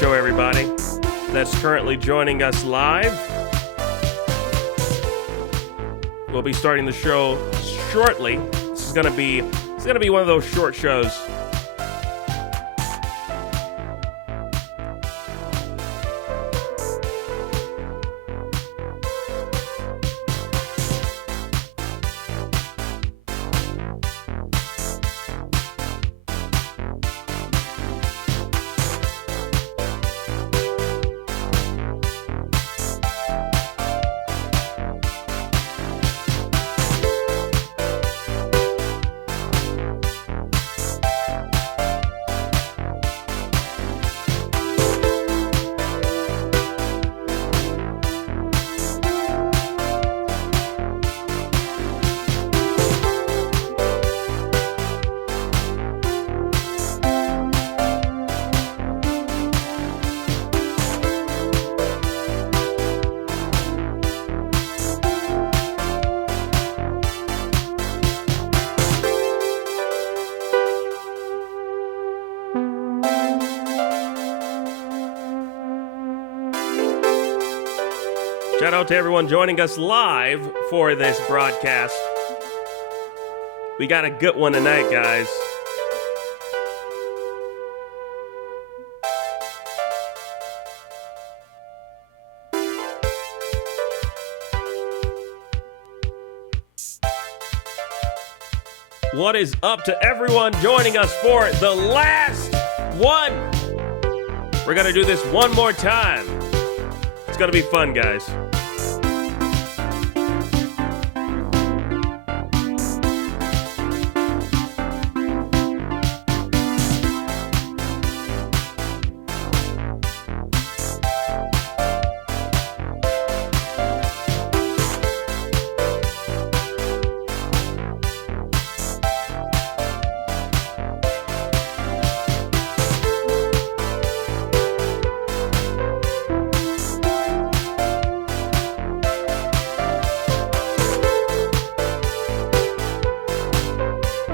show, everybody that's currently joining us live. We'll be starting the show shortly. This is gonna be one of those short shows. Shout out to everyone joining us live for this broadcast. We got a good one tonight, guys. What is up to everyone joining us for the last one? We're going to do this one more time. It's going to be fun, guys.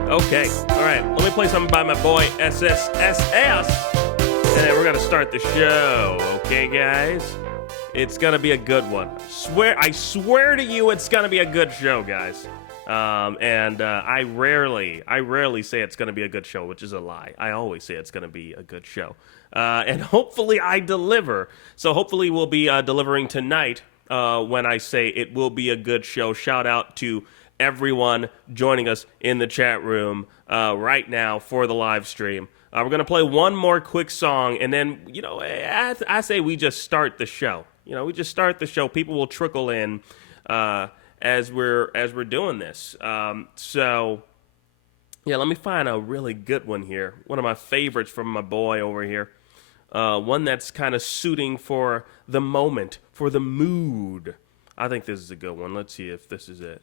Okay, all right, let me play something by my boy SSSS, and then we're gonna start the show, okay, guys? It's gonna be a good one. I swear to you, it's gonna be a good show, guys. I rarely say it's gonna be a good show, which is a lie. I always say it's gonna be a good show. And hopefully I deliver. So hopefully we'll be delivering tonight when I say it will be a good show. Shout out to everyone joining us in the chat room right now for the live stream. We're going to play one more quick song, and then, I say we just start the show. We just start the show. People will trickle in as we're doing this. So, let me find a really good one here. One of my favorites from my boy over here. One that's kind of suiting for the moment, for the mood. I think this is a good one. Let's see if this is it.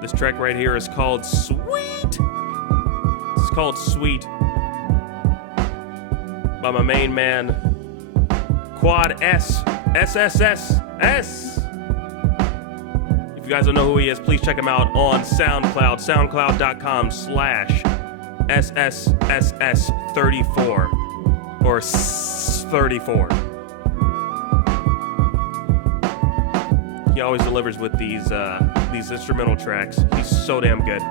This track right here is called Sweet. It's called Sweet by my main man, Quad S, SSSS. If you guys don't know who he is, please check him out on SoundCloud, soundcloud.com/SSSS34 or 34. He always delivers with these instrumental tracks. He's so damn good.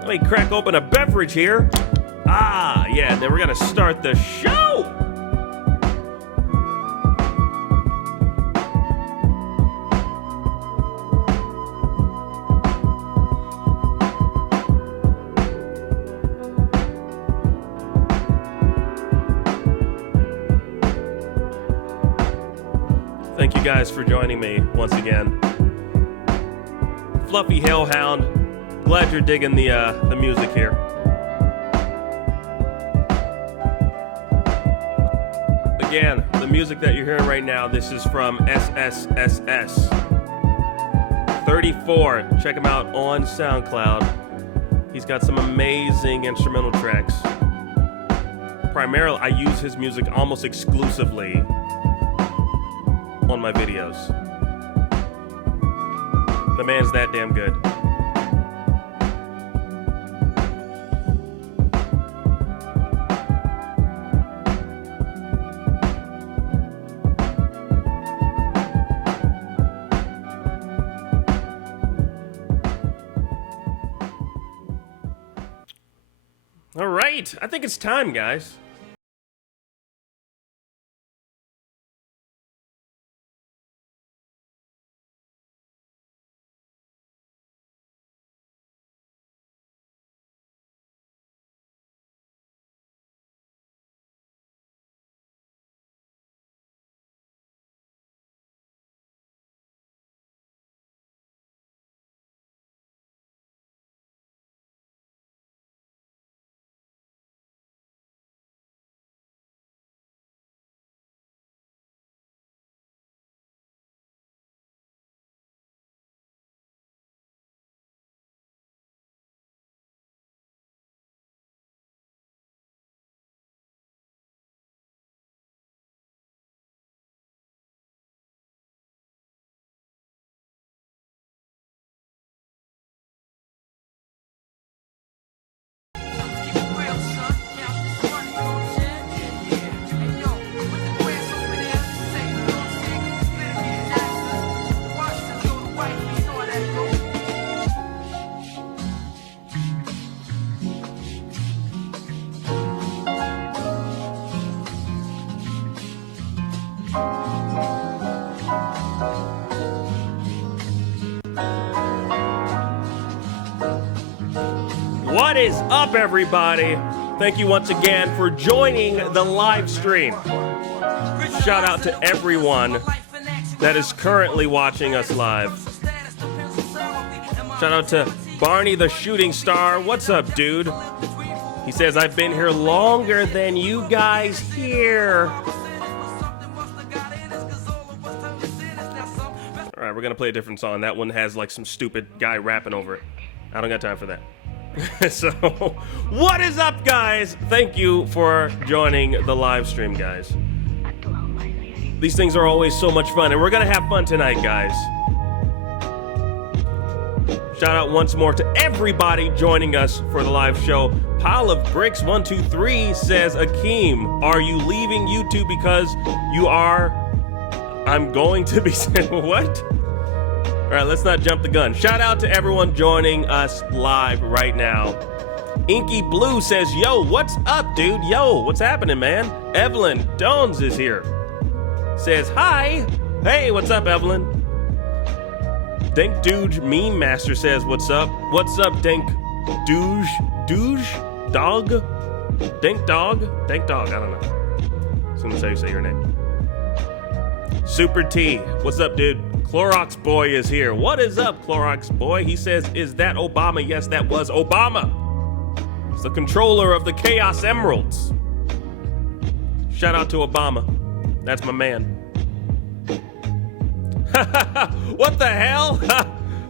Let me crack open a beverage here. Yeah, then we're gonna start the show. Thank you guys for joining me once again. Fluffy Hellhound Glad you're digging the music here. Again, the music that you're hearing right now, this is from SSSS 34. Check him out on SoundCloud. He's got some amazing instrumental tracks. Primarily, I use his music almost exclusively on my videos. The man's that damn good. All right, I think it's time, guys. What is up, everybody? Thank you once again for joining the live stream. Shout out to everyone that is currently watching us live. Shout out to Barney the Shooting Star. What's up, dude? He says, I've been here longer than you guys here. All right, we're going to play a different song. That one has like some stupid guy rapping over it. I don't got time for that. So, what is up, guys? Thank you for joining the live stream, guys. These things are always so much fun, and we're going to have fun tonight, guys. Shout out once more to everybody joining us for the live show. Pile of Bricks 123 says, Akeem, are you leaving YouTube because you are... I'm going to be saying, what? All right, let's not jump the gun. Shout out to everyone joining us live right now. Inky Blue says, yo, what's up, dude? Yo, what's happening, man? Evelyn Dones is here. Says, hi. Hey, what's up, Evelyn? Dank Dooge Meme Master says, what's up? What's up, Dank Dooge? Dog? Dank Dog? Dank Dog, I don't know. As soon as I say your name. Super T, what's up, dude? Clorox Boy is here. What is up, Clorox Boy? He says, is that Obama? Yes, that was Obama. It's the controller of the Chaos Emeralds. Shout out to Obama. That's my man. What the hell?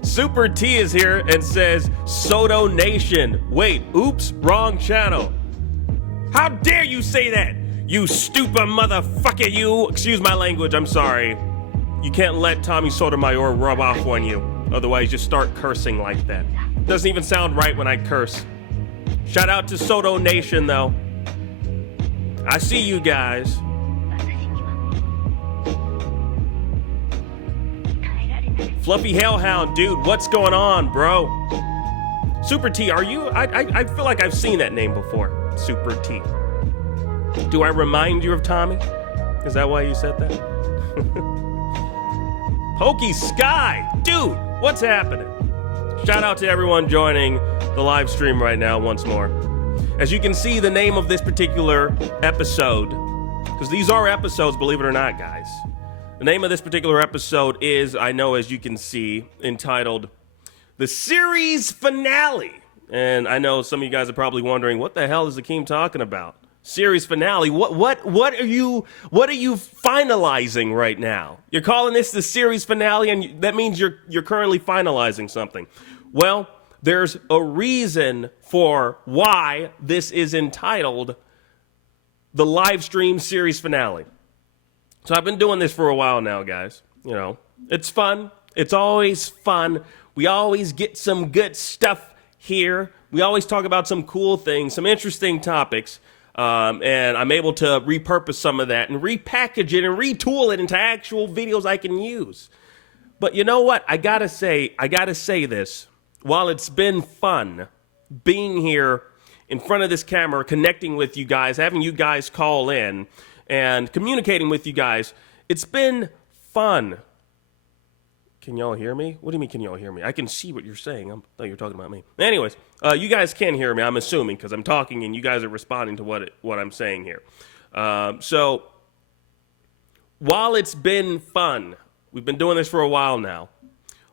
Super T is here and says, Soto Nation. Wait, oops, wrong channel. How dare you say that? You stupid motherfucker, you. Excuse my language, I'm sorry. You can't let Tommy Sotomayor rub off on you. Otherwise, you start cursing like that. Doesn't even sound right when I curse. Shout out to Soto Nation, though. I see you guys. Fluffy Hellhound, dude, what's going on, bro? Super T, are you? I feel like I've seen that name before. Super T. Do I remind you of Tommy? Is that why you said that? Pokey Sky, dude, what's happening? Shout out to everyone joining the live stream right now once more. As you can see, the name of this particular episode, because these are episodes, believe it or not, guys. The name of this particular episode is, I know as you can see, entitled the series finale. And I know some of you guys are probably wondering, what the hell is Akeem talking about? Series finale. What are you finalizing right now? You're calling this the series finale, and that means you're currently finalizing something. Well, there's a reason for why this is entitled the Livestream series finale. So I've been doing this for a while now, guys. You know, it's fun. It's always fun. We always get some good stuff here. We always talk about some cool things, some interesting topics. And I'm able to repurpose some of that and repackage it and retool it into actual videos I can use. But you know what? I gotta say this. While it's been fun being here in front of this camera, connecting with you guys, having you guys call in and communicating with you guys, it's been fun. Can y'all hear me? What do you mean, can y'all hear me? I can see what you're saying. I thought you were talking about me. Anyways, you guys can hear me, I'm assuming, because I'm talking and you guys are responding to what I'm saying here. So, while it's been fun, we've been doing this for a while now,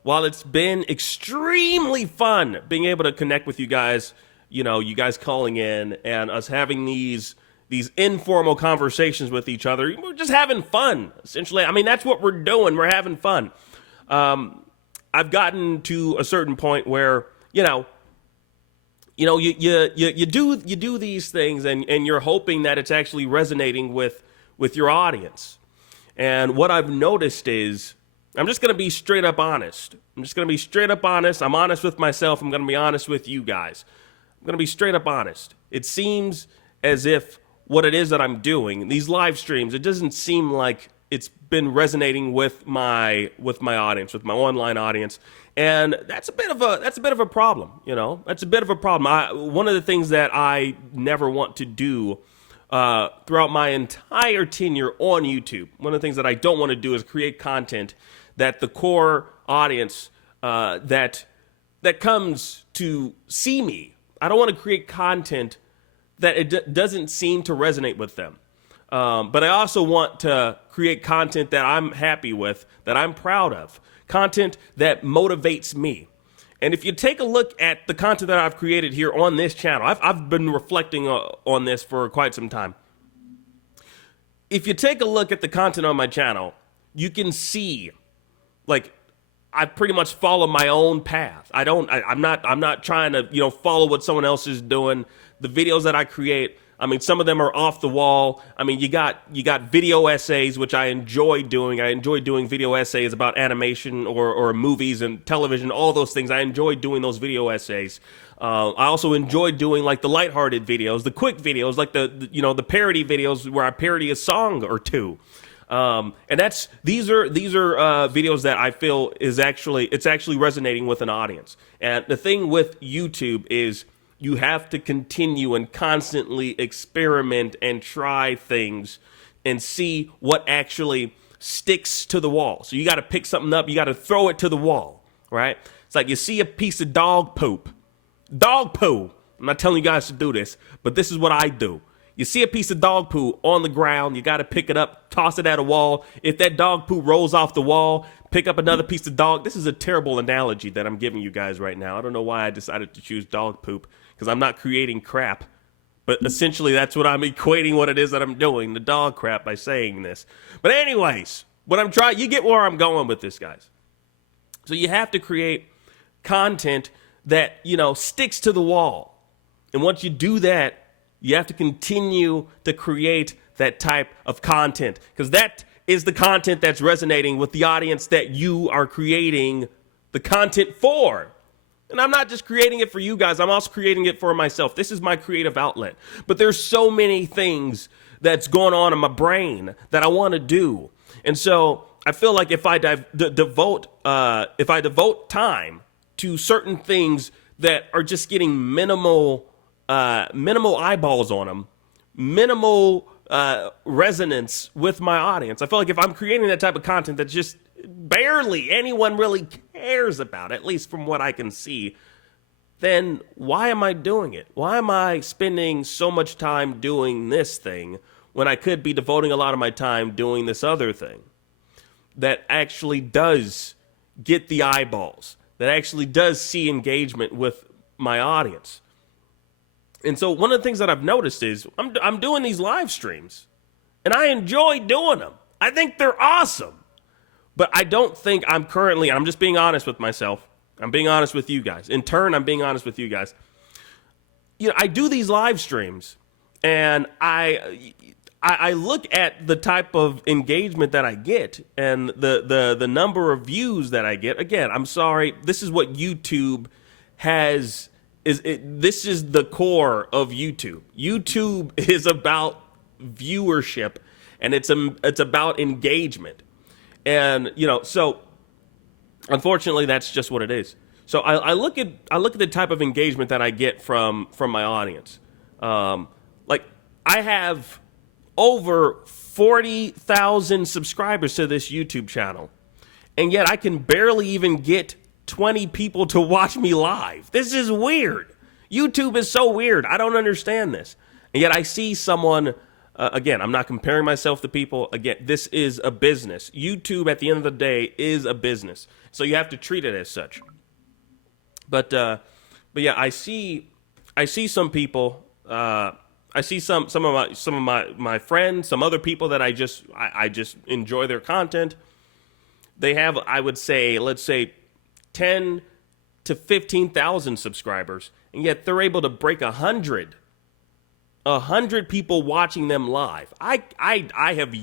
while it's been extremely fun being able to connect with you guys, you know, you guys calling in and us having these informal conversations with each other, we're just having fun, essentially. I mean, that's what we're doing. We're having fun. I've gotten to a certain point where, you do these things and you're hoping that it's actually resonating with your audience. And what I've noticed is, I'm just going to be straight up honest. I'm honest with myself. I'm going to be honest with you guys. I'm going to be straight up honest. It seems as if what it is that I'm doing, these live streams, it doesn't seem like it's been resonating with my audience, with my online audience. And that's a bit of a problem, you know. That's a bit of a problem. One of the things that I never want to do throughout my entire tenure on YouTube, one of the things that I don't want to do is create content that the core audience that comes to see me, I don't want to create content that it doesn't seem to resonate with them. But I also want to create content that I'm happy with, that I'm proud of, content that motivates me. And if you take a look at the content that I've created here on this channel, I've been reflecting on this for quite some time. If you take a look at the content on my channel, you can see, like, I pretty much follow my own path. I'm not trying to, follow what someone else is doing. The videos that I create, I mean, some of them are off the wall. I mean, you got video essays, which I enjoy doing. I enjoy doing video essays about animation or movies and television, all those things. I enjoy doing those video essays. I also enjoy doing like the lighthearted videos, the quick videos, like the parody videos where I parody a song or two. And these are videos that I feel it's actually resonating with an audience. And the thing with YouTube is you have to continue and constantly experiment and try things and see what actually sticks to the wall. So you got to pick something up, you got to throw it to the wall, right? It's like you see a piece of dog poop. Dog poo. I'm not telling you guys to do this, but this is what I do. You see a piece of dog poo on the ground, you got to pick it up, toss it at a wall. If that dog poo rolls off the wall, pick up another piece of dog. This is a terrible analogy that I'm giving you guys right now. I don't know why I decided to choose dog poop, because I'm not creating crap. But essentially, that's what I'm equating what it is that I'm doing, the dog crap, by saying this. But anyways, what I'm trying, you get where I'm going with this, guys. So you have to create content that, sticks to the wall. And once you do that, you have to continue to create that type of content, because that is the content that's resonating with the audience that you are creating the content for. And I'm not just creating it for you guys, I'm also creating it for myself. This is my creative outlet. But there's so many things that's going on in my brain that I want to do. And so I feel like if I devote time to certain things that are just getting minimal eyeballs on them, minimal resonance with my audience, I feel like if I'm creating that type of content that just barely anyone really cares about, at least from what I can see, then why am I doing it? Why am I spending so much time doing this thing when I could be devoting a lot of my time doing this other thing that actually does get the eyeballs, that actually does see engagement with my audience. And so one of the things that I've noticed is I'm doing these live streams, and I enjoy doing them. I think they're awesome. But I don't think I'm currently, and I'm just being honest with myself, I'm being honest with you guys. In turn, I'm being honest with you guys. I do these live streams, and I look at the type of engagement that I get and the number of views that I get. Again, I'm sorry, this is what YouTube has. This is the core of YouTube. YouTube is about viewership, and it's about engagement. And so unfortunately, that's just what it is. So I look at the type of engagement that I get from my audience. Like, I have over 40,000 subscribers to this YouTube channel, and yet I can barely even get 20 people to watch me live. This is weird. YouTube is so weird. I don't understand this. And yet I see someone, again, I'm not comparing myself to people. Again, this is a business. YouTube, at the end of the day, is a business. So you have to treat it as such. But yeah, I see some people, I see some of my friends, some other people that I just enjoy their content. They have, I would say, let's say 10 to 15,000 subscribers, and yet they're able to break 100 people watching them live. I have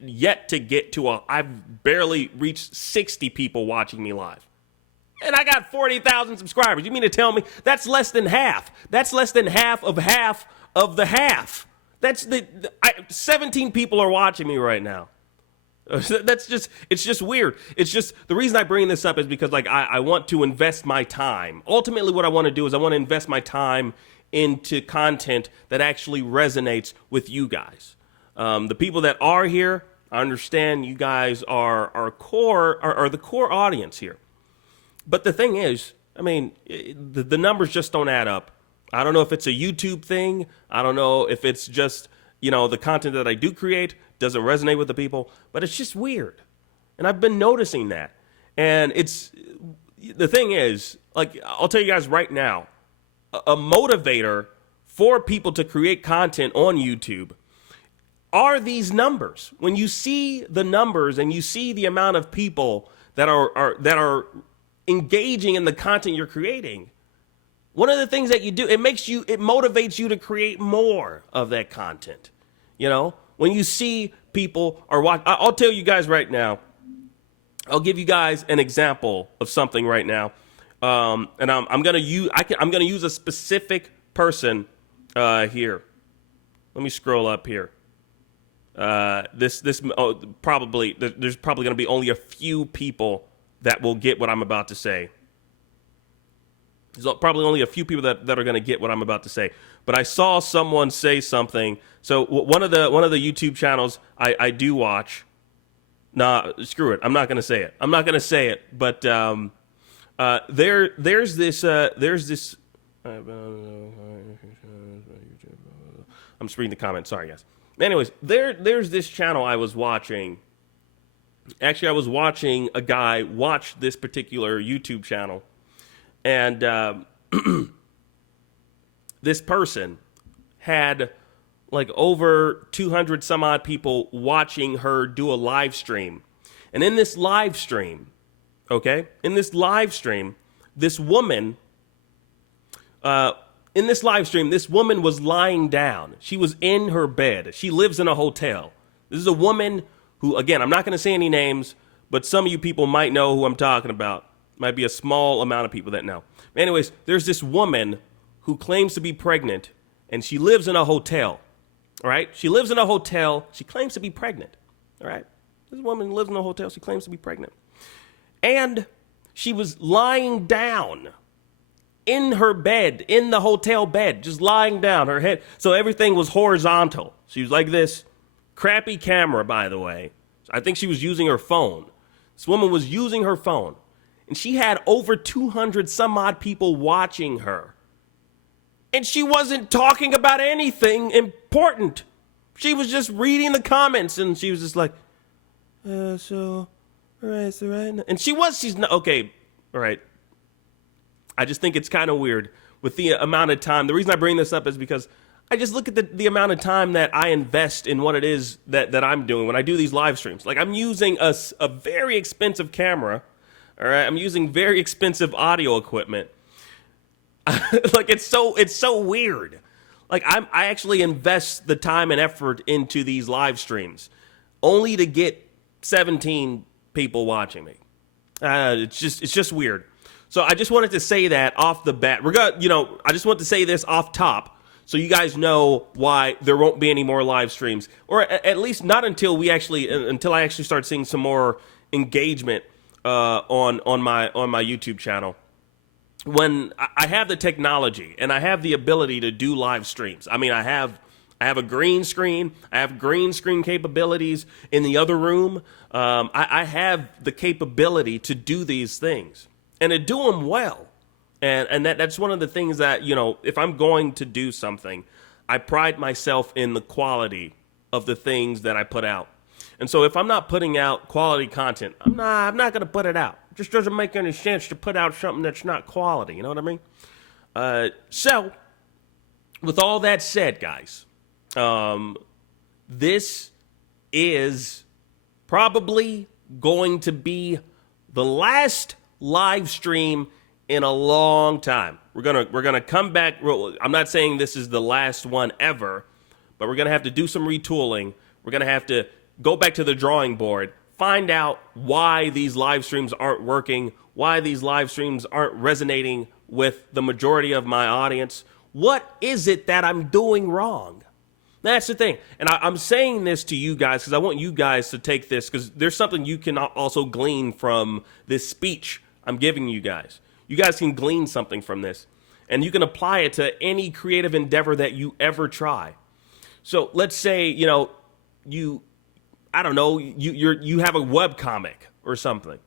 yet to get to I've barely reached 60 people watching me live. And I got 40,000 subscribers. You mean to tell me that's less than half? That's less than half of the half. That's 17 people are watching me right now. It's just weird. It's just, the reason I bring this up is because, like, I want to invest my time. Ultimately, what I want to do is I want to invest my time into content that actually resonates with you guys. The people that are here, I understand you guys are the core audience here. But the thing is, I mean, the numbers just don't add up. I don't know if it's a YouTube thing. I don't know if it's just, the content that I do create doesn't resonate with the people, but it's just weird. And I've been noticing that. And the thing is, like, I'll tell you guys right now, a motivator for people to create content on YouTube are these numbers. When you see the numbers and you see the amount of people that are engaging in the content you're creating, one of the things that you do, it motivates you to create more of that content. When you see people are watching, I'll tell you guys right now, I'll give you guys an example of something right now. And I'm going to use a specific person here. Let me scroll up here. There's probably going to be only a few people that will get what I'm about to say. There's probably only a few people that are going to get what I'm about to say. But I saw someone say something. So one of the YouTube channels I do watch. Nah, screw it. I'm not going to say it. But there's this. I'm just reading the comments. Sorry, guys. Anyways, there's this channel I was watching. Actually, I was watching a guy watch this particular YouTube channel. And this person had like over 200 some odd people watching her do a live stream. And in this live stream, this woman was lying down. She was in her bed. She lives in a hotel. This is a woman who, again, I'm not going to say any names, but some of you people might know who I'm talking about. Might be a small amount of people that know. Anyways, there's this woman who claims to be pregnant, and she lives in a hotel. All right? She lives in a hotel. She claims to be pregnant. All right? This woman lives in a hotel. She claims to be pregnant. And she was lying down in her bed, in the hotel bed, just lying down, her head. So everything was horizontal. She was like this. Crappy camera, by the way. I think she was using her phone. This woman was using her phone. And she had over 200 some odd people watching her. And she wasn't talking about anything important. She was just reading the comments, and she was just like, all right. And she's not, okay, all right. I just think it's kind of weird with the amount of time. The reason I bring this up is because I just look at the amount of time that I invest in what it is that I'm doing when I do these live streams. Like, I'm using a very expensive camera. All right, I'm using very expensive audio equipment. Like, it's so weird. Like, I actually invest the time and effort into these live streams only to get 17 people watching me. It's just weird. So I just wanted to say that off the bat. I just want to say this off top so you guys know why there won't be any more live streams, or at least not until I actually start seeing some more engagement on my YouTube channel. When I have the technology and I have the ability to do live streams. I mean, I have a green screen. I have green screen capabilities in the other room. I have the capability to do these things and to do them well. And that's one of the things that, if I'm going to do something, I pride myself in the quality of the things that I put out. And so if I'm not putting out quality content, I'm not going to put it out. It just doesn't make any sense to put out something that's not quality. You know what I mean? So with all that said, guys, this is probably going to be the last live stream in a long time. We're gonna come back. I'm not saying this is the last one ever, but we're gonna have to do some retooling. We're gonna have to go back to the drawing board, find out why these live streams aren't working, why these live streams aren't resonating with the majority of my audience. What is it that I'm doing wrong? That's the thing. And I'm saying this to you guys because I want you guys to take this, because there's something you can also glean from this speech I'm giving you guys. You guys can glean something from this, and you can apply it to any creative endeavor that you ever try. So let's say, you have a webcomic or something.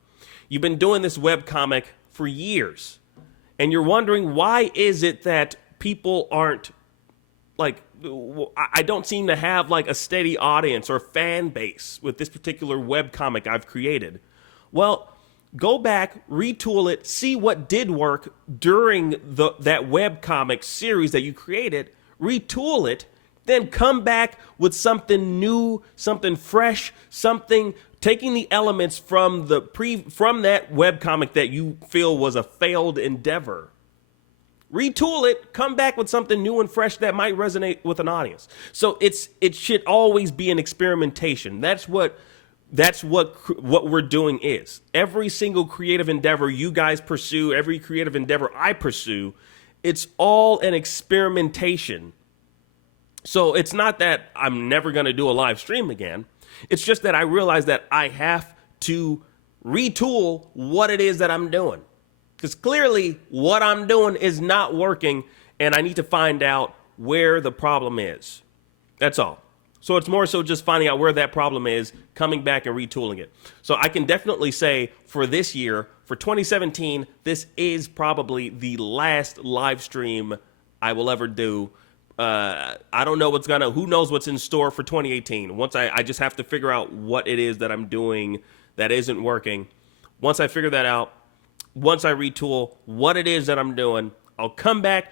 You've been doing this webcomic for years, and you're wondering, why is it that people aren't, like, I don't seem to have like a steady audience or fan base with this particular webcomic I've created? Well, go back, retool it, see what did work during that webcomic series that you created, retool it, then come back with something new, something fresh, something taking the elements from that webcomic that you feel was a failed endeavor. Retool it, come back with something new and fresh that might resonate with an audience. So it should always be an experimentation. That's what we're doing is. Every single creative endeavor you guys pursue, every creative endeavor I pursue, it's all an experimentation. So it's not that I'm never going to do a live stream again. It's just that I realize that I have to retool what it is that I'm doing. Because clearly what I'm doing is not working, and I need to find out where the problem is. That's all. So it's more so just finding out where that problem is, coming back and retooling it. So I can definitely say for this year, for 2017, this is probably the last live stream I will ever do. I don't know who knows what's in store for 2018. Once I just have to figure out what it is that I'm doing that isn't working. Once I figure that out, once I retool what it is that I'm doing, I'll come back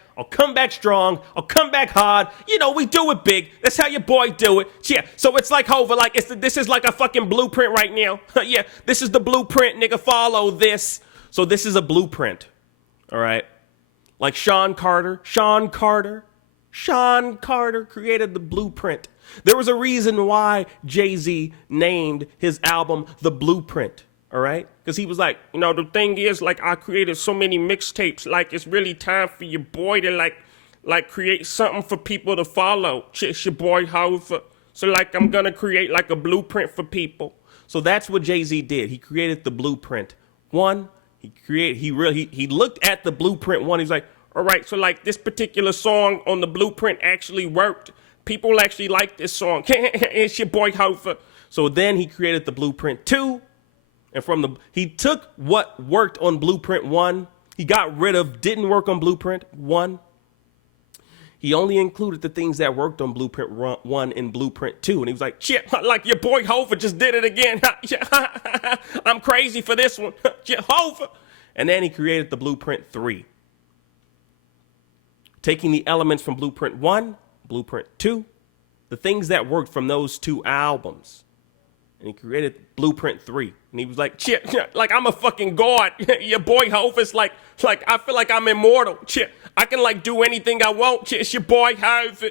strong, I'll come back hard. We do it big. That's how your boy do it. Yeah, so it's like Hova, like this is like a fucking blueprint right now. Yeah, this is the blueprint, nigga, follow this. So this is a blueprint, all right? Like Sean Carter created the blueprint. There was a reason why Jay-Z named his album The Blueprint. All right? Because he was like, the thing is, like, I created so many mixtapes. Like, it's really time for your boy to, like create something for people to follow. It's your boy Hova. So, like, I'm going to create, like, a blueprint for people. So that's what Jay-Z did. He created the blueprint. He looked at the blueprint one. He's like, all right, so, like, this particular song on the blueprint actually worked. People actually like this song. It's your boy Hova. So then he created the blueprint 2. And he took what worked on Blueprint 1. He got rid of didn't work on Blueprint 1. He only included the things that worked on Blueprint 1 in Blueprint 2. And he was like, shit, like your boy Hova just did it again. I'm crazy for this one. Hova. And then he created the Blueprint 3. taking the elements from Blueprint 1, Blueprint 2, the things that worked from those two albums. And he created Blueprint 3. And he was like, shit, like I'm a fucking god. Your boy Hov is like I feel like I'm immortal. Shit, I can like do anything I want. Shit, it's your boy Hov.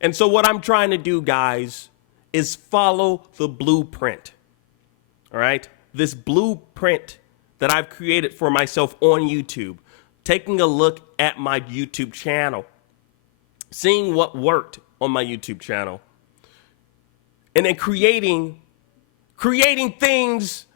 And so what I'm trying to do, guys, is follow the blueprint. All right? This blueprint that I've created for myself on YouTube. Taking a look at my YouTube channel. Seeing what worked on my YouTube channel. And then creating things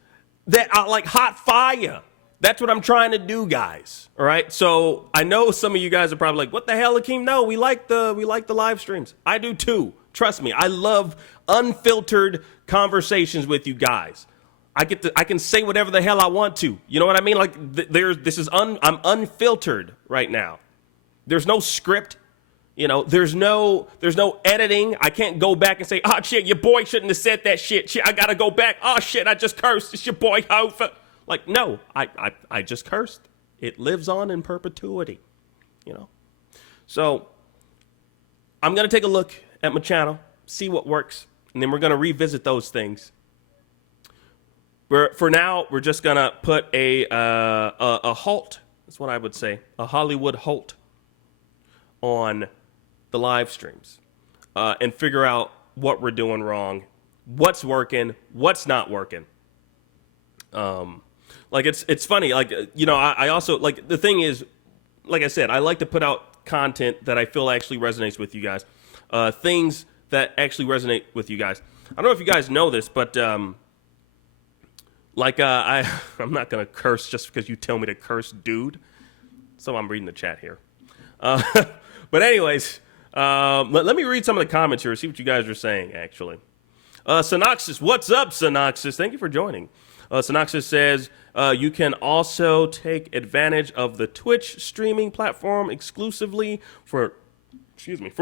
that are like hot fire. That's what I'm trying to do, guys. All right. So I know some of you guys are probably like, what the hell, Akeem? No, we like the live streams. I do too. Trust me. I love unfiltered conversations with you guys. I can say whatever the hell I want to. You know what I mean? Like I'm unfiltered right now. There's no script. You know, there's no editing. I can't go back and say, oh, shit, your boy shouldn't have said that shit. Shit, I got to go back. Oh, shit, I just cursed. It's your boy, Hofa. Like, no, I just cursed. It lives on in perpetuity, you know. So I'm going to take a look at my channel, see what works, and then we're going to revisit those things. For now, we're just going to put a halt. That's what I would say, a Hollywood halt on the live streams and figure out what we're doing wrong, what's working, what's not working. Like it's funny, like, you know, I also, like, the thing is, like I said, I like to put out content that I feel actually resonates with you guys, things that actually resonate with you guys. I don't know if you guys know this, but I'm not gonna curse just because you tell me to curse, dude. So I'm reading the chat here. But anyways, let me read some of the comments here, see what you guys are saying, actually. Synoxis, what's up, Synoxis? Thank you for joining. Synoxis says, you can also take advantage of the Twitch streaming platform exclusively for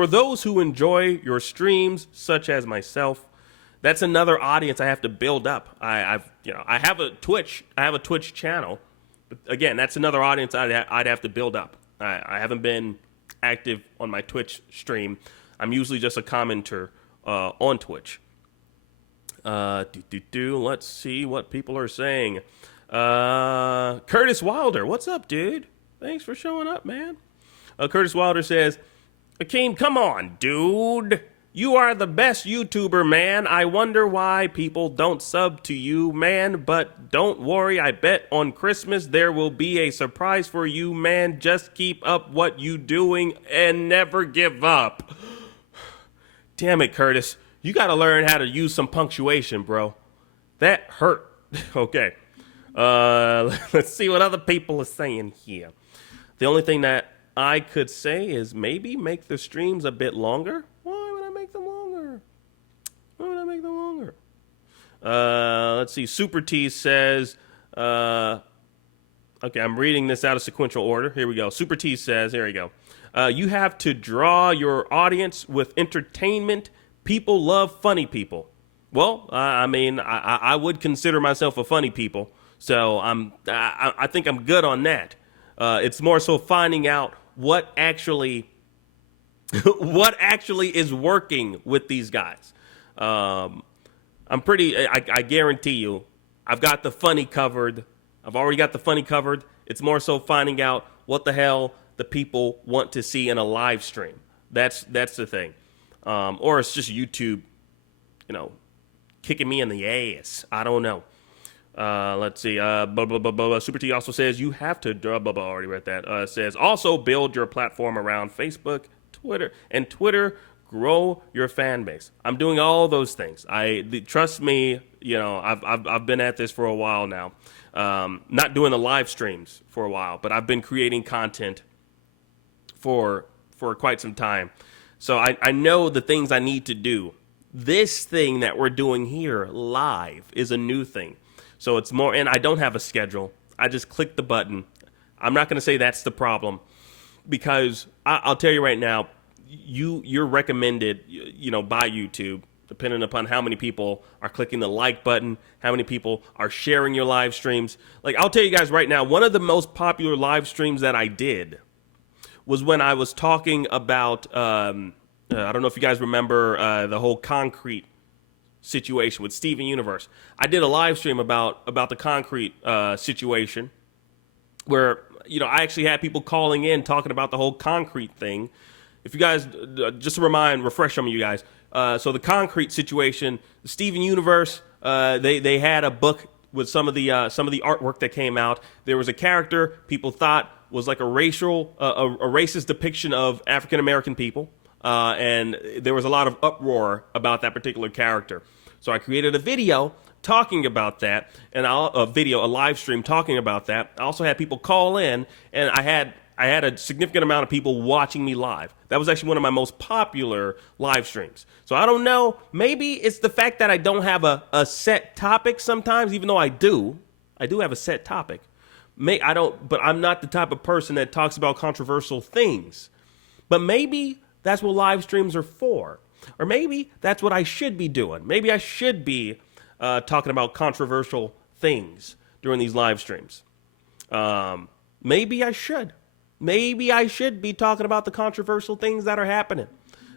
those who enjoy your streams, such as myself. That's another audience I have to build up. I have a Twitch channel, but again, that's another audience I'd have to build up. I haven't been active on my Twitch stream. I'm usually just a commenter on Twitch. Let's see what people are saying. Curtis Wilder, what's up, dude? Thanks for showing up, man. Curtis Wilder says, Akeem, come on, dude. You are the best YouTuber, man. I wonder why people don't sub to you, man. But don't worry, I bet on Christmas there will be a surprise for you, man. Just keep up what you doing and never give up. Damn it, Curtis. You got to learn how to use some punctuation, bro. That hurt. Okay. Let's see what other people are saying here. The only thing that I could say is maybe make the streams a bit longer. Why would I make them longer? Why would I make them longer? Let's see. Super T says, okay, I'm reading this out of sequential order. Here we go. Super T says, here we go. You have to draw your audience with entertainment. People love funny people. Well, I mean, I would consider myself a funny people, so I think I'm good on that. It's more so finding out what actually is working with these guys. I guarantee you, I've got the funny covered. I've already got the funny covered. It's more so finding out what the hell the people want to see in a live stream. That's the thing. Or it's just YouTube, kicking me in the ass. I don't know. Let's see. Super T also says you have to. Already read that. Says also build your platform around Facebook, Twitter. Grow your fan base. I'm doing all those things. Trust me. I've been at this for a while now. Not doing the live streams for a while, but I've been creating content for quite some time. So I know the things I need to do. This thing that we're doing here live is a new thing. So it's more, and I don't have a schedule. I just click the button. I'm not going to say that's the problem because I'll tell you right now, you're recommended, by YouTube, depending upon how many people are clicking the like button, how many people are sharing your live streams. Like, I'll tell you guys right now, one of the most popular live streams that I did was when I was talking about, I don't know if you guys remember the whole concrete situation with Steven Universe. I did a live stream about the concrete situation where, I actually had people calling in talking about the whole concrete thing. If you guys, just to refresh some of you guys. So the concrete situation, Steven Universe, they had a book with some of the artwork that came out. There was a character people thought was like a racist depiction of African American people, and there was a lot of uproar about that particular character. So I created a video talking about that, and a live stream talking about that. I also had people call in, and I had a significant amount of people watching me live. That was actually one of my most popular live streams. So I don't know, maybe it's the fact that I don't have a set topic sometimes, even though I do have a set topic. But I'm not the type of person that talks about controversial things. But maybe that's what live streams are for. Or maybe that's what I should be doing. Maybe I should be talking about controversial things during these live streams. Maybe I should. Maybe I should be talking about the controversial things that are happening.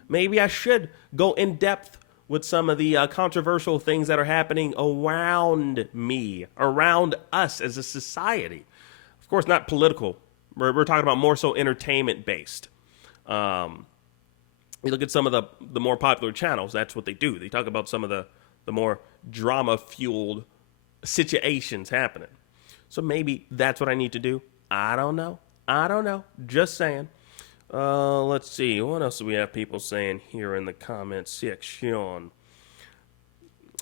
Maybe I should go in depth with some of the controversial things that are happening around me, around us as a society. Of course, not political. We're talking about more so entertainment based. You look at some of the more popular channels, that's what they do. They talk about some of the more drama-fueled situations happening. So maybe that's what I need to do. I don't know. Just saying. Let's see. What else do we have people saying here in the comment section?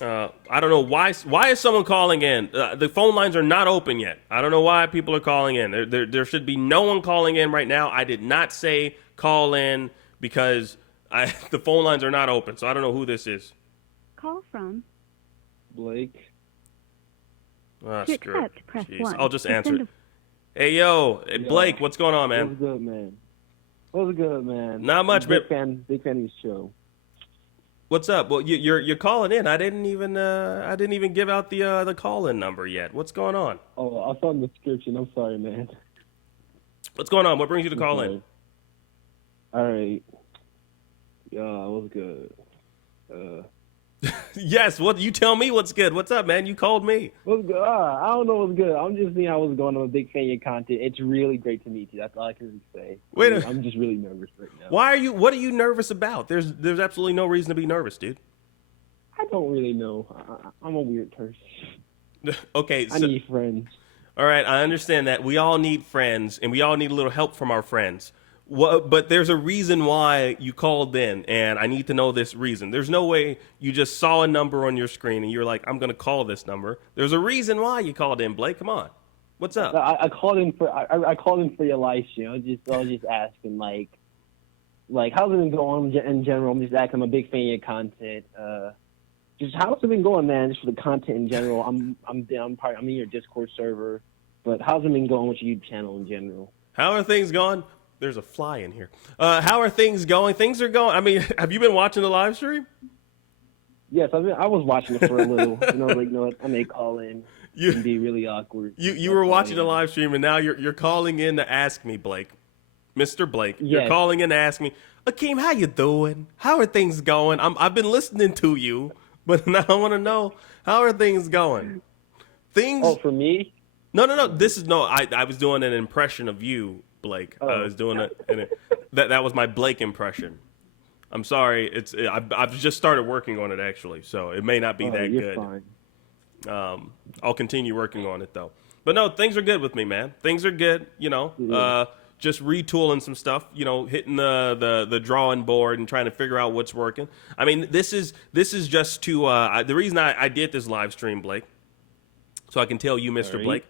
I don't know. Why is someone calling in? The phone lines are not open yet. I don't know why people are calling in. There should be no one calling in right now. I did not say call in because the phone lines are not open. So I don't know who this is. Call from Blake. to accept, press 1. I'll just answer it. Hey, yo, Blake, what's going on, man? What's good, man? What's good, man? Not much, big fan of your show. What's up? Well, you're calling in. I didn't even give out the call-in number yet. What's going on? Oh, I saw in the description. I'm sorry, man. What's going on? What brings you to call in? All right. What's good? Yes. What? You tell me what's good. What's up, man? You called me. What's good? I don't know what's good. I'm just seeing how it's going. I'm a big fan of your content. It's really great to meet you. That's all I can say. I'm just really nervous right now. What are you nervous about? There's absolutely no reason to be nervous, dude. I don't really know. I'm a weird person. Okay. I need friends. All right. I understand that. We all need friends, and we all need a little help from our friends. But there's a reason why you called in, and I need to know this reason. There's no way you just saw a number on your screen and you're like, I'm going to call this number. There's a reason why you called in, Blake. Come on. What's up? I called in for your live stream. I was just asking, like how's it been going in general? I'm just asking. I'm a big fan of your content. Just how's it been going, man? Just for the content in general. I'm in your Discord server, but how's it been going with your YouTube channel in general? How are things going? There's a fly in here. How are things going? Things are going. I mean, have you been watching the live stream? Yes, I was watching it for a little. I may call in and be really awkward. You were watching the live stream, and now you're calling in to ask me, Blake, Mr. Blake. Yes. You're calling in to ask me, Akeem, how you doing? How are things going? I've been listening to you, but now I want to know, how are things going? Oh, for me? No. I was doing an impression of you, Blake. I was doing that was my Blake impression. I'm sorry. I've just started working on it actually, so it may not be that you're good. Fine. I'll continue working on it though. But no, things are good with me, man. Things are good. Just retooling some stuff. Hitting the drawing board and trying to figure out what's working. I mean, this is just to the reason I did this live stream, Blake, so I can tell you, Mr. Blake,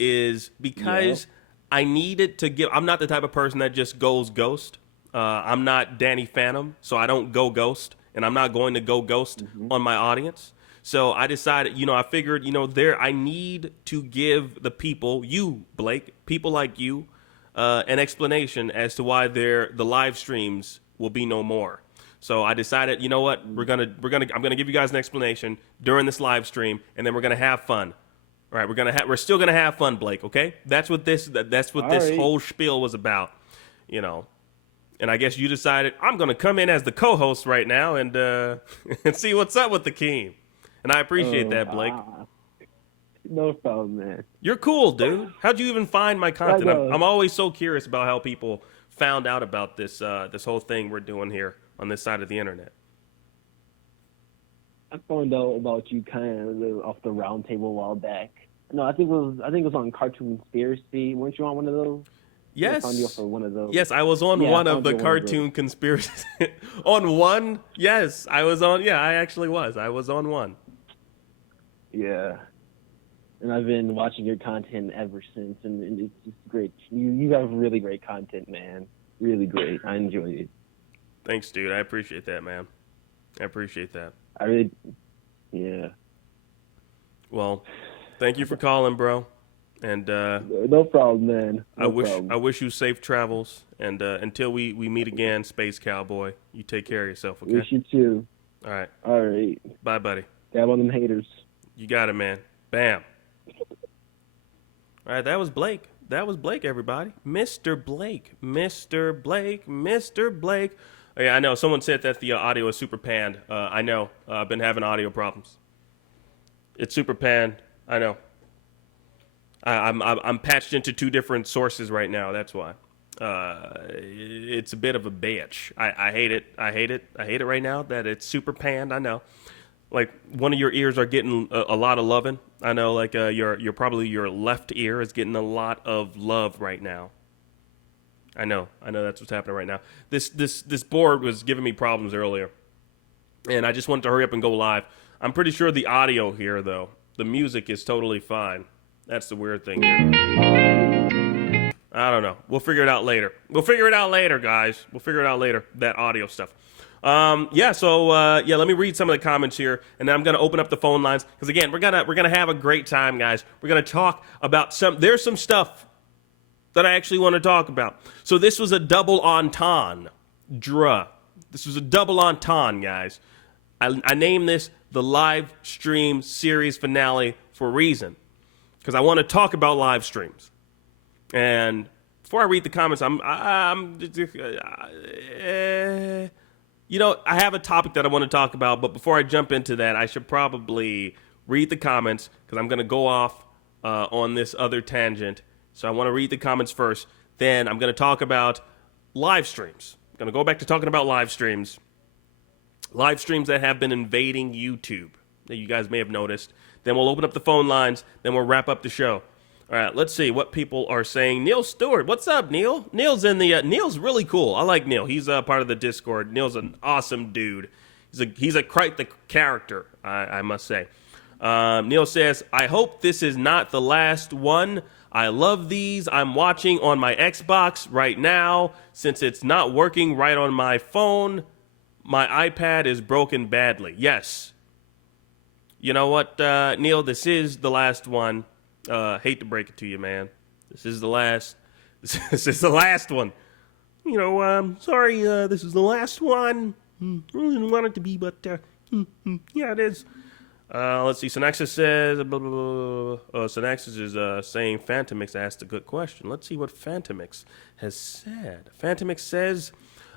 is because. I needed to give. I'm not the type of person that just goes ghost. I'm not Danny Phantom, so I don't go ghost, and I'm not going to go ghost on my audience. So I decided, I figured, I need to give the people, you, Blake, people like you, an explanation as to why the live streams will be no more. So I decided, you know what, I'm gonna give you guys an explanation during this live stream, and then we're gonna have fun. All right, we're still gonna have fun, Blake. Okay, that's what this whole spiel was about. And I guess you decided I'm going to come in as the co-host right now and and see what's up with the Keem. And I appreciate that, Blake. No problem, man. You're cool, dude. How'd you even find my content? I know. I'm always so curious about how people found out about this this whole thing we're doing here on this side of the internet. I found out about you kind of off the round table a while back. No, I think it was on Cartoon Conspiracy. Weren't you on one of those? Yes. I found you for one of those. Yes, I was on one of the cartoon conspiracies. On one? Yes, I was on. Yeah, I actually was. I was on one. Yeah. And I've been watching your content ever since, and it's just great. You have really great content, man. Really great. I enjoy it. Thanks, dude. I appreciate that, man. I appreciate that. Yeah. Well, thank you for calling, bro. And no problem, man. I wish you safe travels. And until we meet again, Space Cowboy, you take care of yourself, okay? Wish you too. All right. All right. Bye, buddy. Dab on them haters. You got it, man. Bam. All right, that was Blake. That was Blake, everybody. Mr. Blake. Mr. Blake. Mr. Blake. Oh, yeah, I know. Someone said that the audio is super panned. I know. I've been having audio problems. It's super panned. I know. I'm patched into two different sources right now. That's why. It's a bit of a bitch. I hate it. I hate it. I hate it right now that it's super panned. I know. Like one of your ears are getting a lot of loving. I know. Like your probably your left ear is getting a lot of love right now. I know that's what's happening right now. This board was giving me problems earlier, and I just wanted to hurry up and go live. I'm pretty sure the audio here, though, the music is totally fine. That's the weird thing here. I don't know. We'll figure it out later. We'll figure it out later, guys. We'll figure it out later. That audio stuff. Let me read some of the comments here, and then I'm gonna open up the phone lines because again, we're gonna have a great time, guys. We're gonna talk about there's some stuff that I actually want to talk about. So this was a double entendre. This was a double entendre, guys. I named this the live stream series finale for a reason. Because I want to talk about live streams. And before I read the comments, I have a topic that I want to talk about. But before I jump into that, I should probably read the comments because I'm going to go off on this other tangent. So I want to read the comments first. Then I'm going to talk about live streams. I'm going to go back to talking about live streams. Live streams that have been invading YouTube that you guys may have noticed. Then we'll open up the phone lines. Then we'll wrap up the show. All right, let's see what people are saying. Neil Stewart, what's up, Neil? Neil's in the. Neil's really cool. I like Neil. He's part of the Discord. Neil's an awesome dude. He's quite the character, I must say. Neil says, I hope this is not the last one. I love these. I'm watching on my Xbox right now. Since it's not working right on my phone, my iPad is broken badly. Yes. You know what, Neil? This is the last one. Hate to break it to you, man. This is the last. This is the last one. You know, sorry. This is the last one. I really didn't want it to be, but yeah, it is. Let's see. Synexus says. Synexus is saying Phantomix asked a good question. Let's see what Phantomix has said. Phantomix says,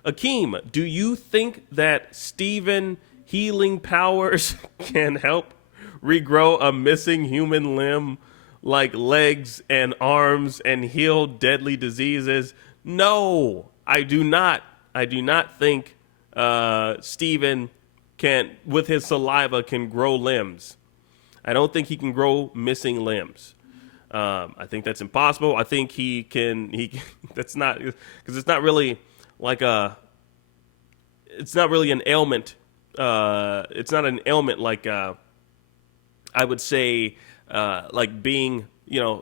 Akeem, do you think that Steven healing powers can help regrow a missing human limb like legs and arms and heal deadly diseases? No, I do not. I do not think Steven can, with his saliva, can grow limbs. I don't think he can grow missing limbs. I think that's impossible. I think he can. That's not because it's not really like a. It's not really an ailment. It's not an ailment like I would say like being,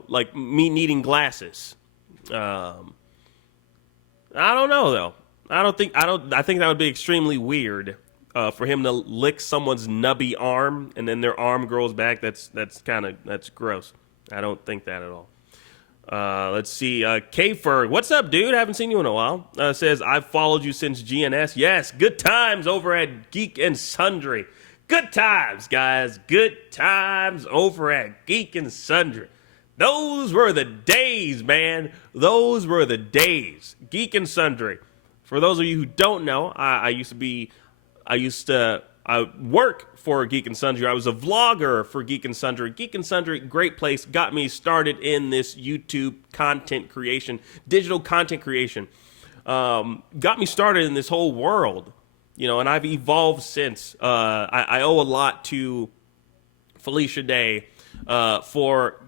like me needing glasses. I don't know though. I think that would be extremely weird for him to lick someone's nubby arm and then their arm grows back. That's gross. I don't think that at all. Let's see. K-Ferg, what's up, dude? Haven't seen you in a while. Says, I've followed you since GNS. Yes, good times over at Geek and Sundry. Good times, guys. Good times over at Geek and Sundry. Those were the days, man. Those were the days. Geek and Sundry. For those of you who don't know, I used to work for Geek and Sundry. I was a vlogger for Geek and Sundry. Geek and Sundry, great place, got me started in this YouTube content creation, digital content creation. Got me started in this whole world, you know, and I've evolved since. I owe a lot to Felicia Day for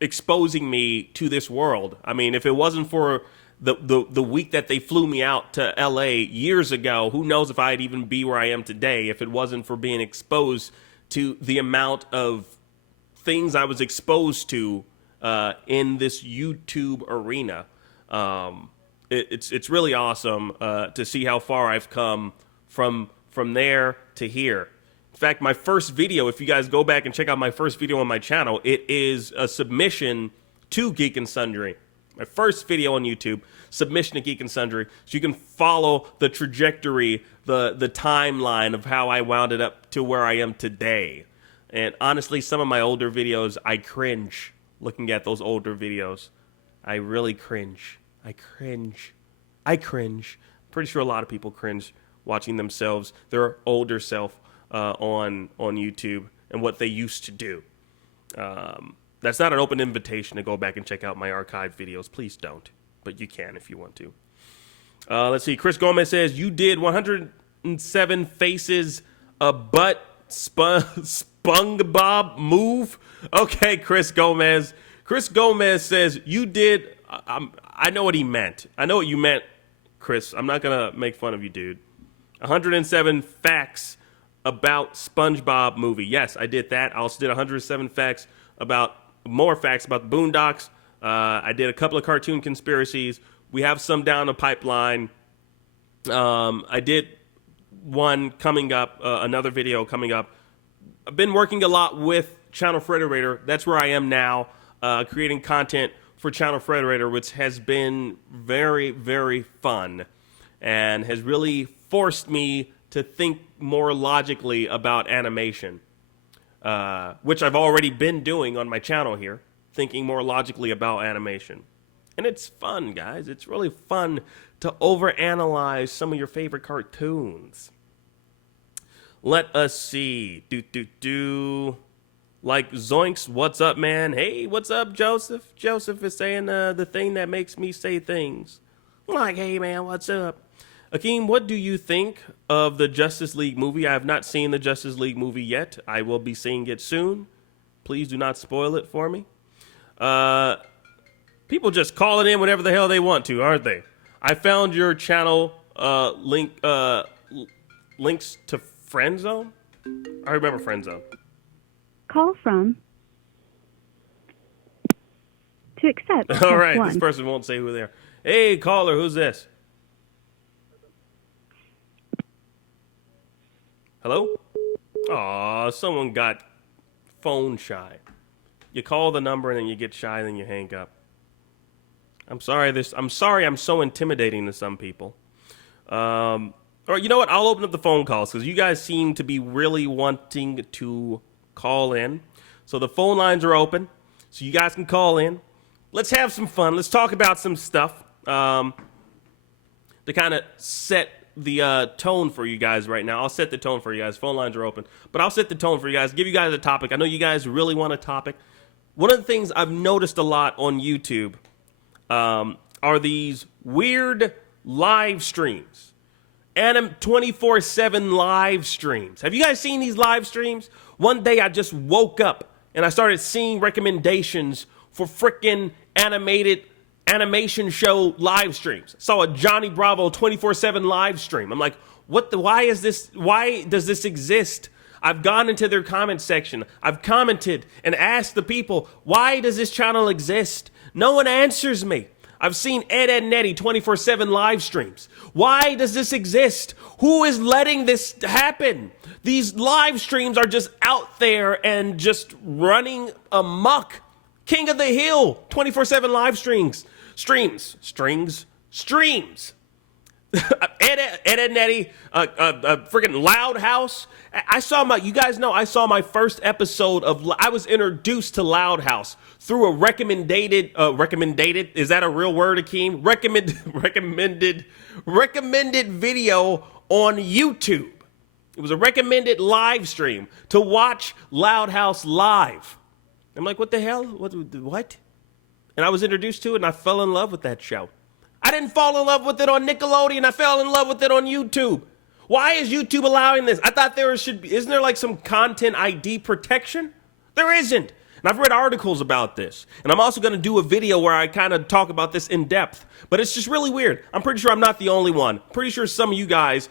exposing me to this world. I mean, if it wasn't for the week that they flew me out to LA years ago, who knows if I'd even be where I am today if it wasn't for being exposed to the amount of things I was exposed to in this YouTube arena. It's really awesome to see how far I've come from there to here. In fact, my first video, if you guys go back and check out my first video on my channel, it is a submission to Geek and Sundry. My first video on YouTube, submission to Geek and Sundry, so you can follow the trajectory, the timeline of how I wound it up to where I am today. And honestly, some of my older videos, I cringe looking at those older videos. I really cringe. I cringe. Pretty sure a lot of people cringe watching themselves, their older self, on YouTube and what they used to do. That's not an open invitation to go back and check out my archived videos. Please don't, but you can if you want to. Let's see. Chris Gomez says, you did 107 faces, a butt SpongeBob move. Okay, Chris Gomez. Chris Gomez says, you did. I know what he meant. I know what you meant, Chris. I'm not going to make fun of you, dude. 107 facts about SpongeBob movie. Yes, I did that. I also did 107 facts about more facts about the Boondocks. I did a couple of cartoon conspiracies. We have some down the pipeline. I did one coming up, another video coming up. I've been working a lot with Channel Frederator. That's where I am now, creating content for Channel Frederator, which has been very, very fun and has really forced me to think more logically about animation, which I've already been doing on my channel here, thinking more logically about animation. And it's fun, guys. It's really fun to overanalyze some of your favorite cartoons. Let us see. Like Zoinks, what's up, man? Hey, what's up, Joseph? Joseph is saying the thing that makes me say things. Like, hey, man, what's up? Akeem, what do you think of the Justice League movie? I have not seen the Justice League movie yet. I will be seeing it soon. Please do not spoil it for me. People just call it in whenever the hell they want to, aren't they? I found your channel links to Friend Zone. I remember Friend Zone. Call from. To accept. All right, this person won't say who they are. Hey, caller, who's this? Hello? Aw, someone got phone shy. You call the number and then you get shy and then you hang up. I'm sorry I'm so intimidating to some people. Or you know what? I'll open up the phone calls because you guys seem to be really wanting to call in. So the phone lines are open, so you guys can call in. Let's have some fun. Let's talk about some stuff to kind of set the tone for you guys right now. I'll set the tone for you guys. Phone lines are open, but I'll set the tone for you guys. Give you guys a topic. I know you guys really want a topic. One of the things I've noticed a lot on YouTube are these weird live streams. 24/7 live streams. Have you guys seen these live streams? One day I just woke up and I started seeing recommendations for frickin' animation show live streams. Saw a Johnny Bravo 24/7 live stream. I'm like, why does this exist? I've gone into their comment section. I've commented and asked the people, why does this channel exist? No one answers me. I've seen Ed Nettie 24/7 live streams. Why does this exist? Who is letting this happen? These live streams are just out there and just running amok. King of the Hill 24/7 live streams. Ed and Eddie, freaking Loud House. You guys know, I saw my first episode I was introduced to Loud House through a recommended, is that a real word, Akeem? Recommended video on YouTube. It was a recommended live stream to watch Loud House live. I'm like, what the hell? What? And I was introduced to it, and I fell in love with that show. I didn't fall in love with it on Nickelodeon. I fell in love with it on YouTube. Why is YouTube allowing this? I thought isn't there like some content ID protection? There isn't. And I've read articles about this. And I'm also going to do a video where I kind of talk about this in depth. But it's just really weird. I'm pretty sure I'm not the only one. Pretty sure some of you guys,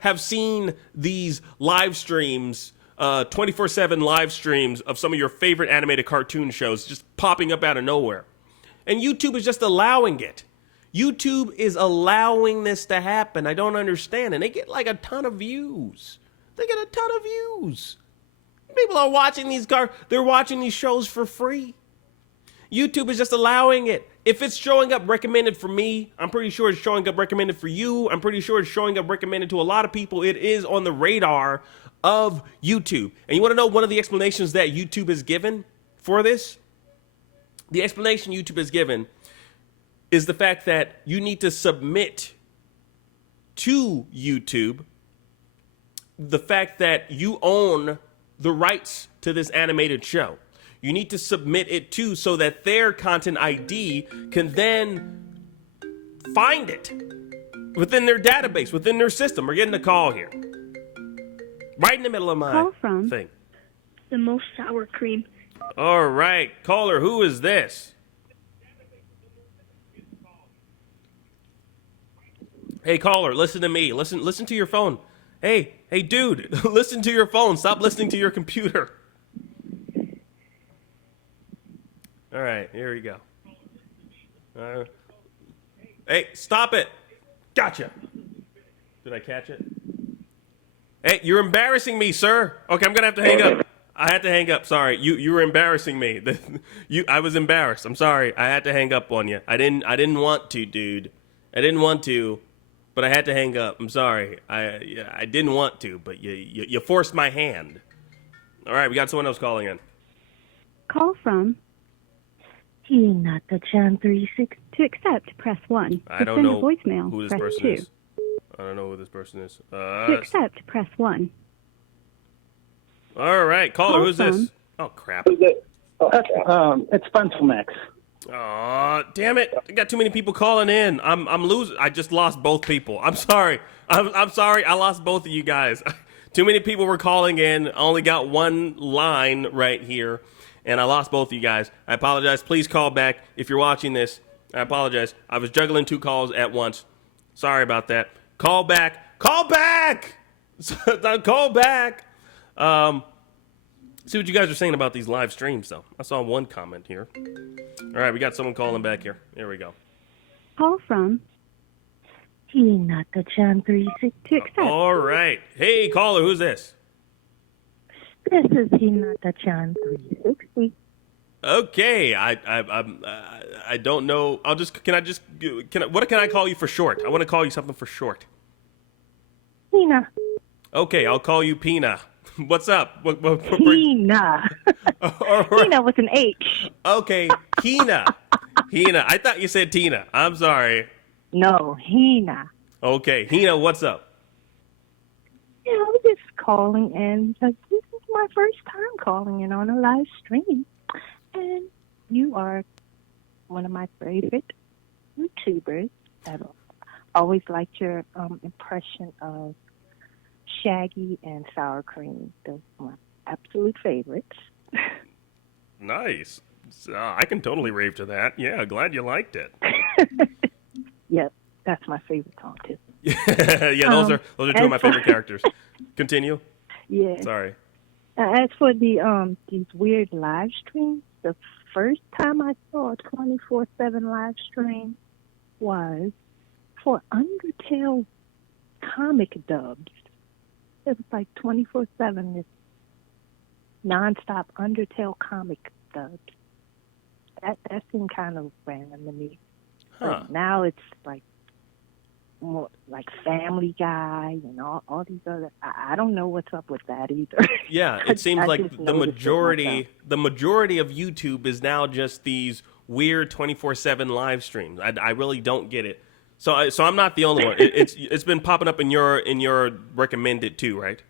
have seen these live streams, 24/7 live streams of some of your favorite animated cartoon shows just popping up out of nowhere. And YouTube is just allowing it. YouTube is allowing this to happen. I don't understand. And they get like a ton of views. People are watching they're watching these shows for free. YouTube is just allowing it. If it's showing up recommended for me, I'm pretty sure it's showing up recommended for you. I'm pretty sure it's showing up recommended to a lot of people. It is on the radar of YouTube. And you want to know one of the explanations that YouTube has given for this? The explanation YouTube has given is the fact that you need to submit to YouTube the fact that you own the rights to this animated show. You need to submit it too so that their content ID can then find it within their database, within their system. We're getting a call here. Right in the middle of my thing. The most sour cream. All right, caller, who is this? Hey, caller, listen to me. Listen to your phone. Hey, dude, listen to your phone. Stop listening to your computer. All right, here we go. Hey, stop it. Gotcha. Did I catch it? Hey, you're embarrassing me, sir. Okay, I'm going to have to hang up. I had to hang up. Sorry. You were embarrassing me. I was embarrassed. I'm sorry. I had to hang up on you. I didn't want to, dude. I didn't want to, but I had to hang up. I'm sorry. I didn't want to, but you forced my hand. All right, we got someone else calling in. Call from Hinata-chan 36. to accept, press 1. I don't send know a voicemail, who this press person 2. is. I don't know who this person is. To accept, press 1. All right, caller, Call who's this? from- Oh, crap. It's Fentamax. Aw, damn it. I got too many people calling in. I'm losing. I just lost both people. I'm sorry. I'm sorry. I lost both of you guys. Too many people were calling in. I only got one line right here, and I lost both of you guys. I apologize. Please call back if you're watching this. I apologize. I was juggling 2 calls at once. Sorry about that. Call back. Call back! Call back! See what you guys are saying about these live streams, though. I saw one comment here. All right, we got someone calling back here. Here we go. Call from Hinata-chan 36. to accept. All right. Hey, caller, who's this? This is Hinata-chan 360. Okay, I don't know. What can I call you for short? I want to call you something for short. Hina. Okay, I'll call you Pina. What's up? Hina. All right. Hina with an H. Okay, Hina. Hina. I thought you said Tina. I'm sorry. No, Hina. Okay, Hina, what's up? Yeah, I was just calling in because this is my first time calling in on a live stream. And you are one of my favorite YouTubers. I've always liked your impression of Shaggy and sour cream. Those are my absolute favorites. Nice. I can totally rave to that. Yeah, glad you liked it. Yep, that's my favorite song too. Yeah, those are 2 of my favorite characters. Continue. Yeah. Sorry. As for the these weird live streams, the first time I saw a 24/7 live stream was for Undertale comic dubs. It was like 24/7, this nonstop Undertale comic dubs. That seemed kind of random to me. Huh. But now it's like more like Family Guy and all these other. I don't know what's up with that either. Yeah, it seems I like just the noticed it majority of YouTube is now just these weird 24/7 live streams. I really don't get it. So I'm not the only one. It's been popping up in your recommended too, right?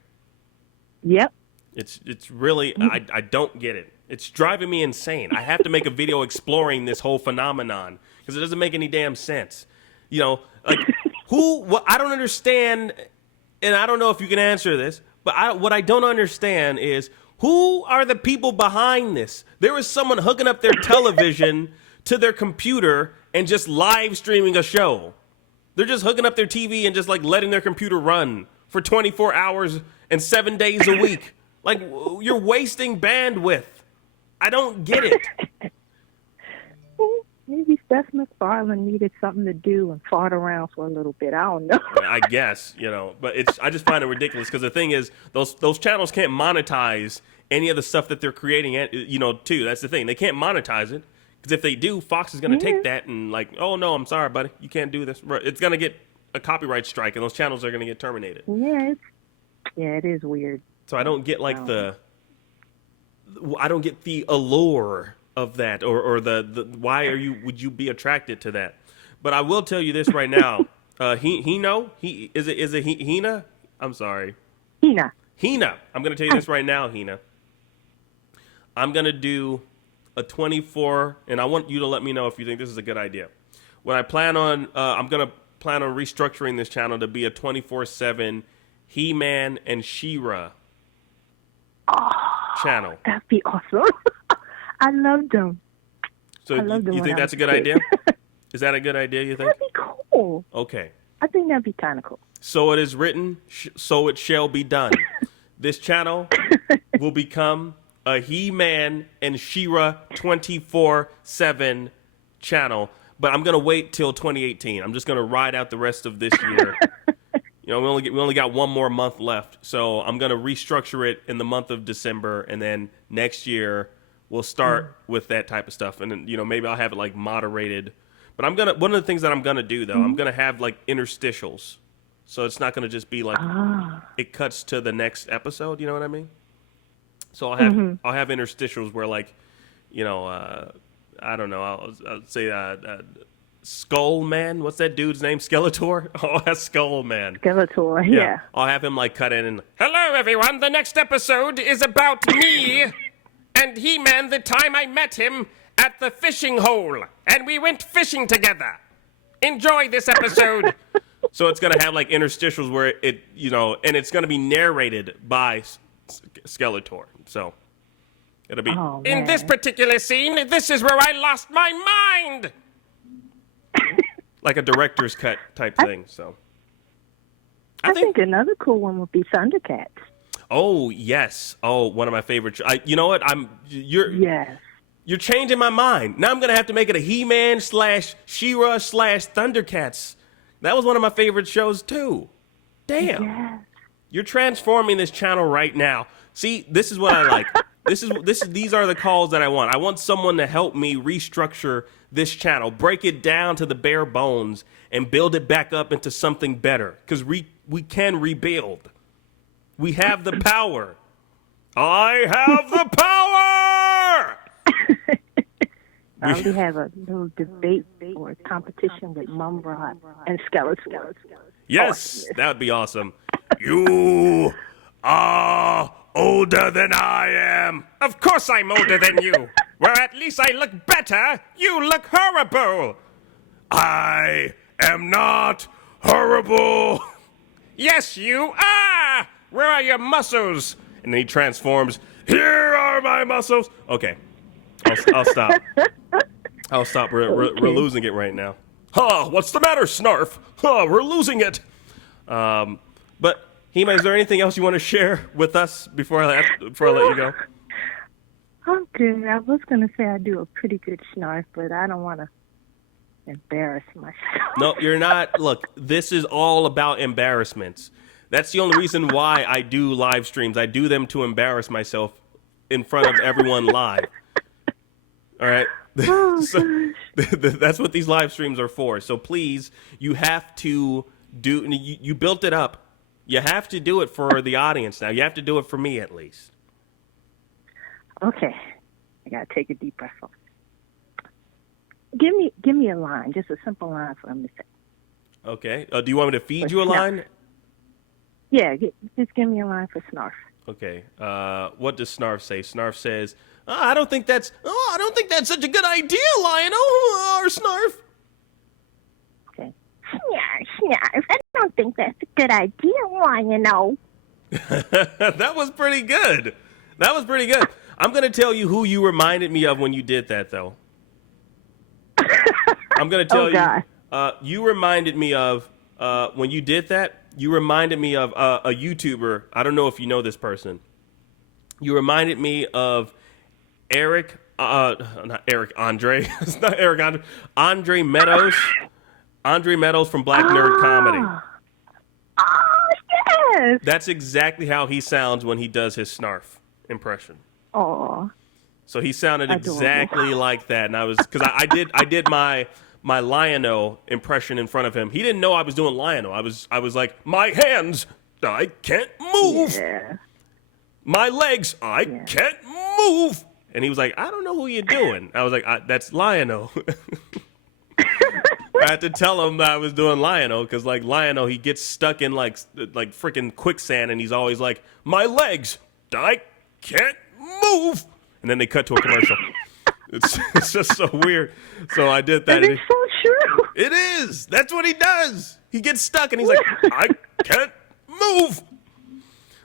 Yep. It's really I don't get it. It's driving me insane. I have to make a video exploring this whole phenomenon because it doesn't make any damn sense. You know, like what I don't understand, and I don't know if you can answer this, but what I don't understand is who are the people behind this? There is someone hooking up their television to their computer and just live streaming a show. They're just hooking up their TV and just like letting their computer run for 24 hours and 7 days a week. Like, you're wasting bandwidth. I don't get it. Maybe Steph MacFarlane needed something to do and fought around for a little bit. I don't know. I guess, but I just find it ridiculous because the thing is, those channels can't monetize any of the stuff that they're creating, too. That's the thing. They can't monetize it because if they do, Fox is going to take that and like, oh, no, I'm sorry, buddy. You can't do this. It's going to get a copyright strike and those channels are going to get terminated. Yeah, it is weird. So I don't get like I don't get the allure of that or the why would you be attracted to that? But I will tell you this right now. Is it Hina? I'm sorry. Hina. I'm going to tell you this right now, Hina. I'm going to do a 24 and I want you to let me know if you think this is a good idea. What I plan on I'm going to plan on restructuring this channel to be a 24/7 He-Man and She-Ra channel. That'd be awesome. I love them. So you think that's a good idea? Is that a good idea, you think? That'd be cool. Okay. I think that'd be kind of cool. So it is written, so it shall be done. This channel will become a He-Man and She-Ra 24/7 channel. But I'm going to wait till 2018. I'm just going to ride out the rest of this year. We only got one more month left, so I'm gonna restructure it in the month of December, and then next year we'll start with that type of stuff, and then maybe I'll have it like moderated. But one of the things that I'm gonna do though, I'm gonna have like interstitials, so it's not gonna just be like it cuts to the next episode. You know what I mean? So I'll have interstitials where like, I don't know, I'll say Skull Man, what's that dude's name? Skeletor? Oh, that's Skull Man. Skeletor, yeah. I'll have him like cut in and, hello everyone, the next episode is about me and He-Man the time I met him at the fishing hole and we went fishing together. Enjoy this episode. So it's going to have like interstitials where it, and it's going to be narrated by Skeletor. So it'll be, in this particular scene, this is where I lost my mind. Like a director's cut type thing. So I think another cool one would be Thundercats. Oh yes. Oh, one of my favorite. You know what? You're changing my mind. Now I'm gonna have to make it a He-Man / She-Ra / Thundercats. That was one of my favorite shows too. Damn. Yes. You're transforming this channel right now. See, this is what I like. These are the calls that I want. I want someone to help me restructure this channel, break it down to the bare bones, and build it back up into something better. Because we can rebuild. We have the power. I have the power! We have a little debate or a competition with Mumrod and Skeletor. Yes, that would be awesome. You are older than I am. Of course I'm older than you. Well, at least I look better. You look horrible. I am not horrible. Yes, you are. Where are your muscles? And then he transforms. Here are my muscles. Okay, I'll stop. I'll stop. We're losing it right now. Huh, what's the matter, Snarf? Huh, we're losing it. But Hima, is there anything else you want to share with us before I let you go? I'm good. I was going to say I do a pretty good snarf, but I don't want to embarrass myself. No, you're not. Look, this is all about embarrassments. That's the only reason why I do live streams. I do them to embarrass myself in front of everyone live. All right? Oh, So, gosh. that's what these live streams are for. So please, you have to do. You built it up. You have to do it for the audience now. You have to do it for me at least. Okay. I got to take a deep breath. Give me a line, just a simple line for him to say. Okay. Do you want me to feed For you a Snarf. line? Yeah, just give me a line for Snarf. Okay. What does Snarf say? Snarf says, I don't think that's such a good idea, Lionel or Snarf. Okay. Snarf. I don't think that's a good idea, Lionel. That was pretty good. I'm going to tell you who you reminded me of when you did that, though. I'm going to tell God. You reminded me of, when you did that, you reminded me of a YouTuber. I don't know if you know this person. You reminded me of not Eric Andre. It's not Eric Andre. Andre Meadows. Andre Meadows from Black Nerd Comedy. Oh, yes. That's exactly how he sounds when he does his Snarf impression. Oh. So he sounded Adorable. exactly like that, and because I did my Lionel impression in front of him. He didn't know I was doing Lionel. I was like, my hands, I can't move. Yeah. My legs, I can't move. And he was like, I don't know who you're doing. I was like, that's Lionel. I had to tell him that I was doing Lionel because, like, Lionel, he gets stuck in like freaking quicksand, and he's always like, my legs, I can't move. And then they cut to a commercial. It's just so weird. So I did that. That is so true. It is. That's what he does. He gets stuck, and he's like, I can't move.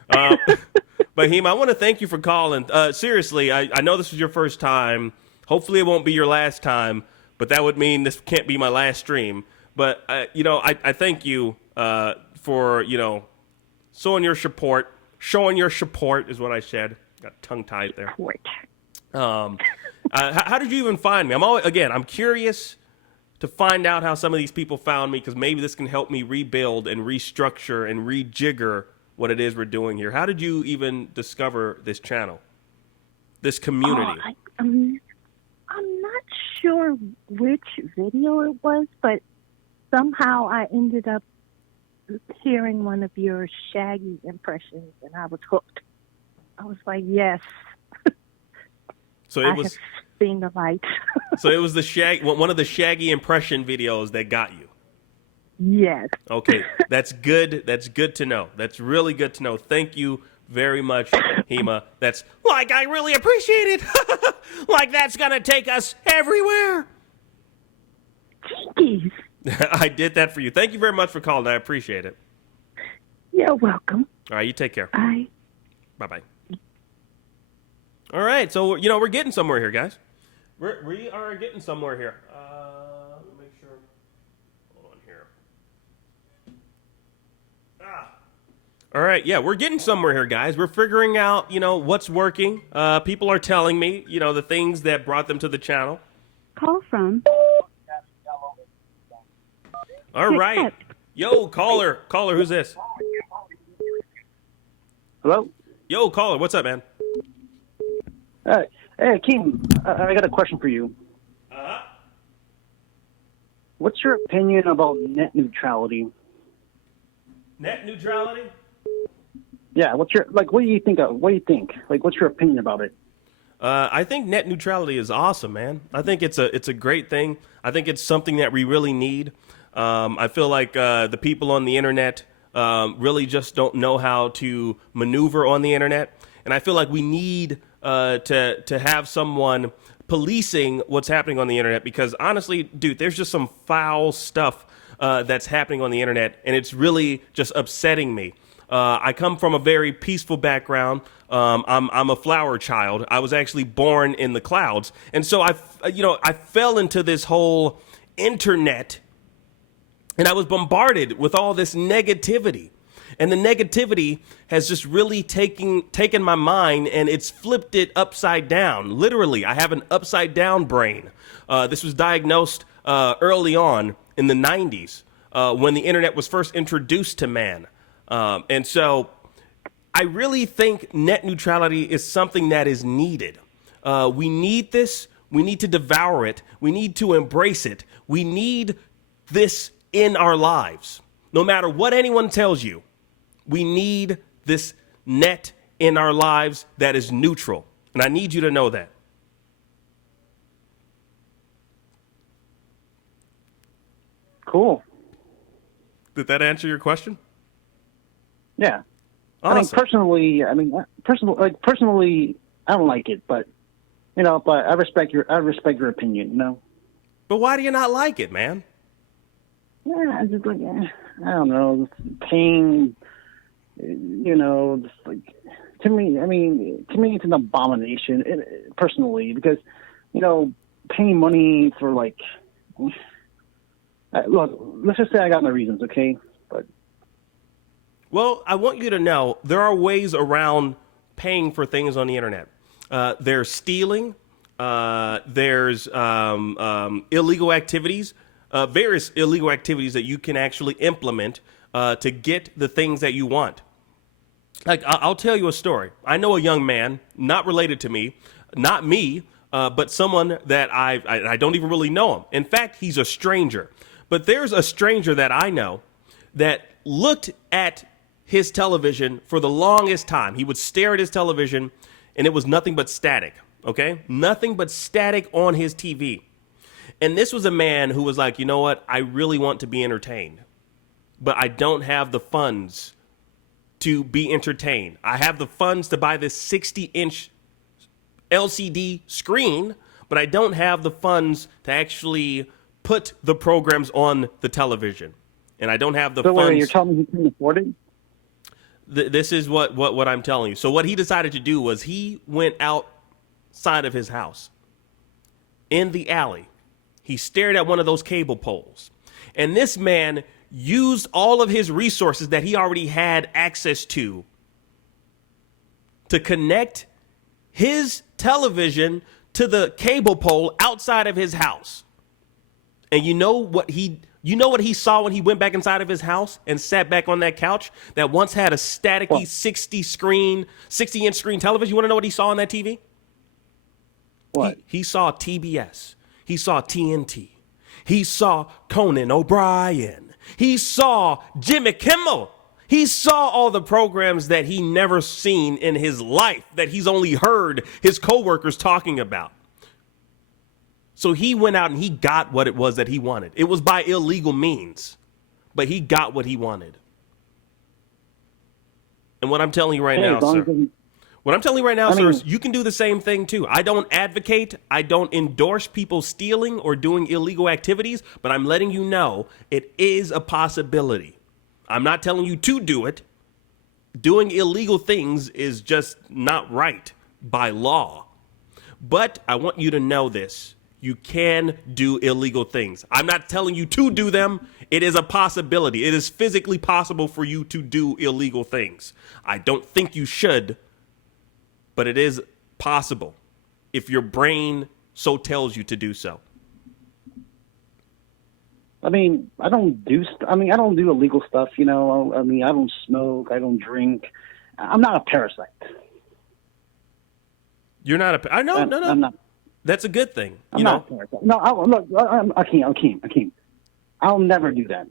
But Hema, I want to thank you for calling. Seriously, I know this was your first time. Hopefully it won't be your last time, but that would mean this can't be my last stream. But, I thank you for, showing your support. Showing your support is what I said. Got tongue-tied there. How did you even find me? I'm curious to find out how some of these people found me, because maybe this can help me rebuild and restructure and rejigger what it is we're doing here. How did you even discover this channel, this community? I'm not sure which video it was, but somehow I ended up hearing one of your Shaggy impressions, and I was hooked. I was like, yes. So I have seen the light. So it was one of the Shaggy impression videos that got you. Yes. Okay, that's good. That's good to know. That's really good to know. Thank you very much, Hema. That's I really appreciate it. Like that's gonna take us everywhere. Jeez. I did that for you. Thank you very much for calling. I appreciate it. You're welcome. All right, you take care. Bye. Bye-bye. All right, so we're getting somewhere here, guys. We are getting somewhere here. Let me make sure. Hold on here. All right, yeah, we're getting somewhere here, guys. We're figuring out, what's working. People are telling me, the things that brought them to the channel. Call from. All right. Yo, caller, who's this? Hello? Yo, caller, what's up, man? Hey, King, I got a question for you. What's your opinion about net neutrality? Net neutrality? Yeah, what do you think? What's your opinion about it? I think net neutrality is awesome, man. I think it's a great thing. I think it's something that we really need. I feel like the people on the internet really just don't know how to maneuver on the internet, and I feel like we need to have someone policing what's happening on the internet, because honestly, dude, there's just some foul stuff that's happening on the internet, and it's really just upsetting me. I come from a very peaceful background. I'm a flower child. I was actually born in the clouds, and so I fell into this whole internet, and I was bombarded with all this negativity. And the negativity has just really taken my mind, and it's flipped it upside down. Literally, I have an upside down brain. This was diagnosed early on in the 90s when the internet was first introduced to man. And so I really think net neutrality is something that is needed. We need this. We need to devour it. We need to embrace it. We need this in our lives. No matter what anyone tells you, we need this net in our lives that is neutral. And I need you to know that. Cool. Did that answer your question? Yeah. Awesome. Personally, personally, I don't like it, but but I respect your opinion. But why do you not like it, man? Yeah, I just I don't know, pain. Just like to me, it's an abomination. Personally, because paying money for look, let's just say I got my reasons, okay? But well, I want you to know there are ways around paying for things on the internet. There's stealing. There's illegal activities, various illegal activities that you can actually implement to get the things that you want. Like, I'll tell you a story. I know a young man, not related to me, not me, but someone that I don't even really know him. In fact, he's a stranger. But there's a stranger that I know that looked at his television for the longest time. He would stare at his television, and it was nothing but static, okay? Nothing but static on his TV. And this was a man who was like, you know what? I really want to be entertained, but I don't have the funds to be entertained. I have the funds to buy this 60-inch LCD screen, but I don't have the funds to actually put the programs on the television. And I don't have the funds. So you're telling me he couldn't afford it? This is what I'm telling you. So what he decided to do was he went outside of his house in the alley. He stared at one of those cable poles. And this man used all of his resources that he already had access to connect his television to the cable pole outside of his house. And you know what he saw when he went back inside of his house and sat back on that couch that once had a staticky 60-inch screen television? You want to know what he saw on that TV? What? He saw TBS. He saw TNT. He saw Conan O'Brien. He saw Jimmy Kimmel. He saw all the programs that he never seen in his life, that he's only heard his coworkers talking about. So he went out and he got what it was that he wanted. It was by illegal means, but he got what he wanted. And what I'm telling you right now, sir, is you can do the same thing too. I don't advocate, I don't endorse people stealing or doing illegal activities, but I'm letting you know it is a possibility. I'm not telling you to do it. Doing illegal things is just not right by law. But I want you to know this. You can do illegal things. I'm not telling you to do them. It is a possibility. It is physically possible for you to do illegal things. I don't think you should, but it is possible if your brain so tells you to do so. I don't do illegal stuff, I don't smoke, I don't drink. I'm not a parasite. You're not a... No. I'm not. That's a good thing. I'm not a parasite. No, Akeem. I'll never do that.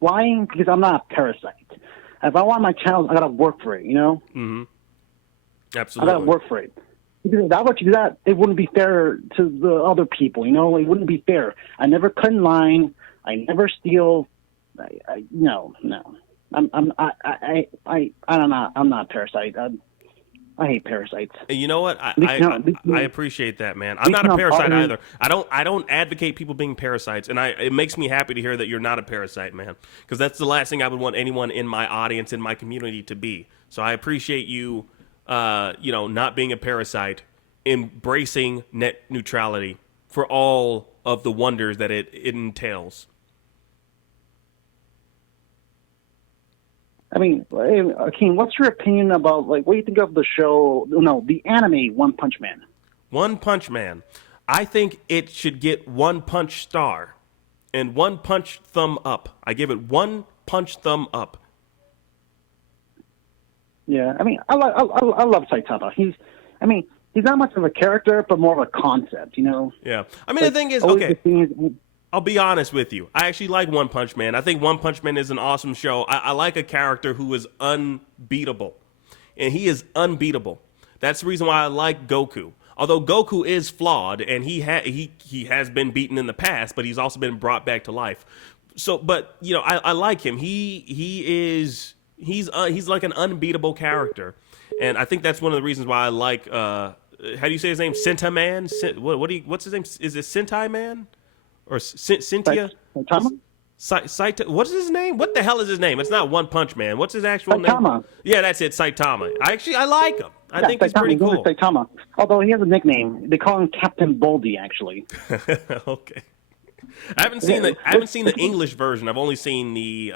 Why? Because I'm not a parasite. If I want my channel, I got to work for it, Mm-hmm. Absolutely. I got to work for it. Because if I were to do that, it wouldn't be fair to the other people, It wouldn't be fair. I never cut in line. I never steal. No. I'm not a parasite. I hate parasites. And you know what? I appreciate that, man. I'm not a parasite either. I don't advocate people being parasites, and it makes me happy to hear that you're not a parasite, man. Because that's the last thing I would want anyone in my audience, in my community, to be. So I appreciate you, not being a parasite, embracing net neutrality for all of the wonders that it entails. Akeem, what's your opinion about, what do you think of the show, the anime One Punch Man? One Punch Man. I think it should get 1 punch star and 1 punch thumb up. I give it 1 punch thumb up. Yeah, I love Saitama. he's not much of a character, but more of a concept, you know? Yeah. I mean, the thing is, always okay, the thing is- I'll be honest with you. I actually like One Punch Man. I think One Punch Man is an awesome show. I like a character who is unbeatable, and he is unbeatable. That's the reason why I like Goku. Although Goku is flawed, and he has been beaten in the past, but he's also been brought back to life. So, but you know, I like him. He's like an unbeatable character, and I think that's one of the reasons why I like. How do you say his name? Sentai Man. What's his name? Is it Sentai Man? Or Cynthia? Saitama? What's his name? What the hell is his name? It's not One Punch Man. What's his actual Saitama. name? Yeah, that's it, Saitama. I like him. I think he's Saitama. pretty His name cool. is Saitama. Although he has a nickname. They call him Captain Baldy, actually. Okay. I haven't seen the English version. I've only seen the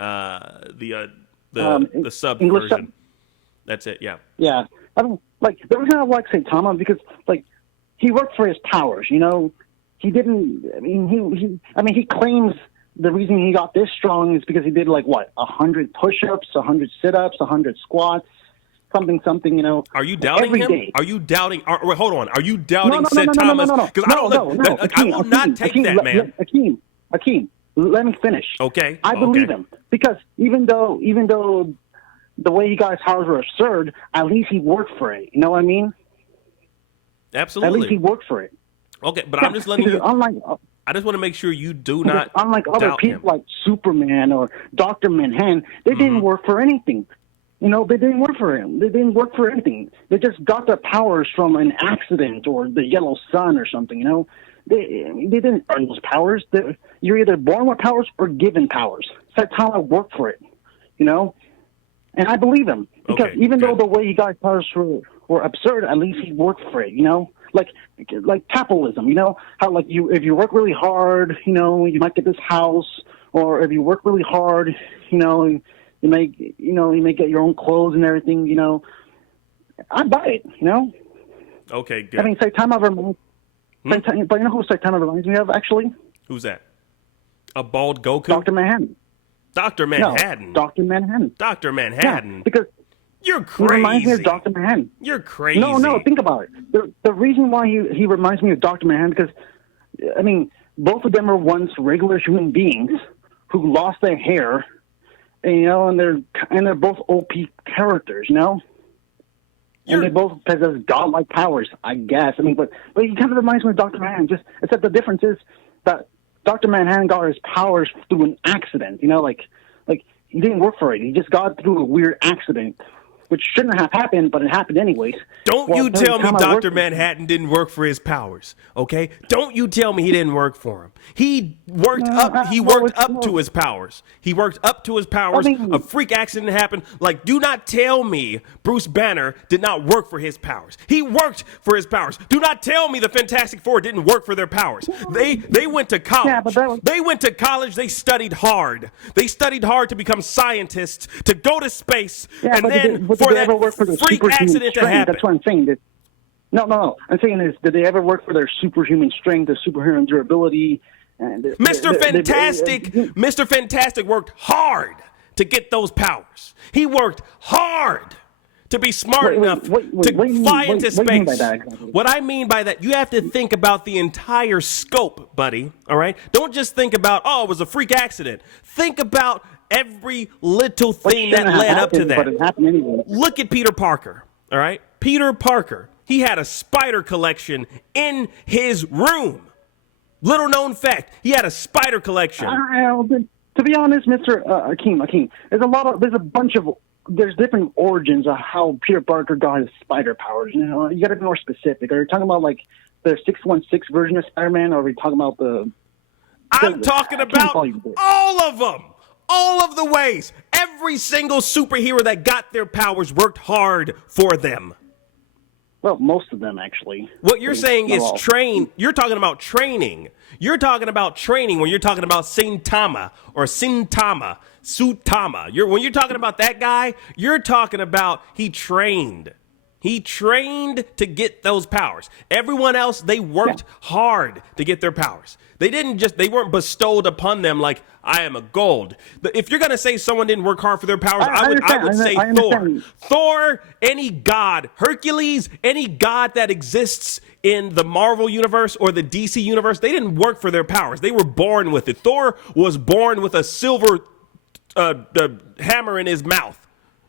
sub English version. sub? That's it. Yeah. Yeah. I don't like the reason I like Saitama because like he worked for his powers, you know. He didn't. I mean, he claims the reason he got this strong is because he did like what 100 push-ups, 100 sit-ups, 100 squats, something. You know. Are you doubting every him? day. Are you doubting? Wait, hold on. Are you doubting No. Saitama? Because I will not take Akeem, that, man. Akeem, let me finish. Okay. I believe okay. him because even though the way he got his powers were absurd, at least he worked for it. You know what I mean? Absolutely. At least he worked for it. Okay, but I'm just letting you. I just want to make sure you do not. Unlike other doubt people him. like Superman or Dr. Manhattan, they didn't work for anything. You know, they didn't work for him. They didn't work for anything. They just got their powers from an accident or the yellow sun or something. You know, they didn't earn those powers. You're either born with powers or given powers. Saitama worked for it. You know, and I believe him because Okay, even though good. the way he got his powers were absurd, at least he worked for it. You know. Like capitalism, you know, how like if you work really hard, you know, you might get this house, or if you work really hard, you know, you may get your own clothes and everything, you know. I buy it, you know. Okay, good. I mean, Saitama but you know who Saitama reminds me of actually? Who's that? A bald Goku? Dr. Manhattan. Dr. Manhattan. No, Dr. Manhattan. Dr. Manhattan. Yeah, because You're he crazy. reminds me of Dr. Manhattan. You're crazy. No, think about it. The reason why he reminds me of Dr. Manhattan because, I mean, both of them are once regular human beings who lost their hair, and, you know, and they're both OP characters, you know. And they both possess godlike powers, I guess. I mean, but he kind of reminds me of Dr. Manhattan. Just except the difference is that Dr. Manhattan got his powers through an accident. You know, like he didn't work for it. He just got through a weird accident, which shouldn't have happened, but it happened anyways. Don't you tell me Dr. Manhattan didn't work for his powers, okay? Don't you tell me he didn't work for him. He worked up to his powers. He worked up to his powers. A freak accident happened. Like, do not tell me Bruce Banner did not work for his powers. He worked for his powers. Do not tell me the Fantastic Four didn't work for their powers. They went to college. Yeah, but They went to college. They studied hard. They studied hard to become scientists, to go to space, and then for that freak accident to happen. That's what I'm saying. No. I'm saying is, did they ever work for their superhuman strength, their superhuman durability? Mr. Fantastic worked hard to get those powers. He worked hard to be smart enough to fly into space. What I mean by that, you have to think about the entire scope, buddy. All right? Don't just think about, it was a freak accident. Think about every little thing that led up to that. But it happened anyway. Look at Peter Parker, all right? Peter Parker, he had a spider collection in his room. Little known fact, he had a spider collection. To be honest, Mr. Akeem, there's different origins of how Peter Parker got his spider powers. You know, you got to be more specific. Are you talking about like the 616 version of Spider-Man, or are we talking about the? I'm talking about all of them. All of the ways. Every single superhero that got their powers worked hard for them. Well, most of them, actually. What you're saying is train. You're talking about training. You're talking about training when you're talking about Sutama. When you're talking about that guy, you're talking about he trained. He trained to get those powers. Everyone else, they worked hard to get their powers. They weren't bestowed upon them like, I am a gold. If you're going to say someone didn't work hard for their powers, I would say Thor. Thor, any god, Hercules, any god that exists in the Marvel universe or the DC universe, they didn't work for their powers. They were born with it. Thor was born with a silver hammer in his mouth.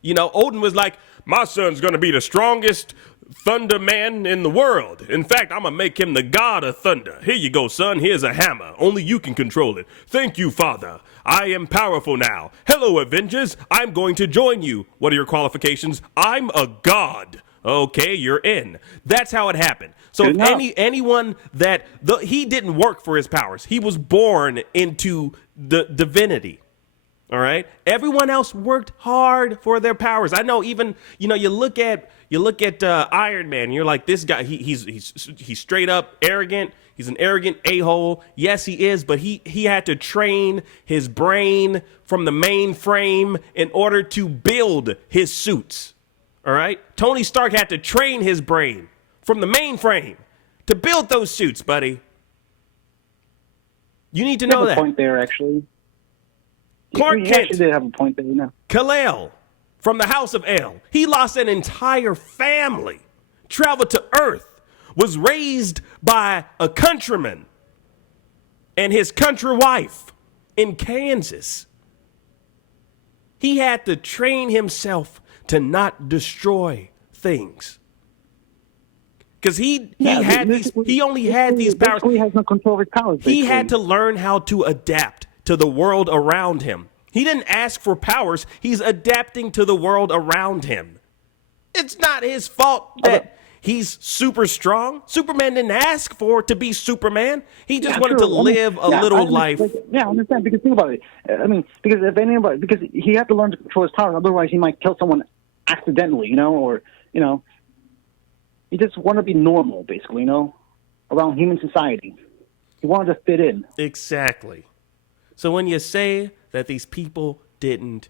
You know, Odin was like, my son's going to be the strongest thunder man in the world. In fact, I'm going to make him the god of thunder. Here you go, son. Here's a hammer. Only you can control it. Thank you, father. I am powerful now. Hello, Avengers. I'm going to join you. What are your qualifications? I'm a god. Okay, you're in. That's how it happened. So anyone that he didn't work for his powers. He was born into the divinity. All right. Everyone else worked hard for their powers. I know. Even you look at Iron Man. And you're like, this guy. He's straight up arrogant. He's an arrogant a-hole. Yes, he is. But he had to train his brain from the mainframe in order to build his suits. All right. Tony Stark had to train his brain from the mainframe to build those suits, buddy. You need to know that. Point there, actually. Clark Kent actually did have a point there, you know. Kal-El from the House of El. He lost an entire family, traveled to Earth, was raised by a countryman and his country wife in Kansas. He had to train himself to not destroy things. Because he only had these powers. He has no control of his powers. He had to learn how to adapt to the world around him. He didn't ask for powers. He's adapting to the world around him. It's not his fault that he's super strong. Superman didn't ask for to be Superman. He just wanted to live a little life. I understand. Because think about it. I mean, because he had to learn to control his powers. Otherwise, he might kill someone accidentally, or he just wanted to be normal, basically, around human society. He wanted to fit in. Exactly. So when you say that these people didn't,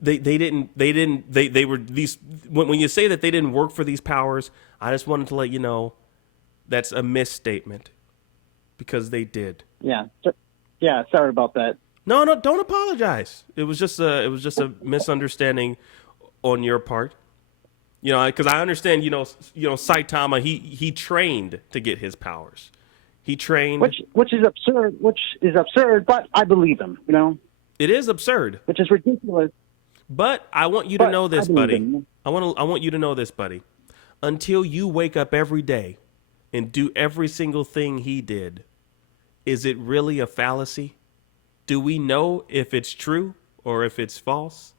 when you say that they didn't work for these powers, I just wanted to let you know that's a misstatement because they did. Yeah. Sorry about that. No, don't apologize. It was just a misunderstanding on your part. Because I understand, Saitama, he trained to get his powers. He trained, which is absurd, but I believe him. It is absurd, which is ridiculous. But I want you to know this, buddy. I want you to know this, buddy. Until you wake up every day and do every single thing he did, is it really a fallacy? Do we know if it's true or if it's false?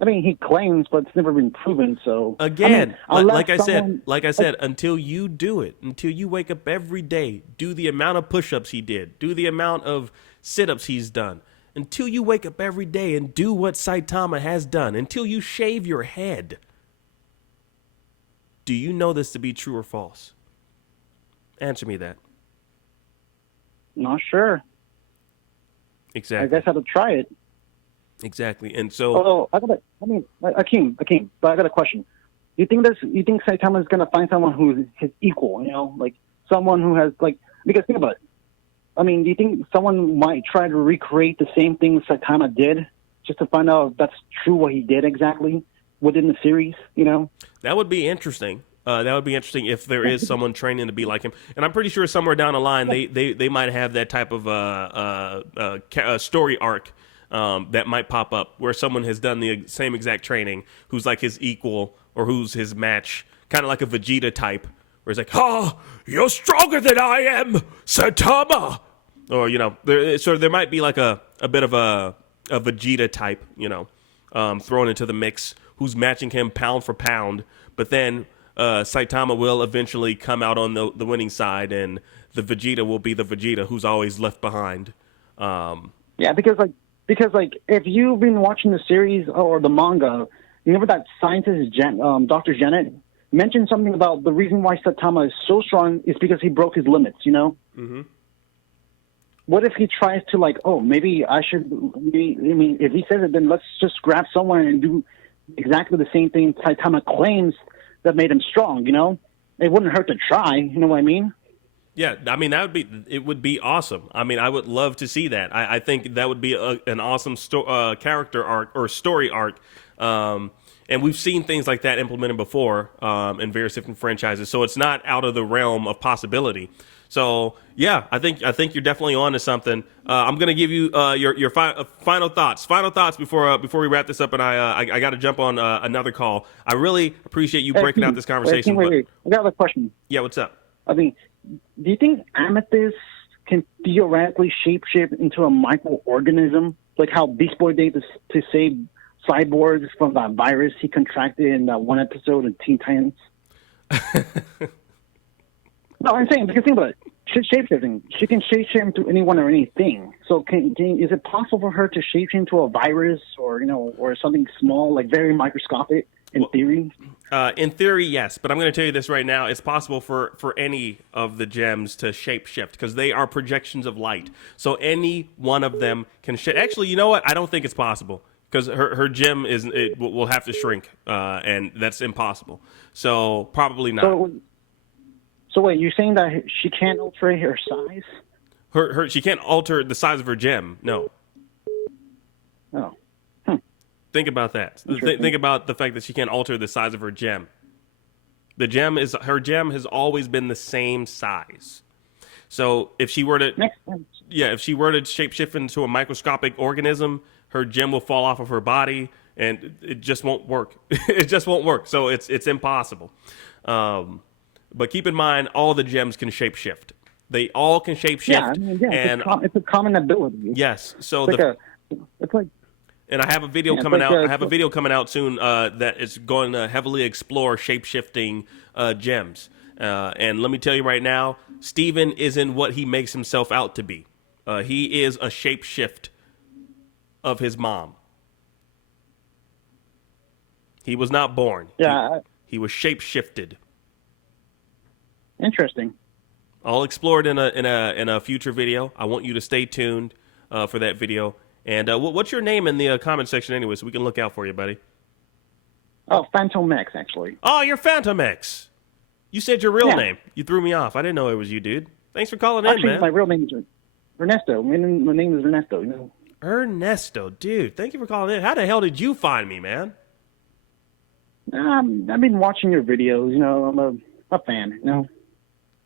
I mean, he claims, but it's never been proven. So again, like I said, until you do it, until you wake up every day, do the amount of push-ups he did, do the amount of sit-ups he's done, until you wake up every day and do what Saitama has done, until you shave your head. Do you know this to be true or false? Answer me that. Not sure. Exactly. I guess I have to try it. Exactly, and so. Akeem, but I got a question. You think Saitama is gonna find someone who's his equal? Like someone who has because think about it. I mean, do you think someone might try to recreate the same thing Saitama did, just to find out if that's true what he did exactly within the series? That would be interesting. That would be interesting if there is someone training to be like him, and I'm pretty sure somewhere down the line they might have that type of story arc. That might pop up where someone has done the same exact training who's like his equal or who's his match, kind of like a Vegeta type, where it's like, "Oh, you're stronger than I am, Saitama," or there might be like a bit of a Vegeta type, thrown into the mix, who's matching him pound for pound, but then Saitama will eventually come out on the winning side, and the Vegeta will be the Vegeta who's always left behind. Because if you've been watching the series or the manga, you remember that scientist Dr. Janet mentioned something about the reason why Saitama is so strong is because he broke his limits. Mm-hmm. What if he tries to maybe I should? If he says it, then let's just grab someone and exactly the same thing Saitama claims that made him strong, you know? It wouldn't hurt to try, you know what I mean? Yeah, I mean it would be awesome. I mean, I would love to see that. I think that would be an awesome character arc or story arc. And we've seen things like that implemented before in various different franchises, so it's not out of the realm of possibility. So yeah, I think you're definitely on to something. I'm gonna give you your final thoughts. Final thoughts before we wrap this up, and I got to jump on another call. I really appreciate you breaking out this conversation. Wait. I got a question. Yeah, what's up? I mean, do you think Amethyst can theoretically shapeshift into a microorganism, like how Beast Boy did to save Cyborg from that virus he contracted in that one episode of Teen Titans? No, I'm saying, because think about it. Shapeshifting. She can shapeshift into anyone or anything. So is it possible for her to shapeshift into a virus or, you know, or something small, like very microscopic in theory? In theory, yes. But I'm going to tell you this right now. It's possible for any of the gems to shapeshift because they are projections of light. So any one of them can Actually, you know what? I don't think it's possible because her gem will have to shrink, and that's impossible. So probably not. So wait, you're saying that she can't alter her size? She can't alter the size of her gem. No. Oh. Think about that. Think about the fact that she can't alter the size of her gem. Her gem has always been the same size. So if she were to shapeshift into a microscopic organism, her gem will fall off of her body, and it just won't work. It just won't work. So it's impossible. But keep in mind, all the gems can shapeshift. They all can shapeshift. Yeah, I mean, and it's a common ability. Yes. So it's like. And I have a video coming out. I have a video coming out soon that is going to heavily explore shape-shifting gems. And let me tell you right now, Steven isn't what he makes himself out to be. He is a shape-shift of his mom. He was not born. Yeah. He was shape-shifted. Interesting. I'll explore it in a future video. I want you to stay tuned for that video. And what's your name in the comment section anyway, so we can look out for you, buddy? Oh, Phantom X, actually. Oh, you're Phantom X. You said your real name. You threw me off. I didn't know it was you, dude. Thanks for calling in, man. My real name is Ernesto. My name is Ernesto. You know. Ernesto, dude. Thank you for calling in. How the hell did you find me, man? I've been watching your videos. You know, I'm a fan. You know.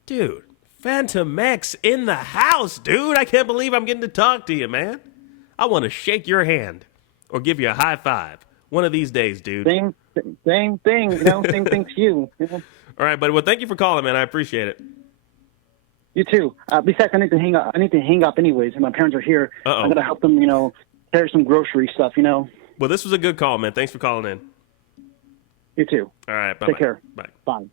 Dude, Phantom X in the house, dude. I can't believe I'm getting to talk to you, man. I want to shake your hand or give you a high five one of these days, dude. Same thing, you know, same thing to you. You know? All right, buddy. Well, thank you for calling, man. I appreciate it. You too. Besides, I need to hang up anyways, and my parents are here. Uh-oh. I gotta help them, you know, carry some grocery stuff, you know. Well, this was a good call, man. Thanks for calling in. You too. All right, bye. Take care. Bye. Bye.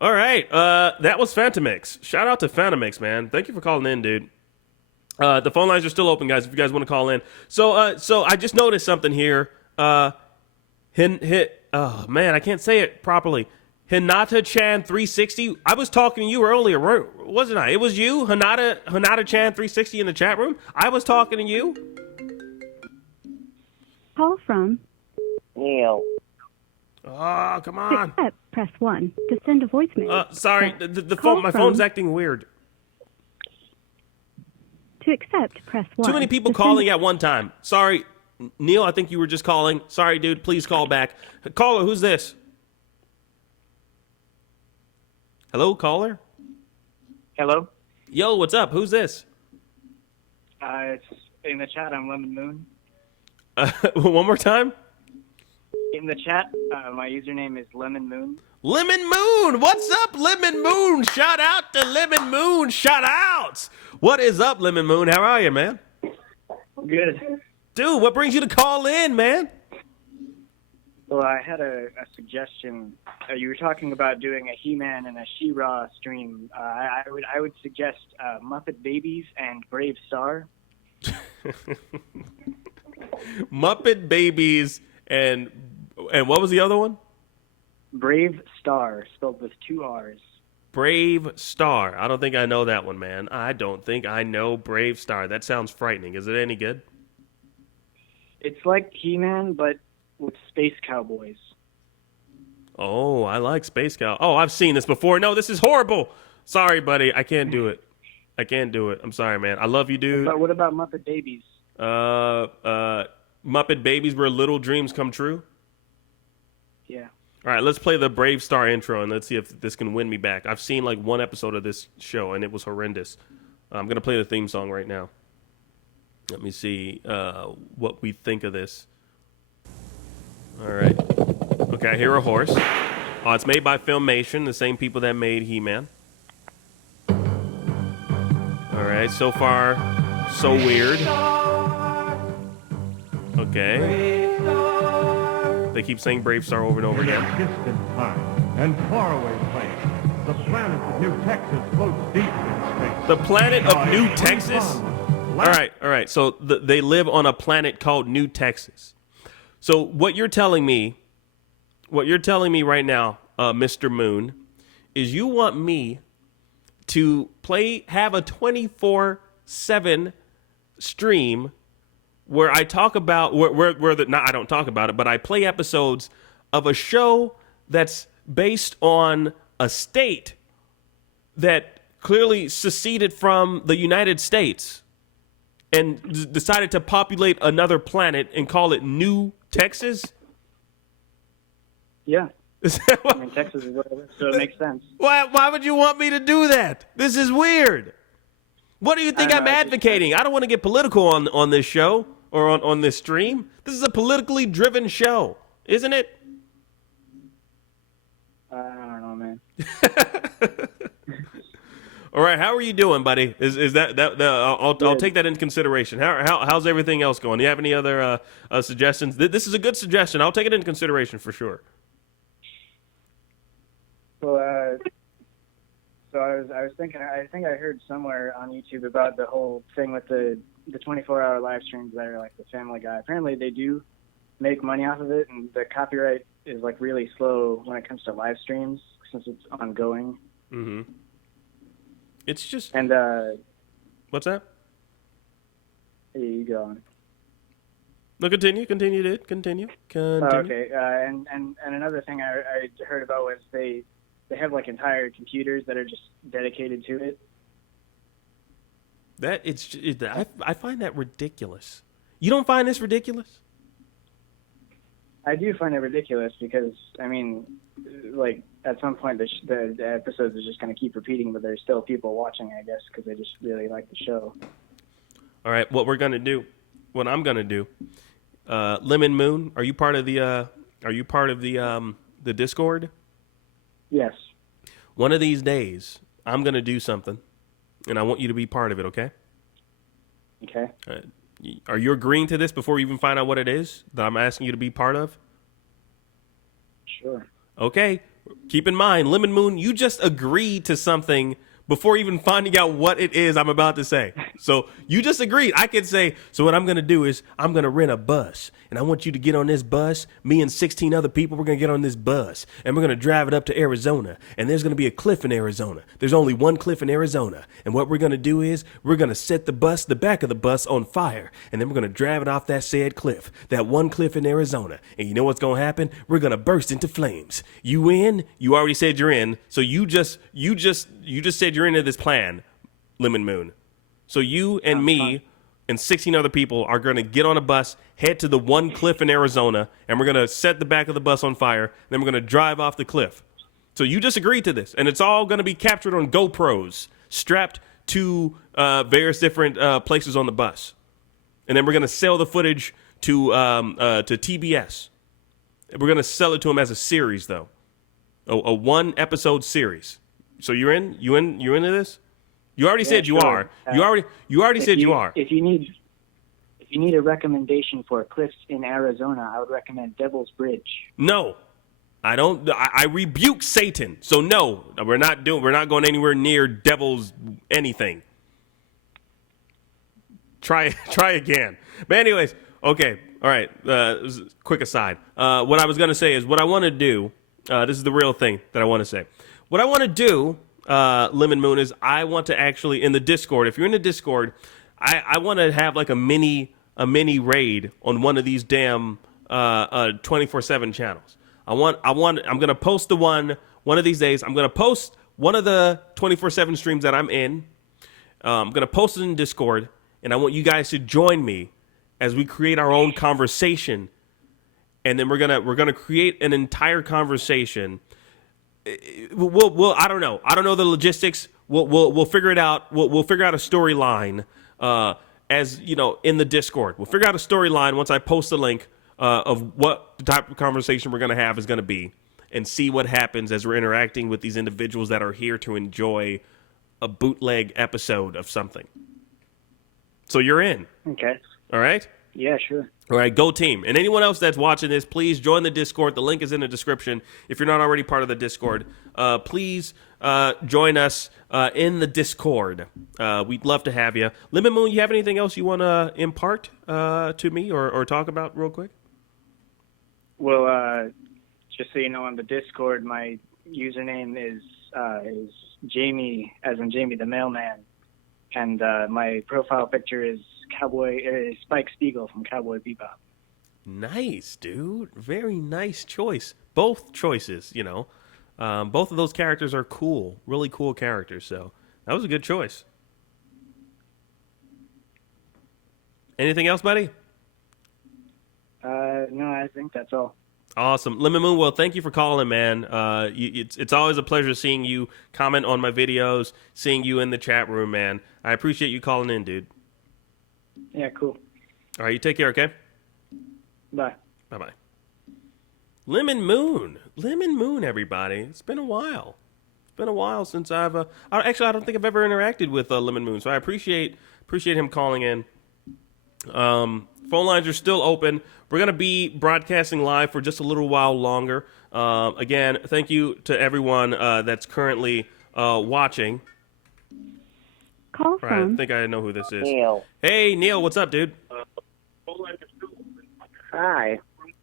All right, that was Phantom X. Shout out to Phantom X, man. Thank you for calling in, dude. The phone lines are still open, guys, if you guys want to call in. So I just noticed something here. Oh, man, I can't say it properly. Hinata-chan 360. I was talking to you earlier, wasn't I? It was you, Hinata-chan 360 in the chat room. I was talking to you. Call from. Neil. Oh, come To on. accept, press 1. To send a voicemail. Sorry, the phone. My phone's acting weird. To accept, press 1. Too many people calling at one time. Sorry, Neil, I think you were just calling. Sorry, dude, please call back. Caller, who's this? Hello, caller? Hello? Yo, what's up? Who's this? It's in the chat, I'm Lemon Moon. One more time? In the chat, my username is Lemon Moon. Lemon Moon! What's up, Lemon Moon? Shout out to Lemon Moon! Shout outs! What is up, Lemon Moon? How are you, man? Good. Dude, what brings you to call in, man? Well, I had a suggestion. You were talking about doing a He-Man and a She-Ra stream. I would suggest Muppet Babies and Brave Star. Muppet Babies and what was the other one? Brave Star, spelled with 2 R's. Brave Star. I don't think I know that one, man. I don't think I know Brave Star. That sounds frightening. Is it any good? It's like He-Man, but with Space Cowboys. Oh, I like Space Cow. Oh, I've seen this before. No, this is horrible. Sorry, buddy. I can't do it. I'm sorry, man. I love you, dude. But what about Muppet Babies? Muppet Babies Where Little Dreams Come True. Yeah. All right, let's play the Brave Star intro and let's see if this can win me back. I've seen like one episode of this show and it was horrendous. I'm going to play the theme song right now. Let me see what we think of this. All right. Okay, I hear a horse. Oh, it's made by Filmation, the same people that made He-Man. All right, so far, so weird. Okay. They keep saying Brave Star over and over again. Distant time and faraway place, the planet of New Texas floats deep in space. The planet of New Texas? All right. So they live on a planet called New Texas. So what you're telling me right now, Mr. Moon, is you want me to have a 24/7 stream where I talk about I don't talk about it, but I play episodes of a show that's based on a state that clearly seceded from the United States and decided to populate another planet and call it New Texas? Yeah. I mean, Texas is whatever, so it makes sense. Why would you want me to do that? This is weird. What do you think I'm advocating? I don't want to get political on this show or on this stream. This is a politically driven show, isn't it? I don't know, man. All right, how are you doing, buddy? Is that I'll take that into consideration. How's everything else going? Do you have any other suggestions? This is a good suggestion. I'll take it into consideration for sure. Well, so I was thinking. I think I heard somewhere on YouTube about the whole thing with the 24-hour live streams that are like the Family Guy. Apparently, they do make money off of it, and the copyright is like really slow when it comes to live streams since it's ongoing. Mm-hmm. It's just and what's that? You go on. No, continue. Oh, okay, and another thing I heard about was they have like entire computers that are just dedicated to it. I find that ridiculous. You don't find this ridiculous? I do find it ridiculous because, I mean, like, at some point the episodes are just going to keep repeating, but there's still people watching, I guess, because they just really like the show. All right, what I'm going to do, Lemon Moon, are you part of the Discord? Yes. One of these days, I'm going to do something, and I want you to be part of it, okay? Okay. Are you agreeing to this before you even find out what it is that I'm asking you to be part of? Sure. Okay. Keep in mind, Lemon Moon, you just agreed to something before even finding out what it is I'm about to say. So you just agreed. I could say, so what I'm going to do is I'm going to rent a bus, and I want you to get on this bus. Me and 16 other people, we're going to get on this bus, and we're going to drive it up to Arizona, and there's going to be a cliff in Arizona. There's only one cliff in Arizona, and what we're going to do is we're going to set the back of the bus on fire, and then we're going to drive it off that said cliff, that one cliff in Arizona, and you know what's going to happen? We're going to burst into flames. You in? You already said you're in, so you just said you're into this plan, Lemon Moon. So you and me and 16 other people are going to get on a bus, head to the one cliff in Arizona, and we're going to set the back of the bus on fire, and then we're going to drive off the cliff. So you just agreed to this, and it's all going to be captured on GoPros, strapped to various different places on the bus. And then we're going to sell the footage to TBS. We're going to sell it to them as a series, though. A one-episode series. So you're in? You into this? You already said you are. You already said you are. If you need a recommendation for cliffs in Arizona, I would recommend Devil's Bridge. No, I don't. I rebuke Satan. So no, we're not going anywhere near Devil's anything. Try again. But anyways, okay, all right. Quick aside. What I was gonna say is what I want to do. This is the real thing that I want to say. What I want to do, Lemon Moon, is I want to actually, in the Discord, if you're in the Discord, I want to have like a mini raid on one of these damn 24/7 channels. I'm gonna post one of these days. I'm gonna post one of the 24/7 streams that I'm in. I'm gonna post it in Discord, and I want you guys to join me as we create our own conversation. And then we're gonna create an entire conversation. We'll I don't know the logistics. We'll figure it out. We'll figure out a storyline. As you know, in the Discord, we'll figure out a storyline once I post the link of what the type of conversation we're gonna have is gonna be, and see what happens as we're interacting with these individuals that are here to enjoy a bootleg episode of something. So you're in. Okay. All right? Yeah, sure. All right, go team. And anyone else that's watching this, please join the Discord. The link is in the description. If you're not already part of the Discord, please join us in the Discord. We'd love to have you. Lemon Moon, you have anything else you want to impart to me or talk about real quick? Well, just so you know, on the Discord, my username is Jamie, as in Jamie the Mailman, and my profile picture is Spike Spiegel from Cowboy Bebop. Nice, dude. Very nice choice. Both choices, you know. Both of those characters are cool. Really cool characters, so that was a good choice. Anything else, buddy? No, I think that's all. Awesome. Lemon Moon, well, thank you for calling, man. It's always a pleasure seeing you comment on my videos, seeing you in the chat room, man. I appreciate you calling in, dude. Yeah, cool. All right, you take care, okay? Bye. Bye-bye. Lemon Moon, everybody. It's been a while. It's been a while since I've... actually, I don't think I've ever interacted with Lemon Moon, so I appreciate him calling in. Phone lines are still open. We're going to be broadcasting live for just a little while longer. Again, thank you to everyone that's currently watching. Call All right, I from think I know who this is. Neil. Hey, Neil, what's up, dude? Hi.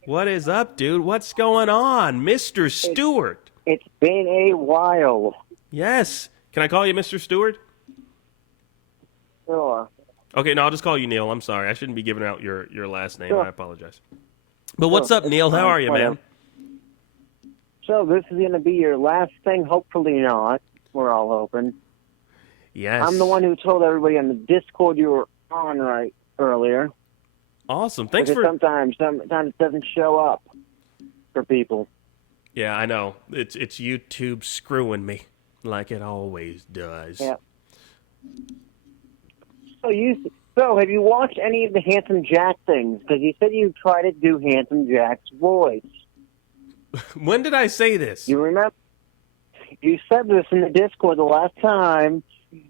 What is up, dude? What's going on? Mr. Stewart. It's been a while. Yes. Can I call you Mr. Stewart? Sure. Okay, no, I'll just call you Neil. I'm sorry. I shouldn't be giving out your last name. Sure. I apologize. But what's up, Neil? How are you, man? So this is going to be your last thing. Hopefully not. We're all hoping. Yes. I'm the one who told everybody on the Discord you were on right earlier. Awesome. Thanks Because for... sometimes it doesn't show up for people. Yeah, I know. It's YouTube screwing me like it always does. Yeah. So have you watched any of the Handsome Jack things? Because you said you tried to do Handsome Jack's voice. When did I say this? You remember? You said this in the Discord the last time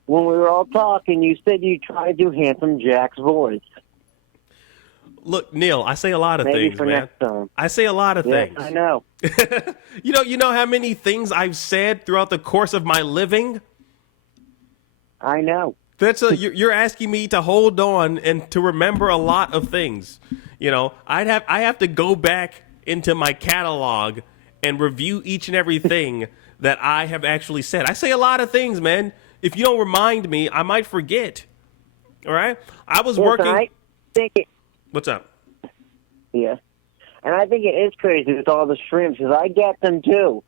when we were all talking. You said you tried to do Handsome Jack's voice. Look, Neil, I say a lot of Maybe things, for man. next time. I say a lot of Yes, things. I know. You know how many things I've said throughout the course of my living? I know. You're asking me to hold on and to remember a lot of things. You know, I have to go back into my catalog and review each and everything that I have actually said. I say a lot of things, man. If you don't remind me, I might forget. All right? I was working... I think it... What's up? Yeah. And I think it is crazy with all the streams, because I get them too.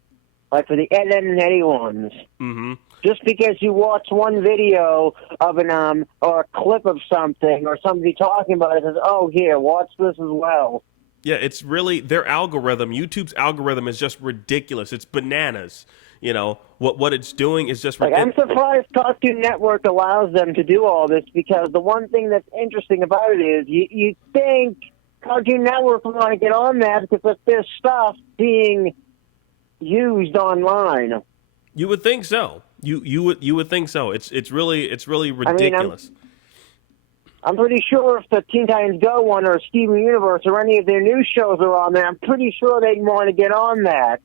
Like for the Ed, Ed and Eddie ones. Mm-hmm. Just because you watch one video of an or a clip of something or somebody talking about it, says, "Oh, here, watch this as well." Yeah, it's really their algorithm. YouTube's algorithm is just ridiculous. It's bananas. You know what it's doing is just I'm surprised Cartoon Network allows them to do all this, because the one thing that's interesting about it is you think Cartoon Network will want to get on that because of their stuff being used online. You would think so. You would think so. It's really ridiculous. I'm pretty sure if the Teen Titans Go one or Steven Universe or any of their new shows are on there, I'm pretty sure they'd want to get on that.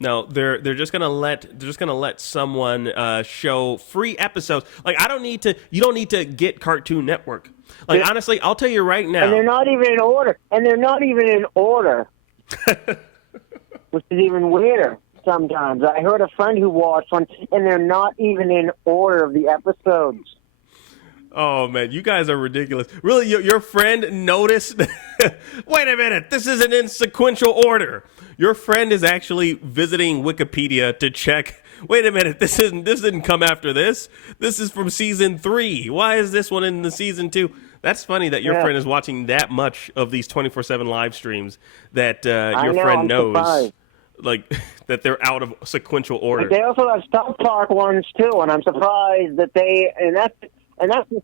No, they're just gonna let someone show free episodes. Like you don't need to get Cartoon Network. Like honestly, I'll tell you right now. And they're not even in order. Which is even weirder sometimes. I heard a friend who watched one, and they're not even in order of the episodes. Oh man, you guys are ridiculous. Really, your friend noticed? Wait a minute, this isn't in sequential order. Your friend is actually visiting Wikipedia to check. Wait a minute, this didn't come after this. This is from season 3. Why is this one in the season 2? That's funny that your friend is watching that much of these 24/7 live streams that your friend knows. Surprised. Like that they're out of sequential order. But they also have South Park ones too, and I'm surprised that that's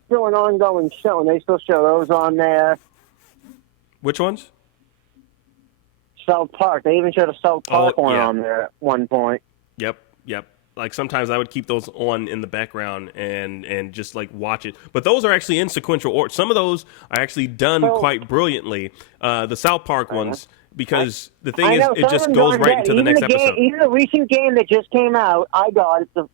still an ongoing show, and they still show those on there. Which ones? South Park. They even showed a South Park one yeah. on there at one point. Yep. Like sometimes I would keep those on in the background and just like watch it. But those are actually in sequential order. Some of those are actually done quite brilliantly. The South Park ones, because the thing is, it just goes right into the next episode. Even the recent game that just came out, I got it's the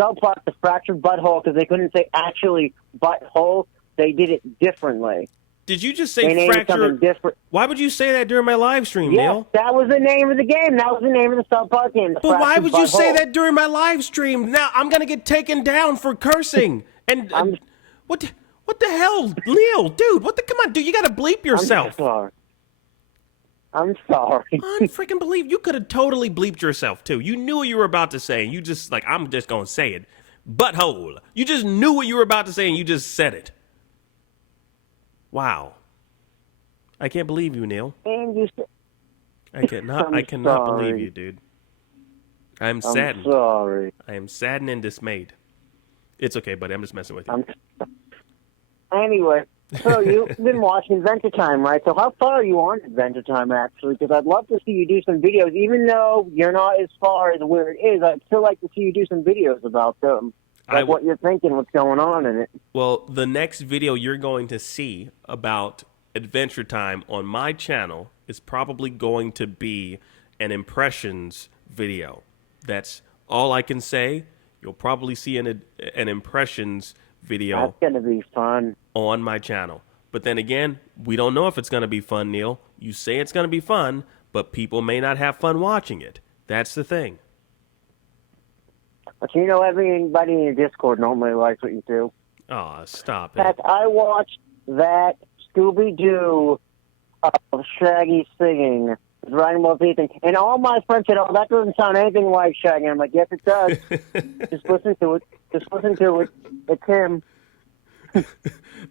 South Park, the Fractured Butthole, because they couldn't say actually butthole. They did it differently. Did you just say fractured? Why would you say that during my live stream, Neil? That was the name of the game. That was the name of the South Park game. But why would you say that during my live stream? Now I'm gonna get taken down for cursing. And what the hell, Neil, dude? Come on, dude, you gotta bleep yourself. I'm sorry. Unfreaking you could have totally bleeped yourself too. You knew what you were about to say, and you just I'm just gonna say it. Butthole. You just knew what you were about to say, and you just said it. Wow. I can't believe you, Neil. And you I cannot believe you, dude. I'm saddened. I'm sorry. I am saddened and dismayed. It's okay, buddy. I'm just messing with you. Anyway, so you've been watching Adventure Time, right? So how far are you on Adventure Time, actually? Because I'd love to see you do some videos. Even though you're not as far as where it is, I'd still like to see you do some videos about them. Like what you're thinking, what's going on in it. Well, the next video you're going to see about Adventure Time on my channel is probably going to be an impressions video. That's all I can say. You'll probably see an impressions video. That's going to be fun. On my channel. But then again, we don't know if it's going to be fun, Neil. You say it's going to be fun, but people may not have fun watching it. That's the thing. But you know, everybody in your Discord normally likes what you do. Oh, stop it. In fact, I watched that Scooby-Doo of Shaggy singing, Dragon Ball Z thing, and all my friends said, "Oh, that doesn't sound anything like Shaggy." I'm like, "Yes, it does. Just listen to it. Just listen to it. It's him."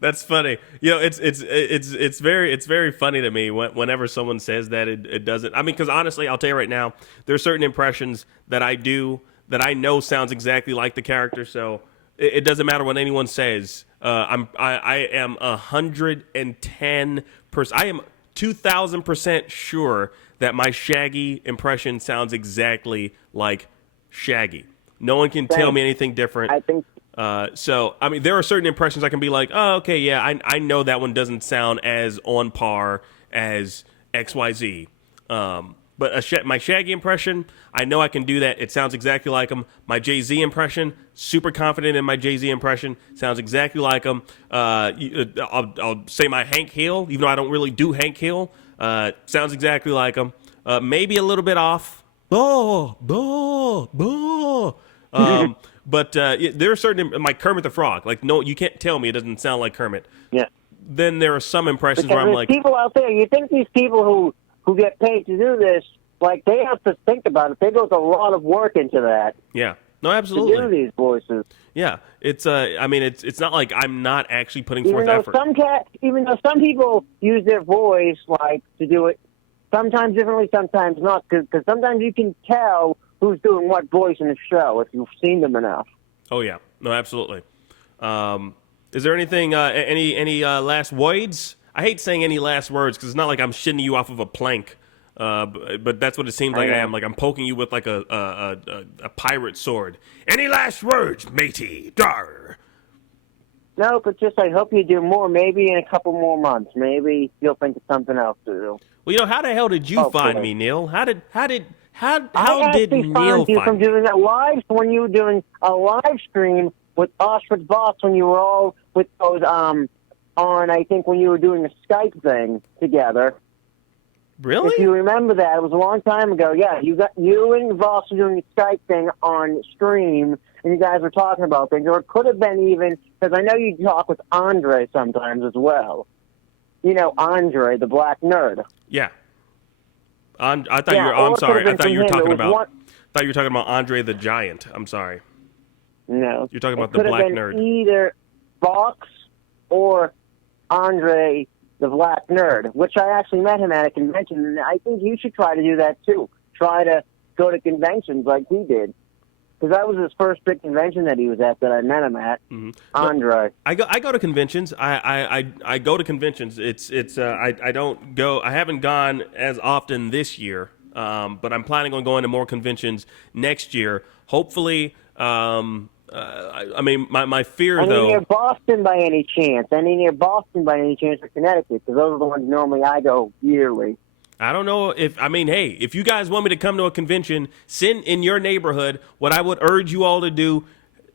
That's funny. You know, it's very funny to me whenever someone says that it doesn't. I mean, because honestly, I'll tell you right now, there are certain impressions that I do that I know sounds exactly like the character. So it doesn't matter what anyone says. I am 110%. I am 2,000% sure that my Shaggy impression sounds exactly like Shaggy. No one can tell me anything different. I think. So, I mean, there are certain impressions I can be like, oh, okay, yeah, I know that one doesn't sound as on par as XYZ. But my Shaggy impression, I know I can do that. It sounds exactly like him. My Jay-Z impression, super confident in my Jay-Z impression, sounds exactly like him. I'll say my Hank Hill, even though I don't really do Hank Hill, sounds exactly like him. Maybe a little bit off. But there are certain, like Kermit the Frog. Like, no, you can't tell me it doesn't sound like Kermit. Yeah. Then there are some impressions because where I'm like, people out there, you think these people who get paid to do this, like, they have to think about it. They go a lot of work into that. Yeah. No, absolutely. To do these voices. Yeah. It's I mean, it's not like I'm not actually putting forth effort. Even though some people use their voice, like, to do it sometimes differently, sometimes not, because sometimes you can tell who's doing what voice in the show if you've seen them enough. Oh, yeah. No, absolutely. Is there anything, any last words? I hate saying any last words because it's not like I'm shitting you off of a plank, but that's what it seems like I am. Like I'm poking you with like a pirate sword. Any last words, matey? Dar. No, but just I hope you do more. Maybe in a couple more months. Maybe you'll think of something else to do. Well, you know, how the hell did you find me, Neil? How did Neil find you from doing that live when you were doing a live stream with Ostrich Boss when you were all with those on, I think when you were doing a Skype thing together. Really? If you remember that, it was a long time ago. Yeah, you and Voss were doing a Skype thing on stream, and you guys were talking about things. Or it could have been even, because I know you talk with Andre sometimes as well. You know, Andre, the black nerd. Yeah. I'm sorry. I thought you were talking about. Thought you were talking about Andre the Giant. I'm sorry. No. You're talking about the black nerd. Either Vox or Andre the black nerd, which I actually met him at a convention, and I think you should try to do that too. Try to go to conventions like he did. Because that was his first big convention that he was at that I met him at. Mm-hmm. Andre. I go to conventions. I go to conventions. I don't go. I haven't gone as often this year, but I'm planning on going to more conventions next year. Hopefully, I mean, my fear though. Near Boston by any chance? Near Boston by any chance, or Connecticut? Because those are the ones normally I go yearly. I don't know hey, if you guys want me to come to a convention, send in your neighborhood. What I would urge you all to do,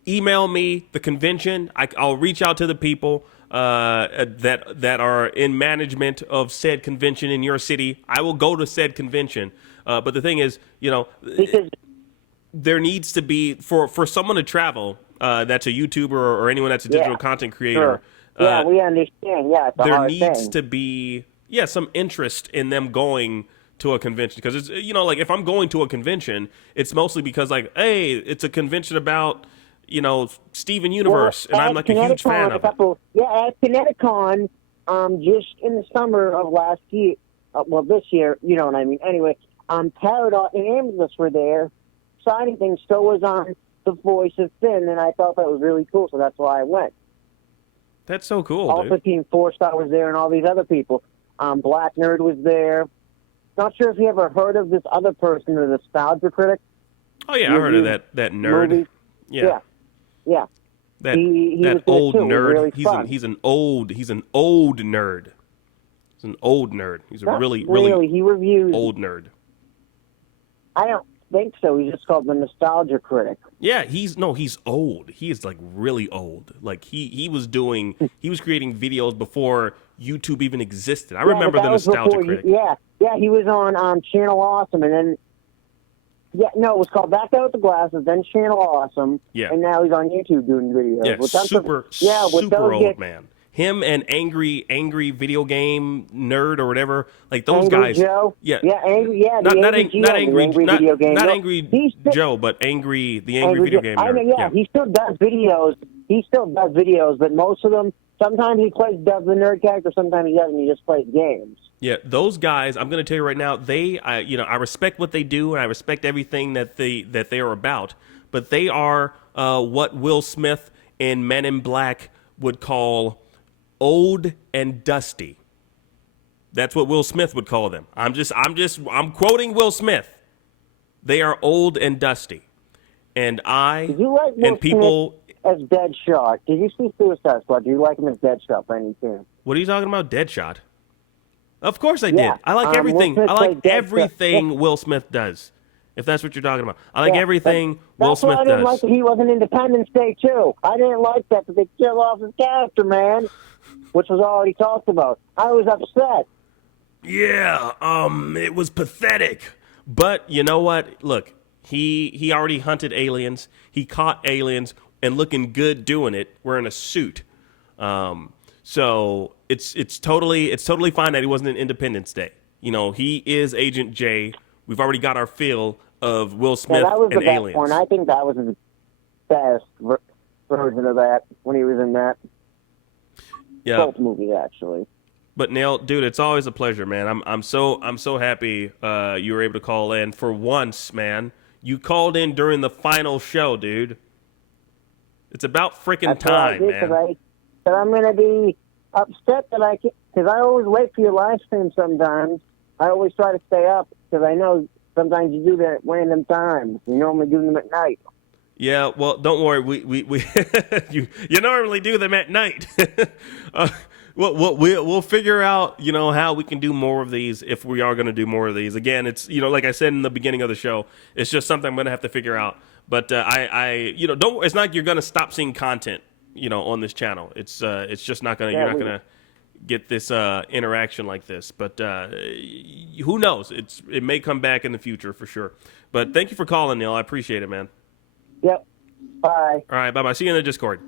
email me the convention. I'll reach out to the people that are in management of said convention in your city. I will go to said convention. But the thing is, because there needs to be, for someone to travel, that's a YouTuber or anyone that's a digital content creator. Sure. Yeah, we understand. Yeah, it's a there hard needs thing. to be some interest in them going to a convention, because it's like if I'm going to a convention, it's mostly because like, hey, it's a convention about Steven Universe, and I'm like a huge fan of it. At Kineticon, just in the summer of last year, this year, you know what I mean. Anyway, Paradox and Ambulance were there signing things. So was on the Voice of Finn, and I thought that was really cool, so that's why I went. That's so cool, Also, dude. Team 4-Star was there, and all these other people. Black Nerd was there. Not sure if you ever heard of this other person, the Nostalgia Critic. Oh yeah, I heard of that nerd. Movies. Yeah. That was old too. nerd. Really he's an old nerd. He's an old nerd. He's a really he reviews old nerd. I don't think so. He's just called the Nostalgia Critic. Yeah, he's old. He is like really old. Like he was creating videos before YouTube even existed. I remember the Nostalgia Critic. He was on Channel Awesome, and then it was called Back Out with the Glasses, then Channel Awesome, and now he's on YouTube doing videos. Yeah, super old man. Him and angry video game nerd or whatever, like those Angry guys. Joe? Not angry Joe, but the angry video game nerd. He still does videos. But most of them, sometimes he does the nerd character, sometimes he doesn't. He just plays games. Yeah, those guys, I'm going to tell you right now, I respect what they do, and I respect everything that they are about. But they are what Will Smith in Men in Black would call old and dusty. That's what Will Smith would call them. I'm quoting Will Smith. They are old and dusty. And Did you like Will people Smith as Deadshot? Did you see Suicide Squad? Do you like him as Deadshot by any chance? What are you talking about, Deadshot? Of course I did. I like everything. I like everything Will Smith does. If that's what you're talking about. I like everything Will Smith does. That's why I didn't like that he was in Independence Day, too. I didn't like that they kill off his character, man, which was already talked about. I was upset. Yeah, it was pathetic. But you know what? Look, he already hunted aliens. He caught aliens and looking good doing it, wearing a suit. So it's totally fine that he wasn't in Independence Day. He is Agent J. We've already got our feel of Will Smith that was and the best aliens. one. I think that was his best version of that when he was in that. Yeah. Both movies, actually. But Neil, dude, it's always a pleasure, man. I'm so happy you were able to call in for once, man. You called in during the final show, dude. It's about freaking time, man. Because I'm gonna be upset that I can't, because I always wait for your live stream sometimes. I always try to stay up because I know sometimes you do that at random times. You normally do them at night. Yeah, well, don't worry. We you normally do them at night. We'll figure out, how we can do more of these if we are going to do more of these. Again, it's, like I said in the beginning of the show, it's just something I'm going to have to figure out. But don't. It's not like you're going to stop seeing content, on this channel. It's just not going to. You're not going to get this interaction like this. But who knows? It may come back in the future for sure. But thank you for calling, Neil. I appreciate it, man. Yep. Bye. All right, bye-bye. See you in the Discord.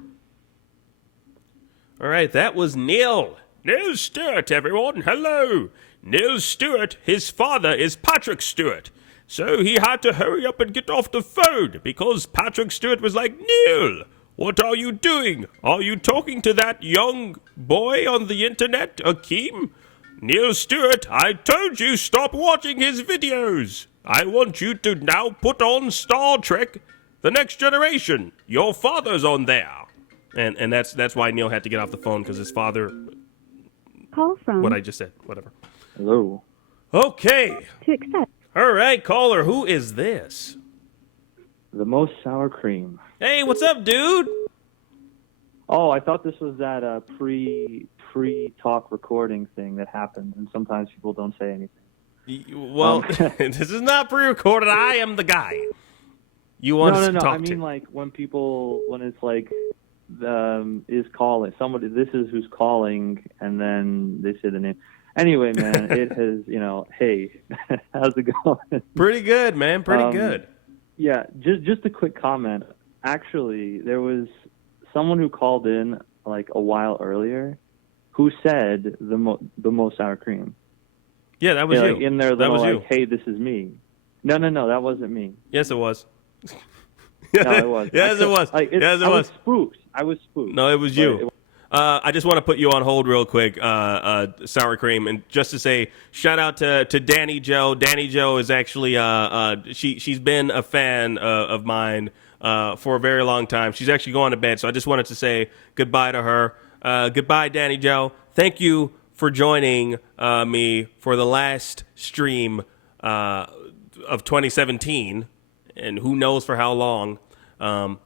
All right, that was Neil. Neil Stewart, everyone. Hello. Neil Stewart, his father is Patrick Stewart. So he had to hurry up and get off the phone because Patrick Stewart was like, Neil, what are you doing? Are you talking to that young boy on the internet, Akeem? Neil Stewart, I told you stop watching his videos. I want you to now put on Star Trek, The Next Generation. Your father's on there. And that's why Neil had to get off the phone, because his father... Call from... What I just said. Whatever. Hello. Okay. To accept. All right, caller, who is this? The most sour cream. Hey, what's up, dude? Oh, I thought this was that pre-talk recording thing that happens, and sometimes people don't say anything. Well, this is not pre-recorded. I am the guy you want to talk to. I mean, like when it's like is calling somebody. This is who's calling, and then they say the name. Anyway, man, it has, hey, how's it going? Pretty good, man. Pretty good. Yeah, just a quick comment. Actually, there was someone who called in like a while earlier who said the most sour cream. Yeah, that was you. Like in their that little, was like, you. hey, this is me. No, that wasn't me. Yes, it was. No, it was. Yes, it was. Yes, it was. I was spooked. No, it was you. I just want to put you on hold real quick, Sour Cream, and just to say, shout out to Danny Joe. Danny Joe is actually she's been a fan of mine for a very long time. She's actually going to bed, so I just wanted to say goodbye to her. Goodbye, Danny Joe. Thank you for joining me for the last stream of 2017, and who knows for how long.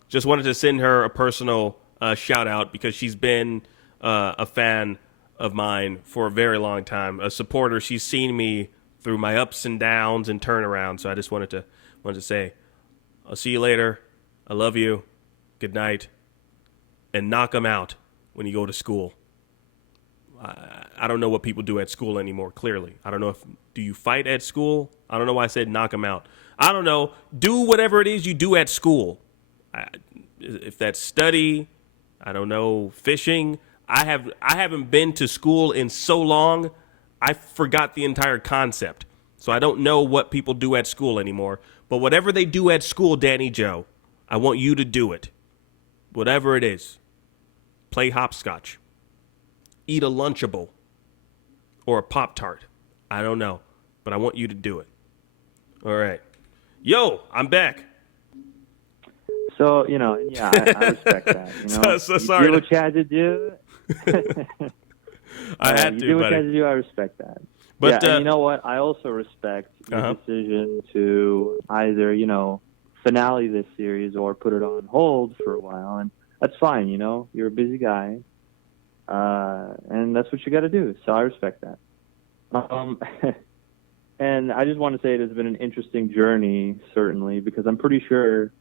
Just wanted to send her a personal shout out because she's been a fan of mine for a very long time, a supporter. She's seen me through my ups and downs and turnarounds. So I just wanted to say, I'll see you later. I love you. Good night. And knock 'em out when you go to school. I don't know what people do at school anymore, clearly. I don't know do you fight at school? I don't know why I said knock 'em out. I don't know. Do whatever it is you do at school. If that's study, I don't know, fishing. I haven't been to school in so long, I forgot the entire concept. So I don't know what people do at school anymore. But whatever they do at school, Danny Joe, I want you to do it. Whatever it is. Play hopscotch. Eat a Lunchable. Or a Pop-Tart. I don't know. But I want you to do it. All right. Yo, I'm back. So, yeah, I respect that. So sorry. You do what you had to do. I had to, you do what buddy. you had to do, I respect that. But, and you know what? I also respect your decision to either, finale this series or put it on hold for a while. And that's fine, You're a busy guy. And that's what you got to do. So I respect that. And I just want to say it has been an interesting journey, certainly, because I'm pretty sure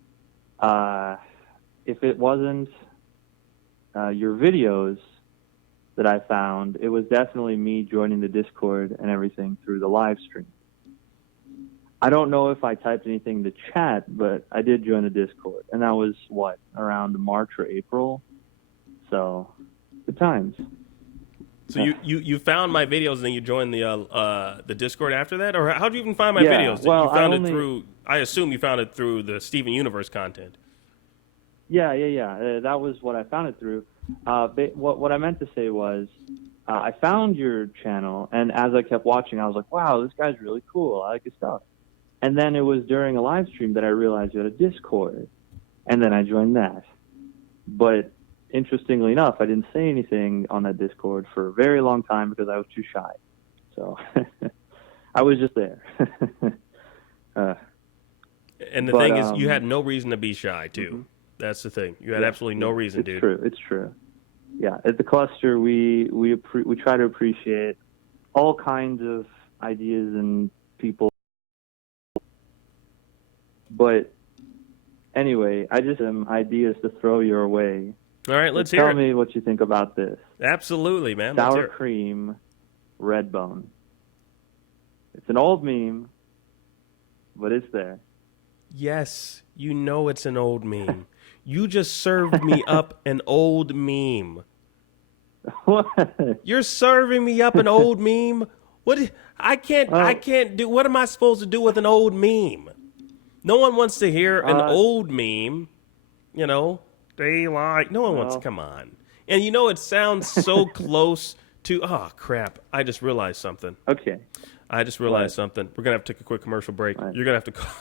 if it wasn't your videos that I found, it was definitely me joining the Discord and everything through the live stream. I don't know if I typed anything in the chat, but I did join the Discord, and that was, around March or April? So, good times. So you found my videos and then you joined the Discord after that, or how did you even find my videos? Well, you found it through. I assume you found it through the Steven Universe content. Yeah. That was what I found it through. What I meant to say was, I found your channel, and as I kept watching, I was like, "Wow, this guy's really cool. I like his stuff." And then it was during a live stream that I realized you had a Discord, and then I joined that. But interestingly enough, I didn't say anything on that Discord for a very long time because I was too shy. So I was just there. And the thing is, you had no reason to be shy, too. Mm-hmm. That's the thing. You had absolutely no reason, dude. It's true. Yeah, at the cluster, we try to appreciate all kinds of ideas and people. But anyway, I just have ideas to throw your way. All right, let's hear Tell it. me what you think about this. Absolutely, man. Let's hear Sour it. cream, red bone. It's an old meme, but it's there. Yes, you know it's an old meme. You just served me up an old meme. What? You're serving me up an old meme? What? I can't do. What am I supposed to do with an old meme? No one wants to hear an old meme. You know, daylight. No one wants. Come on. And you know, it sounds so close to. Oh crap! I just realized something. Okay. I just realized something. We're gonna have to take a quick commercial break. You're gonna have to call.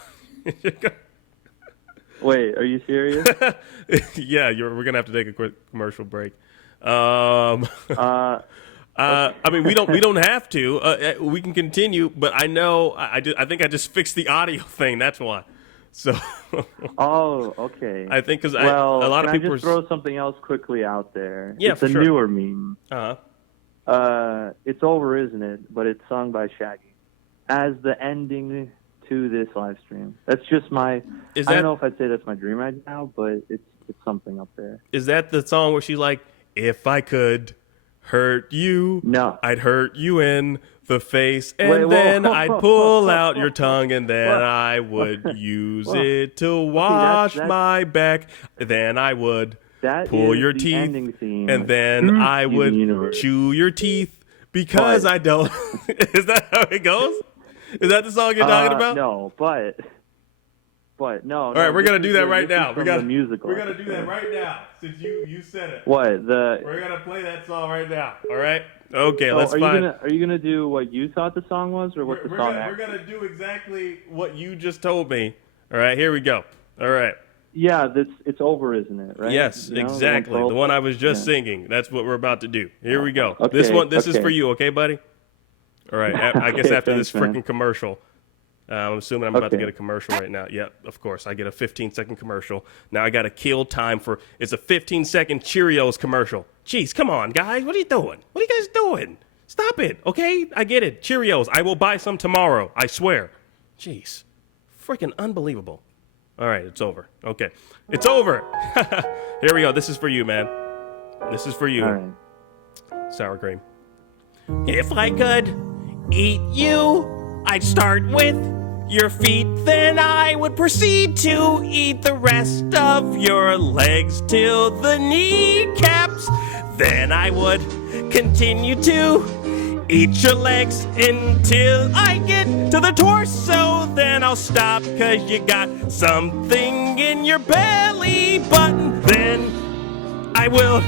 Wait, are you serious? Yeah, we're gonna have to take a quick commercial break. I mean, we don't have to. We can continue, but I know I think I just fixed the audio thing. That's why. So. Oh, okay. I think because a lot of can people I just throw something else quickly out there? Yeah, it's for a sure. newer meme. Uh-huh. It's over, isn't it? But it's sung by Shaggy as the ending to this live stream. That's just my. I don't know if I'd say that's my dream right now, but it's something up there. Is that the song where she's like, "If I could hurt you, no, I'd hurt you in the face, and then I'd pull out your tongue, and then I would use it to wash my back. Then I would pull your teeth, and then I would chew your teeth because I don't." Is that how it goes? Is that the song you're talking about? No, but no. All right, we're gonna do that right now. We're gonna do that right now since you said it. What We're gonna play that song right now. All right. Okay, so let's find. Are you gonna do what you thought the song was, or what the song? We're gonna do exactly what you just told me. All right, here we go. All right. Yeah, it's over, isn't it? Right? Yes, exactly. The one I was just singing. That's what we're about to do. Here we go. Okay, This is for you, okay, buddy? All right. I guess after this freaking commercial. I'm assuming I'm about to get a commercial right now. Yep, of course. I get a 15-second commercial. Now I got to kill time for... It's a 15-second Cheerios commercial. Jeez, come on, guys. What are you doing? What are you guys doing? Stop it, okay? I get it. Cheerios. I will buy some tomorrow. I swear. Jeez. Freaking unbelievable. All right, it's over. Okay. It's over. Here we go. This is for you, man. This is for you. All right. Sour cream. If I could eat you, I'd start with your feet, then I would proceed to eat the rest of your legs till the kneecaps. Then I would continue to eat your legs until I get to the torso. Then I'll stop 'cause you got something in your belly button. Then I will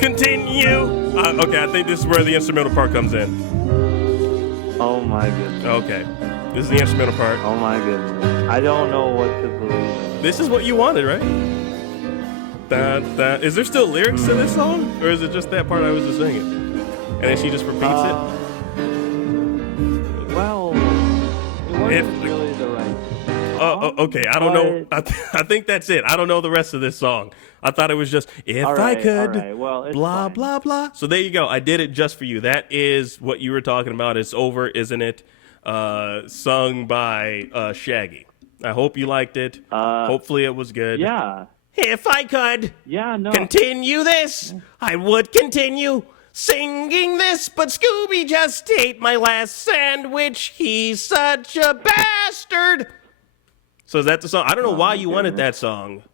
continue. Okay, I think this is where the instrumental part comes in. Oh my goodness. Okay. This is the instrumental part. Oh my goodness. I don't know what to believe. This is what you wanted, right? Is there still lyrics to this song? Or is it just that part I was just singing? And then she just repeats it? Well, it wasn't really the right song. Okay. I don't know. I think that's it. I don't know the rest of this song. I thought it was just, if I could, well, blah, blah, blah. So there you go. I did it just for you. That is what you were talking about. It's over, isn't it? Sung by Shaggy. I hope you liked it. Hopefully it was good. Yeah. If I could continue this, I would continue singing this, but Scooby just ate my last sandwich. He's such a bastard. So is that the song? I don't know why you wanted that song.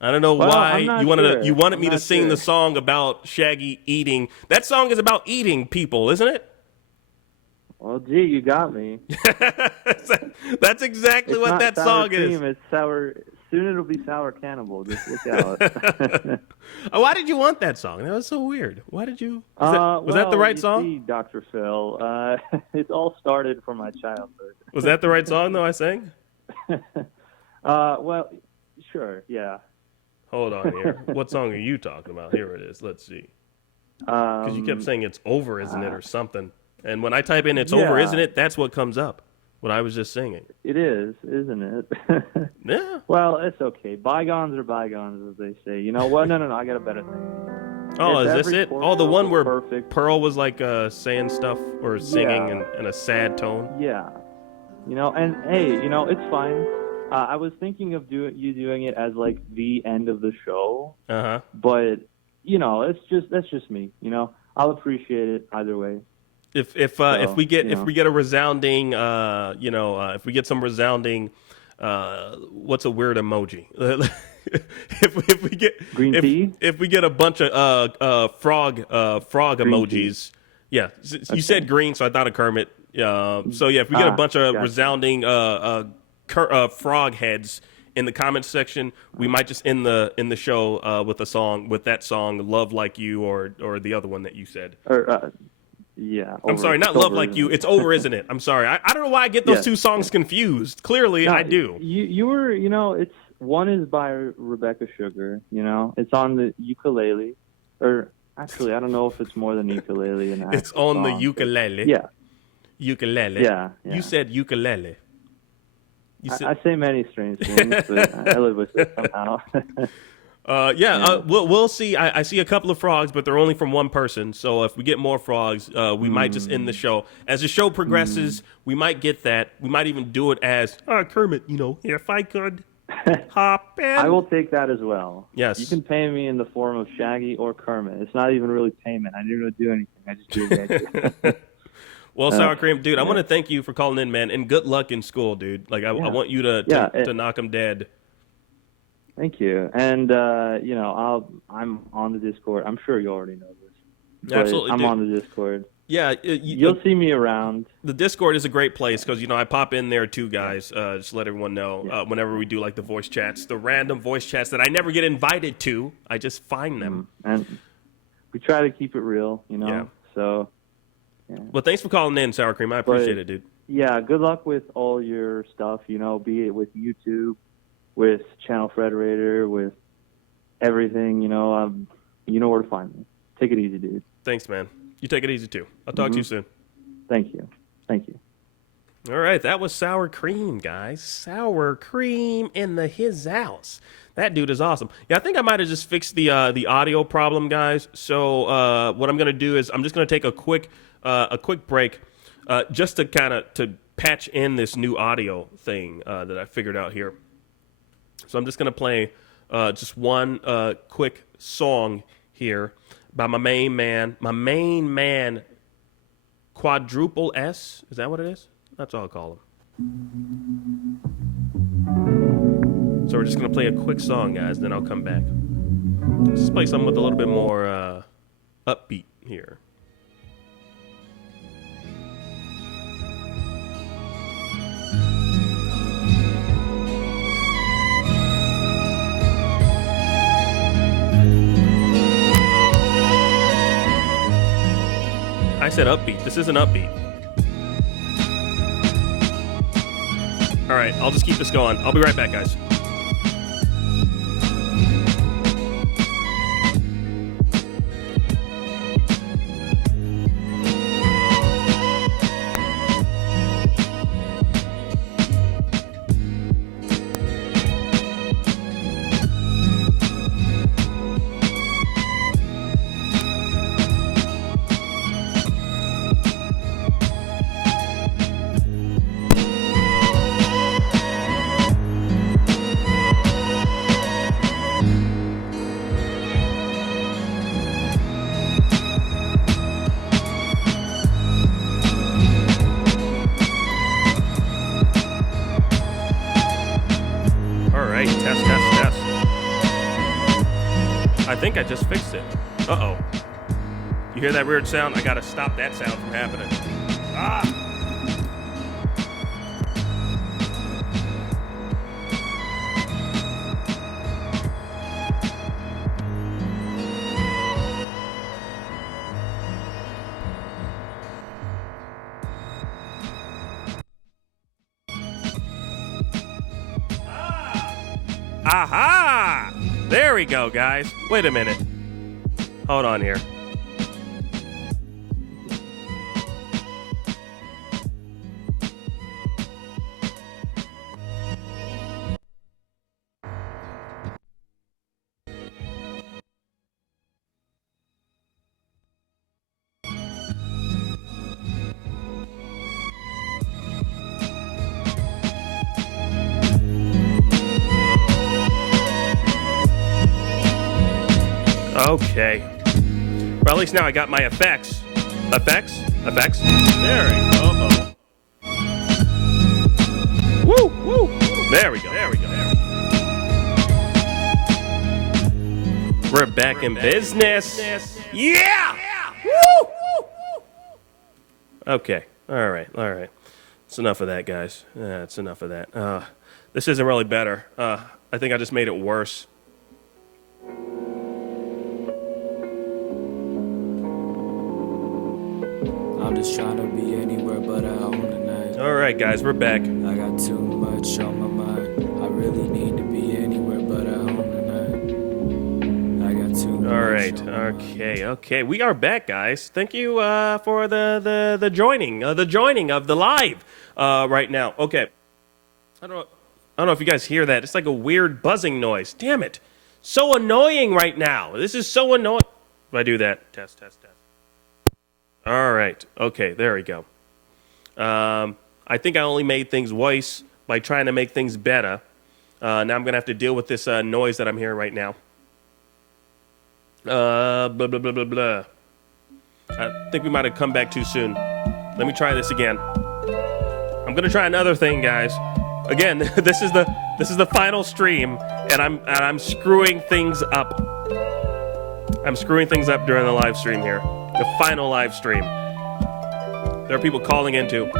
I don't know why you wanted me to sing the song about Shaggy eating. That song is about eating people, isn't it? Well, gee, you got me. That's exactly what that song is. It's sour. Soon it'll be Sour Cannibal. Just look out. Why did you want that song? That was so weird. Why did you? Was that the right song? See, Dr. Phil, it all started from my childhood. Was that the right song, though, I sang? Well, sure, yeah. Hold on here. What song are you talking about? Here it is. Let's see. Because you kept saying it's over, isn't it, or something. And when I type in it's over, isn't it, that's what comes up. What I was just singing. It is, isn't it? Yeah. Well, it's okay. Bygones are bygones, as they say. You know what? No. I got a better thing. Oh, is this it? Oh, the one where Pearl was like saying stuff or singing in a sad tone? Yeah. You know, and hey, you know, it's fine. I was thinking of doing it as like the end of the show, but that's just me. I'll appreciate it either way. If we get a resounding if we get some resounding what's a weird emoji? if we get green tea, if we get a bunch of frog emojis, you said green, so I thought of Kermit. So if we get a bunch of resounding frog heads in the comments section, we might just end the show with that song "Love Like You" or the other one that you said. Yeah. I'm sorry, not Love Like You. It's Over, Isn't It? I'm sorry. I don't know why I get those two songs confused. Clearly, I do. You were, it's one is by Rebecca Sugar. It's on the ukulele, or actually, I don't know if it's more than ukulele. It's on the ukulele. Yeah. Ukulele. Yeah. You said ukulele. I say many strange things, but I live with it somehow. We'll see. I see a couple of frogs, but they're only from one person. So if we get more frogs, we might just end the show. As the show progresses, we might get that. We might even do it as Kermit. If I could hop in. I will take that as well. Yes, you can pay me in the form of Shaggy or Kermit. It's not even really payment. I didn't really do anything. I just do it. Well, Sour Cream, dude, I want to thank you for calling in, man, and good luck in school, dude. Like, I want you to knock them dead. Thank you. And, I'm on the Discord. I'm sure you already know this. Absolutely, I'm on the Discord. Yeah. You'll see me around. The Discord is a great place because, I pop in there too, guys. Just let everyone know whenever we do, like, the voice chats, the random voice chats that I never get invited to. I just find them. And we try to keep it real, Yeah. So... Yeah. Well, thanks for calling in, Sour Cream. I appreciate it, dude. Yeah, good luck with all your stuff, be it with YouTube, with Channel Frederator, with everything, you know where to find me. Take it easy, dude. Thanks, man. You take it easy, too. I'll talk to you soon. Thank you. All right, that was Sour Cream, guys. Sour Cream in his house. That dude is awesome. Yeah, I think I might have just fixed the audio problem, guys. So what I'm going to do is I'm just going to take a quick break just to kind of to patch in this new audio thing that I figured out here. So I'm just going to play just one quick song here by my main man, Quadruple S. Is that what it is? That's all I'll call him. So we're just going to play a quick song, guys, then I'll come back. Let's play something with a little bit more upbeat here. I said upbeat. This isn't upbeat. All right, I'll just keep this going. I'll be right back, guys. I think I just fixed it. Uh-oh. You hear that weird sound? I gotta stop that sound from happening. Ah! Aha! There we go, guys. Wait a minute. Hold on here. Okay. Well, at least now I got my effects. Effects? There we go. Woo! There we go. We're back in business. Yeah! Woo! Okay. All right. It's enough of that, guys. It's enough of that. This isn't really better. I think I just made it worse. I'm just trying to be anywhere but at home tonight. All right, guys, we're back. I got too much on my mind. I really need to be anywhere but at home tonight. I got too much. All right. Okay. We are back, guys. Thank you for the joining of the live right now. Okay. I don't know if you guys hear that. It's like a weird buzzing noise. Damn it. So annoying right now. This is so annoying. If I do that, test. All right. Okay, there we go. I think I only made things worse by trying to make things better. Now I'm going to have to deal with this noise that I'm hearing right now. Blah, blah, blah, blah, blah. I think we might have come back too soon. Let me try this again. I'm going to try another thing, guys. Again, this is the final stream, and I'm screwing things up. I'm screwing things up during the live stream here. The final live stream. There are people calling in too.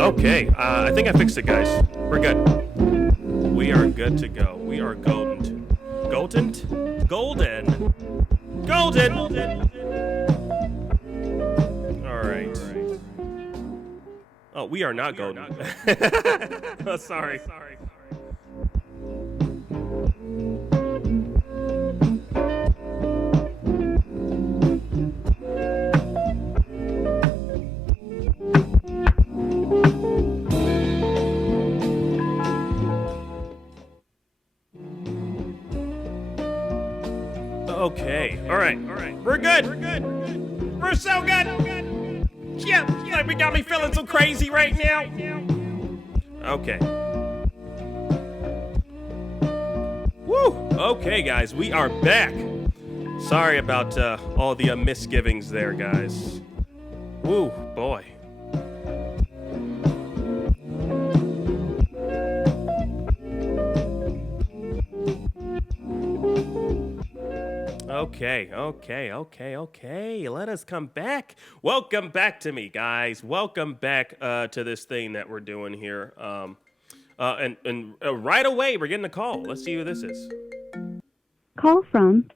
Okay, I think I fixed it, guys. We're good. We are good to go. We are golden. Golden? All right. Oh, we are not golden. Oh, sorry. Okay. All right. We're good. We're so good. Yeah, we got me feeling so crazy right now. Okay. Woo. Okay, guys, we are back. Sorry about all the misgivings there, guys. Woo, boy. Okay. Let us come back. Welcome back to me, guys. Welcome back to this thing that we're doing here. And right away, we're getting a call. Let's see who this is. Call from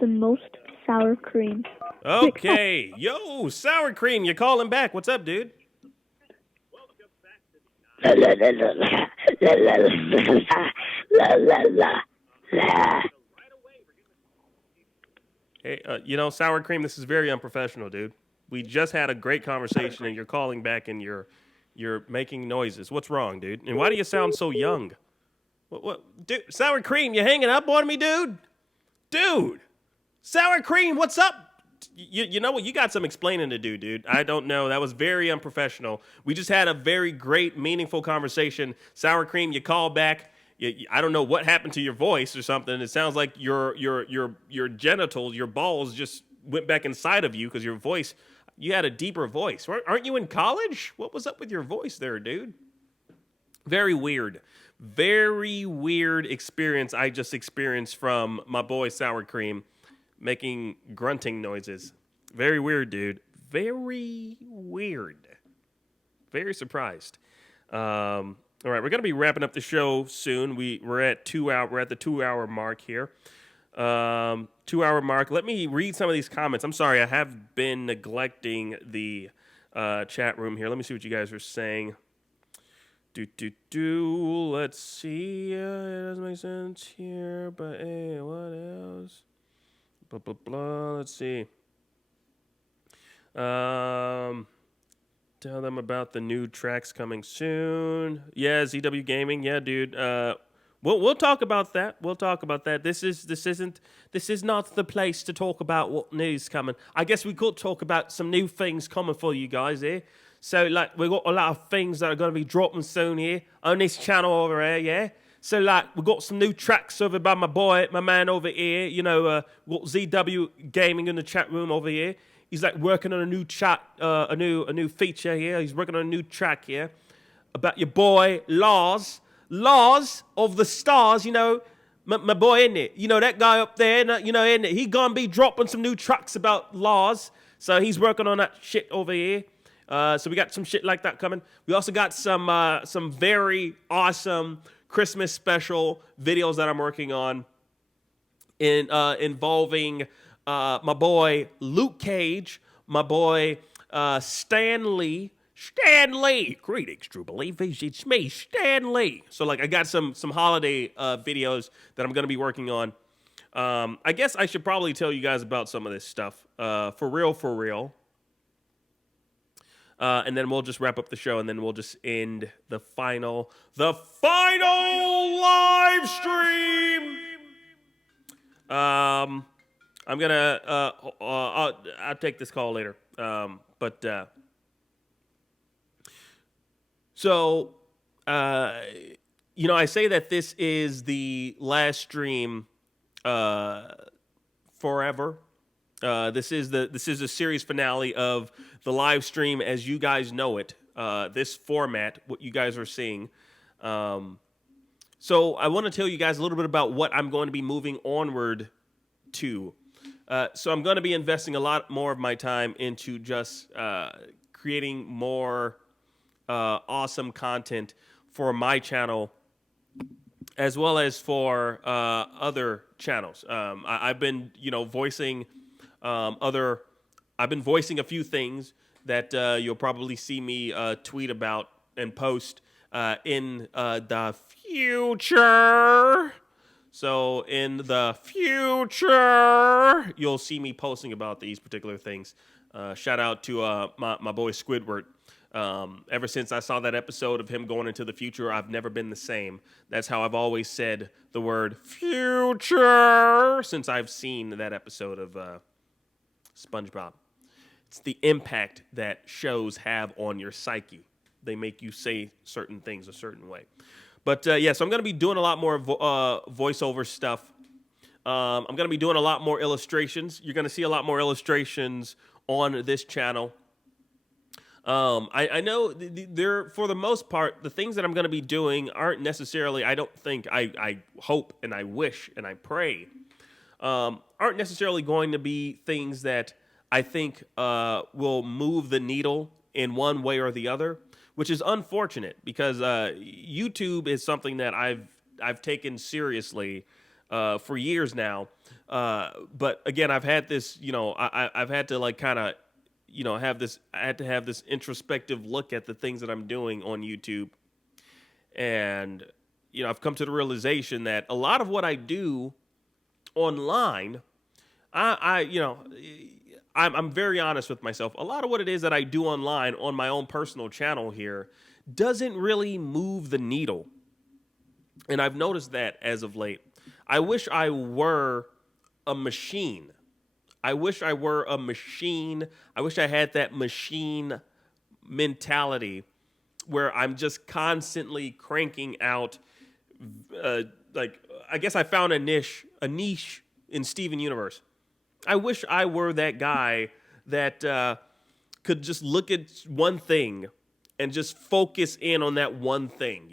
the most Sour cream. Okay. Yo, Sour Cream, you're calling back. What's up, dude? Hey, Sour Cream, this is very unprofessional, dude. We just had a great conversation, and you're calling back, and you're making noises. What's wrong, dude? And why do you sound so young? What, dude? Sour Cream, you hanging up on me, dude? Dude, Sour Cream, what's up? You know what? You got some explaining to do, dude. I don't know. That was very unprofessional. We just had a very great, meaningful conversation. Sour Cream, you call back. I don't know what happened to your voice or something. It sounds like your genitals, your balls just went back inside of you because your voice, you had a deeper voice. Aren't you in college? What was up with your voice there, dude? Very weird. Very weird experience I just experienced from my boy Sour Cream making grunting noises. Very weird, dude. Very weird. Very surprised. All right, we're gonna be wrapping up the show soon. We're at the 2-hour mark here. 2-hour mark. Let me read some of these comments. I'm sorry, I have been neglecting the chat room here. Let me see what you guys are saying. Let's see. It doesn't make sense here, but hey, what else? Blah blah blah. Let's see. Tell them about the new tracks coming soon. Yeah, ZW Gaming. Yeah, dude. We'll talk about that. We'll talk about that. This is not the place to talk about what news coming. I guess we could talk about some new things coming for you guys here. So like we got a lot of things that are going to be dropping soon here on this channel over here. Yeah. So like we got some new tracks over by my man over here. You know, got ZW Gaming in the chat room over here. He's like working on a new a new feature here. He's working on a new track here about your boy Lars of the Stars. You know, my boy, isn't it? You know that guy up there. You know, isn't it? He gonna be dropping some new tracks about Lars. So he's working on that shit over here. So we got some shit like that coming. We also got some very awesome Christmas special videos that I'm working on involving my boy Luke Cage, my boy Stan Lee. Greetings, true believers. It's me, Stan Lee. So like I got some holiday videos that I'm gonna be working on. I guess I should probably tell you guys about some of this stuff. For real. And then we'll just wrap up the show, and then we'll just end the final live stream. I'm gonna I'll take this call later. I say that this is the last stream forever. This is the series finale of the live stream as you guys know it. This format, what you guys are seeing. So I want to tell you guys a little bit about what I'm going to be moving onward to. So I'm going to be investing a lot more of my time into just creating more awesome content for my channel, as well as for other channels. I've been, voicing I've been voicing a few things that you'll probably see me tweet about and post in the future. So in the future, you'll see me posting about these particular things. Shout out to my boy Squidward. Ever since I saw that episode of him going into the future, I've never been the same. That's how I've always said the word future since I've seen that episode of SpongeBob. It's the impact that shows have on your psyche. They make you say certain things a certain way. But so I'm going to be doing a lot more voiceover stuff. I'm going to be doing a lot more illustrations. You're going to see a lot more illustrations on this channel. I know they're, for the most part, the things that I'm going to be doing aren't necessarily, I don't think, I hope and I wish and I pray, aren't necessarily going to be things that I think will move the needle in one way or the other, which is unfortunate because YouTube is something that I've taken seriously for years now. But again, I've had this, I've had to like kind of, I had to have this introspective look at the things that I'm doing on YouTube. And, I've come to the realization that a lot of what I do online, I'm very honest with myself. A lot of what it is that I do online on my own personal channel here doesn't really move the needle. And I've noticed that as of late. I wish I were a machine. I wish I were a machine. I wish I had that machine mentality where I'm just constantly cranking out. I guess I found a niche in Steven Universe. I wish I were that guy that could just look at one thing and just focus in on that one thing,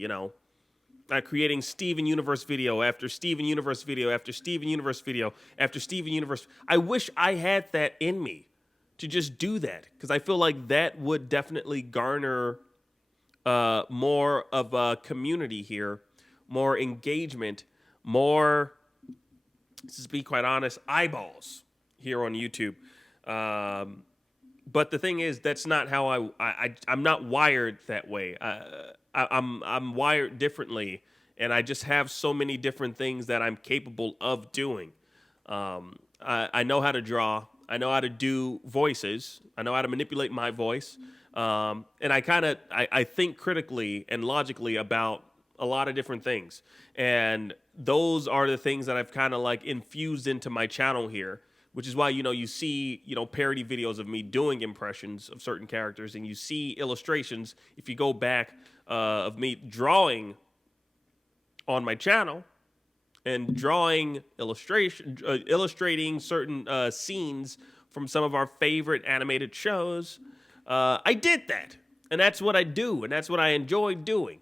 creating Steven Universe video after Steven Universe video after Steven Universe video after Steven Universe. I wish I had that in me to just do that, because I feel like that would definitely garner more of a community here, more engagement, more, to be quite honest, eyeballs here on YouTube. But the thing is, that's not how I'm not wired that way. I'm wired differently, and I just have so many different things that I'm capable of doing. I know how to draw. I know how to do voices. I know how to manipulate my voice. And I think critically and logically about a lot of different things. And those are the things that I've kind of like infused into my channel here, which is why, you see, parody videos of me doing impressions of certain characters, and you see illustrations, if you go back, of me drawing on my channel and drawing illustrating certain scenes from some of our favorite animated shows. I did that, and that's what I do, and that's what I enjoy doing.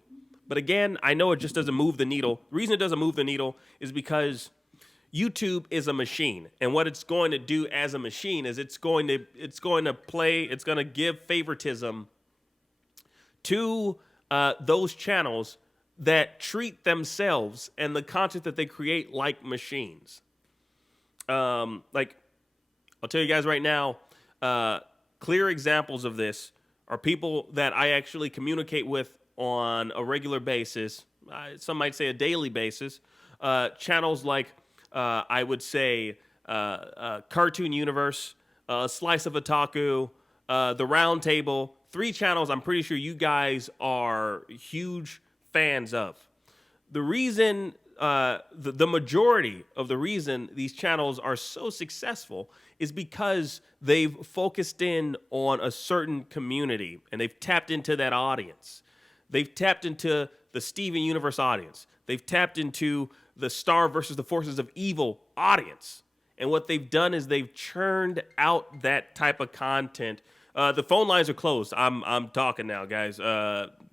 But again, I know it just doesn't move the needle. The reason it doesn't move the needle is because YouTube is a machine, and what it's going to do as a machine is it's going to give favoritism to those channels that treat themselves and the content that they create like machines. Like, I'll tell you guys right now, clear examples of this are people that I actually communicate with on a regular basis. Some might say a daily basis. Channels like, I would say, Cartoon Universe, Slice of Otaku, The Round Table. 3 channels I'm pretty sure you guys are huge fans of. The reason, the majority of the reason these channels are so successful is because they've focused in on a certain community, and they've tapped into that audience. They've tapped into the Steven Universe audience. They've tapped into the Star versus the Forces of Evil audience. And what they've done is they've churned out that type of content. The phone lines are closed. I'm talking now, guys.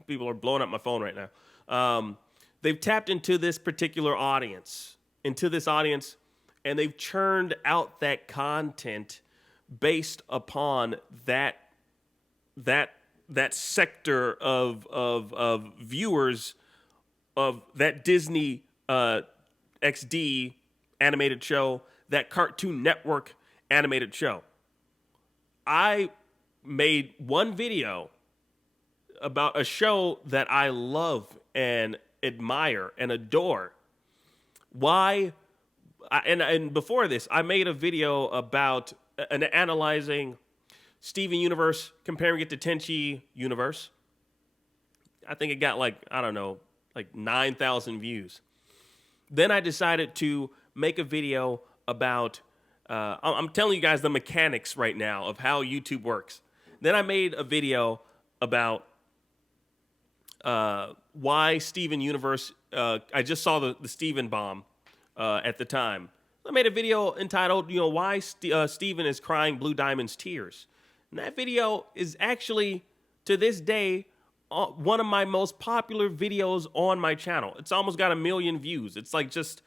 People are blowing up my phone right now. They've tapped into this particular audience, and they've churned out that content based upon that sector of viewers of that Disney XD animated show, that Cartoon Network animated show. I made one video about a show that I love and admire and adore. Why? And before this, I made a video about analyzing Steven Universe, comparing it to Tenchi Universe. I think it got like 9,000 views. Then I decided to make a video about, I'm telling you guys the mechanics right now of how YouTube works. Then I made a video about why Steven Universe, I just saw the Steven bomb at the time. I made a video entitled, why Steven is crying Blue Diamond's tears. And that video is actually, to this day, one of my most popular videos on my channel. It's almost got 1 million views. It's like just,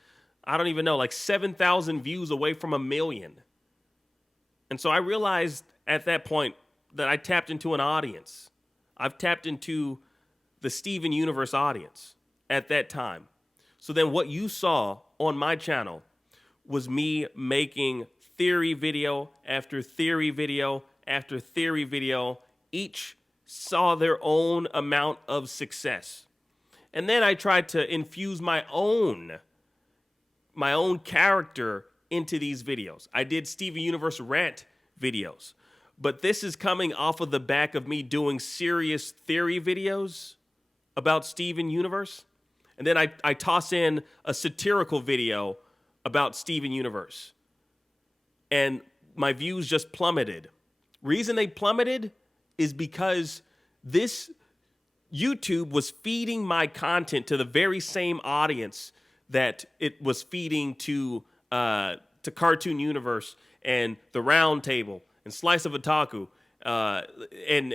I don't even know, like 7,000 views away from 1 million. And so I realized at that point that I tapped into an audience. I've tapped into the Steven Universe audience at that time. So then what you saw on my channel was me making theory video after theory video after theory video. Each saw their own amount of success. And then I tried to infuse my own character into these videos. I did Steven Universe rant videos. But this is coming off of the back of me doing serious theory videos about Steven Universe. And then I toss in a satirical video about Steven Universe. And my views just plummeted. Reason they plummeted is because this YouTube was feeding my content to the very same audience that it was feeding to Cartoon Universe and the Round Table and Slice of Otaku, and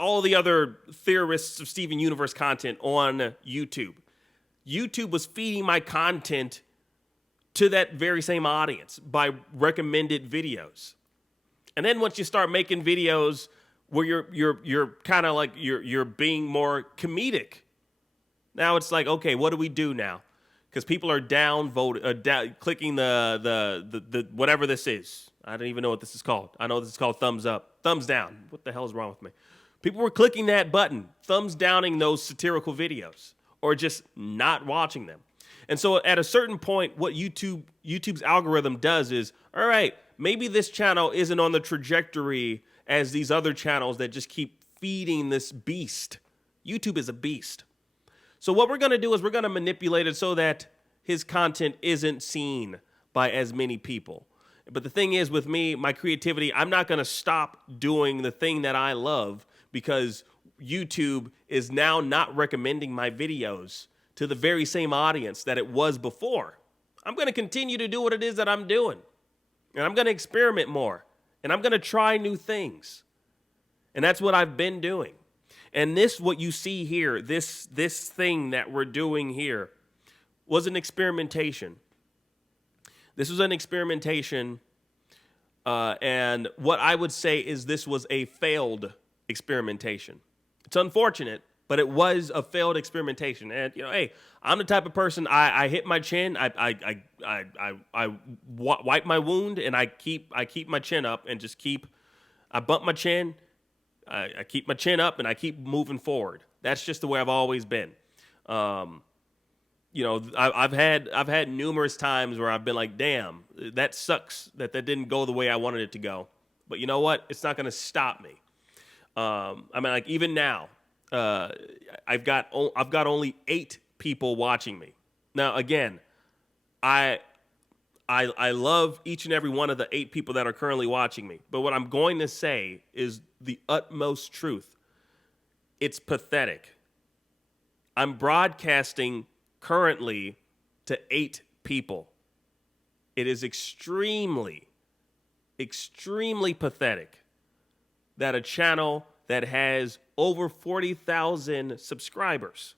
all the other theorists of Steven Universe content on YouTube. YouTube was feeding my content to that very same audience by recommended videos. And then once you start making videos where you're kind of like you're being more comedic, now it's like, okay, what do we do now? Because people are clicking the whatever this is. I don't even know what this is called. I know this is called thumbs up, thumbs down. What the hell is wrong with me? People were clicking that button, thumbs downing those satirical videos, or just not watching them. And so at a certain point, what YouTube's algorithm does is, all right, maybe this channel isn't on the trajectory as these other channels that just keep feeding this beast. YouTube is a beast. So what we're going to do is we're going to manipulate it so that his content isn't seen by as many people. But the thing is, with me, my creativity, I'm not going to stop doing the thing that I love because YouTube is now not recommending my videos to the very same audience that it was before. I'm going to continue to do what it is that I'm doing. And I'm going to experiment more. And I'm going to try new things. And that's what I've been doing. And this, what you see here, this thing that we're doing here, was an experimentation. This was an experimentation, and what I would say is this was a failed experimentation. It's unfortunate, but it was a failed experimentation. And hey, I'm the type of person, I hit my chin, I wipe my wound, and I keep my chin up and I bump my chin. I keep my chin up and I keep moving forward. That's just the way I've always been. I've had numerous times where I've been like, damn, that sucks that didn't go the way I wanted it to go. But you know what? It's not going to stop me. Like even now, I've got only 8 people watching me. Now, again, I love each and every one of the 8 people that are currently watching me. But what I'm going to say is the utmost truth. It's pathetic. I'm broadcasting currently to 8 people. It is extremely, extremely pathetic that a channel that has over 40,000 subscribers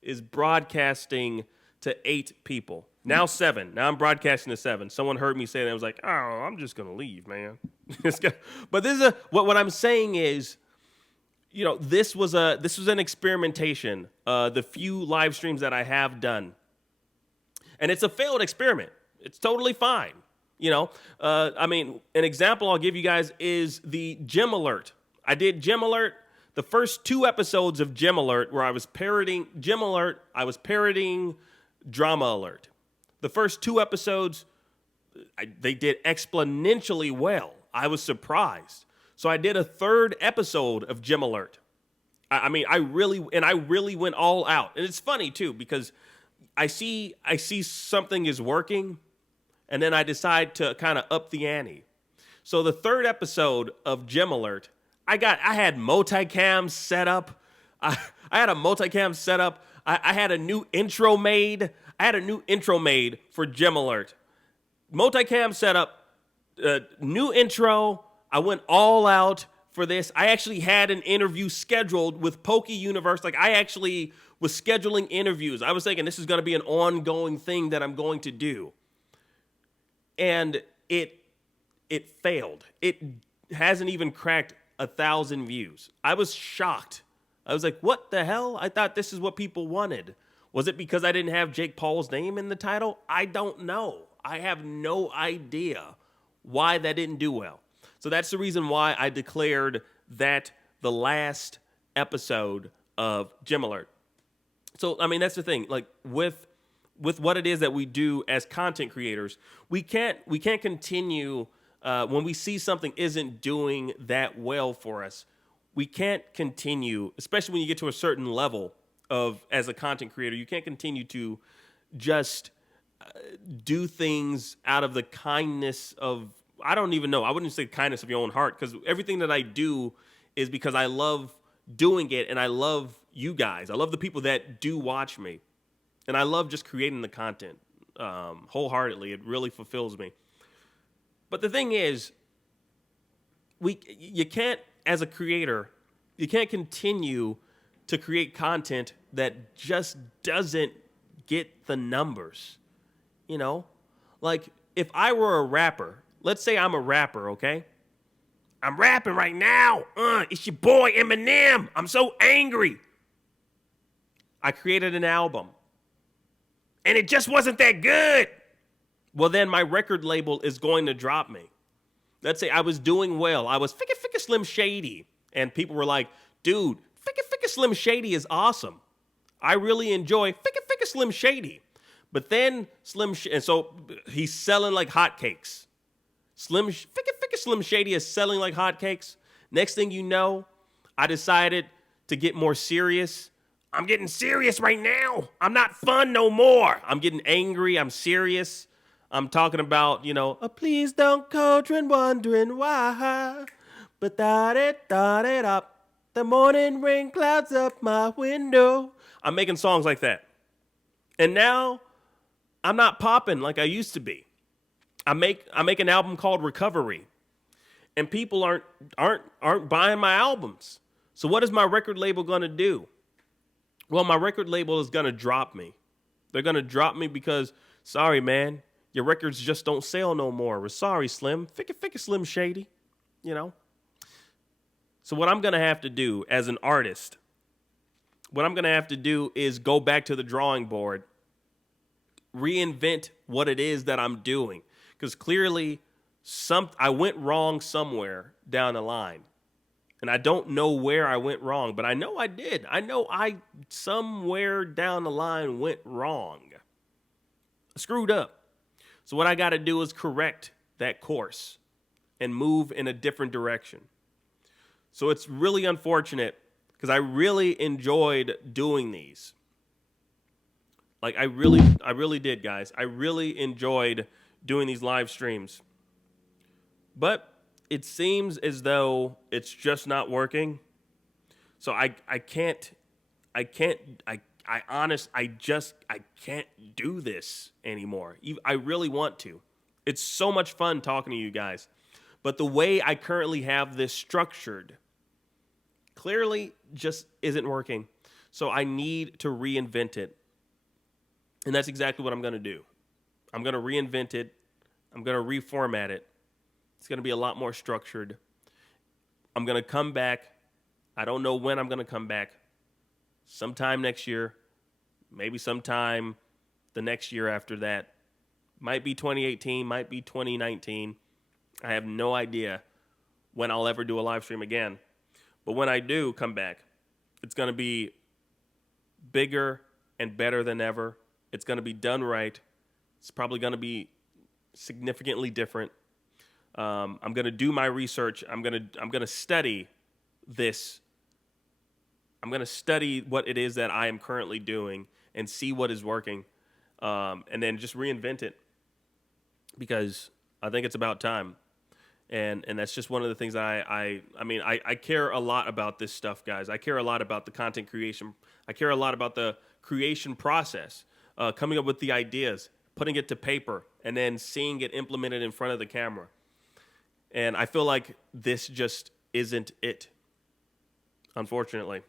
is broadcasting to 8 people. Now 7. Now I'm broadcasting to 7. Someone heard me say that. I was like, oh, I'm just going to leave, man. But this is what I'm saying is, this was an experimentation. The few live streams that I have done, and it's a failed experiment. It's totally fine. An example I'll give you guys is the Gym Alert. I did Gym Alert. The first 2 episodes of Gym Alert where I was parodying Gym Alert, I was parodying Drama Alert. The first 2 episodes, they did exponentially well. I was surprised. So I did a 3rd episode of Gym Alert. I really went all out. And it's funny too, because I see something is working, and then I decide to kind of up the ante. So the 3rd episode of Gym Alert, I had multicam set up. I had a multicam set up. I had a new intro made. I had a new intro made for Gym Alert. Multicam setup, new intro. I went all out for this. I actually had an interview scheduled with Poke Universe. Like, I actually was scheduling interviews. I was thinking this is going to be an ongoing thing that I'm going to do. And it failed. It hasn't even cracked 1,000 views. I was shocked. I was like, what the hell? I thought this is what people wanted. Was it because I didn't have Jake Paul's name in the title? I don't know. I have no idea why that didn't do well. So that's the reason why I declared that the last episode of Gym Alert. So, I mean, that's the thing. Like, with what it is that we do as content creators, we can't continue when we see something isn't doing that well for us. We can't continue, especially when you get to a certain level of as a content creator. You can't continue to just do things out of the kindness of, I don't even know. I wouldn't say kindness of your own heart, because everything that I do is because I love doing it and I love you guys. I love the people that do watch me. And I love just creating the content wholeheartedly. It really fulfills me. But the thing is, you can't, as a creator, you can't continue to create content that just doesn't get the numbers. You know? Like, if I were a rapper, let's say I'm a rapper, okay? I'm rapping right now. It's your boy Eminem. I'm so angry. I created an album, and it just wasn't that good. Well, then my record label is going to drop me. Let's say I was doing well. I was Ficka Slim Shady. And people were like, dude, Ficka Slim Shady is awesome. I really enjoy Ficka Slim Shady. But then and so he's selling like hotcakes. Ficka Slim Shady is selling like hotcakes. Next thing you know, I decided to get more serious. I'm getting serious right now. I'm not fun no more. I'm getting angry. I'm serious. I'm talking about, please don't cauldron wondering why. But thought it up. The morning rain clouds up my window. I'm making songs like that. And now I'm not popping like I used to be. I make an album called Recovery. And people aren't buying my albums. So what is my record label going to do? Well, my record label is going to drop me. They're going to drop me because, sorry, man, your records just don't sell no more. We're sorry, Slim. Ficka Slim Shady, So what I'm going to have to do as an artist, what I'm going to have to do is go back to the drawing board, reinvent what it is that I'm doing. Because clearly I went wrong somewhere down the line. And I don't know where I went wrong, but I know I did. I know I somewhere down the line went wrong. I screwed up. So what I got to do is correct that course and move in a different direction. So it's really unfortunate because I really enjoyed doing these. Like I really did, guys. I really enjoyed doing these live streams. But it seems as though it's just not working. So I can't do this anymore. I really want to. It's so much fun talking to you guys. But the way I currently have this structured clearly just isn't working. So I need to reinvent it. And that's exactly what I'm going to do. I'm going to reinvent it. I'm going to reformat it. It's going to be a lot more structured. I'm going to come back. I don't know when I'm going to come back. Sometime next year. Maybe sometime the next year after that. Might be 2018. Might be 2019. I have no idea when I'll ever do a live stream again. But when I do come back, it's going to be bigger and better than ever. It's going to be done right. It's probably going to be significantly different. I'm going to do my research. I'm going to study this. I'm going to study what it is that I am currently doing and see what is working, and then just reinvent it because I think it's about time. And that's just one of the things I care a lot about this stuff, guys. I care a lot about the content creation. I care a lot about the creation process, coming up with the ideas, putting it to paper, and then seeing it implemented in front of the camera. And I feel like this just isn't it, unfortunately.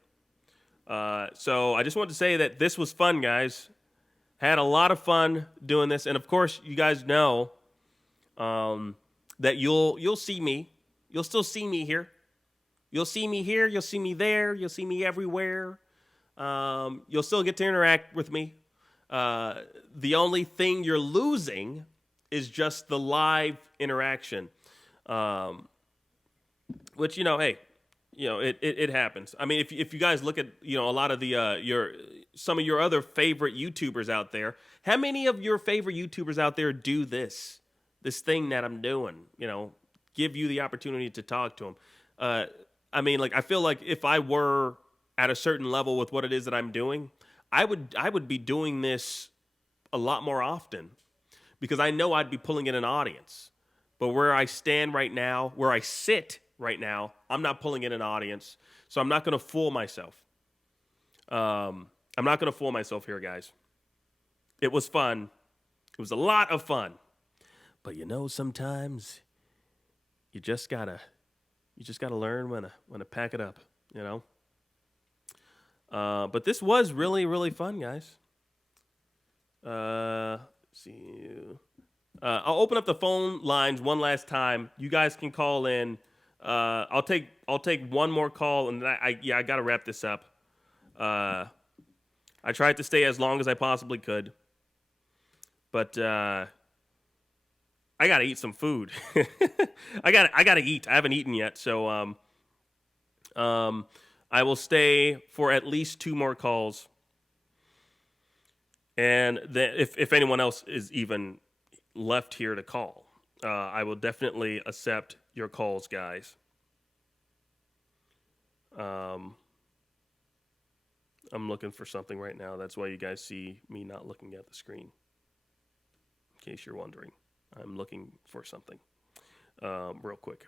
So I just wanted to say that this was fun, guys. Had a lot of fun doing this. And, of course, you guys know that you'll see me. You'll still see me here. You'll see me here. You'll see me there. You'll see me everywhere. You'll still get to interact with me. The only thing you're losing is just the live interaction, which, hey, it happens. I mean, if you guys look at, a lot of the some of your other favorite YouTubers out there, how many of your favorite YouTubers out there do this thing that I'm doing? Give you the opportunity to talk to them. I mean, I feel like if I were at a certain level with what it is that I'm doing, I would be doing this a lot more often, because I know I'd be pulling in an audience. But where I stand right now, where I sit right now, I'm not pulling in an audience, so I'm not going to fool myself. I'm not going to fool myself here, guys. It was fun. It was a lot of fun. But sometimes you just gotta learn when to pack it up. But this was really, really fun, guys. See. I'll open up the phone lines one last time. You guys can call in. I'll take one more call, and then I gotta wrap this up. I tried to stay as long as I possibly could, but I gotta eat some food. I gotta eat. I haven't eaten yet, so I will stay for at least 2 more calls, and then if anyone else is even left here to call, I will definitely accept your calls, guys. I'm looking for something right now. That's why you guys see me not looking at the screen. In case you're wondering, I'm looking for something real quick.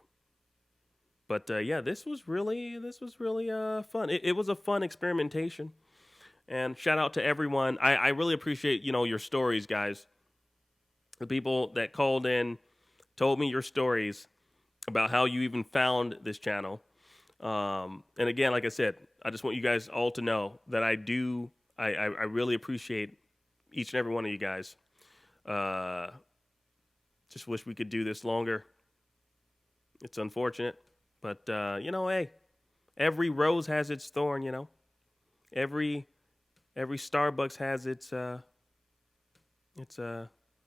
But yeah, this was really fun. It was a fun experimentation, and shout out to everyone. I really appreciate your stories, guys. The people that called in told me your stories about how you even found this channel. And again, like I said, I just want you guys all to know that I really appreciate each and every one of you guys. Just wish we could do this longer. It's unfortunate, but hey, every rose has its thorn. Every Starbucks has its I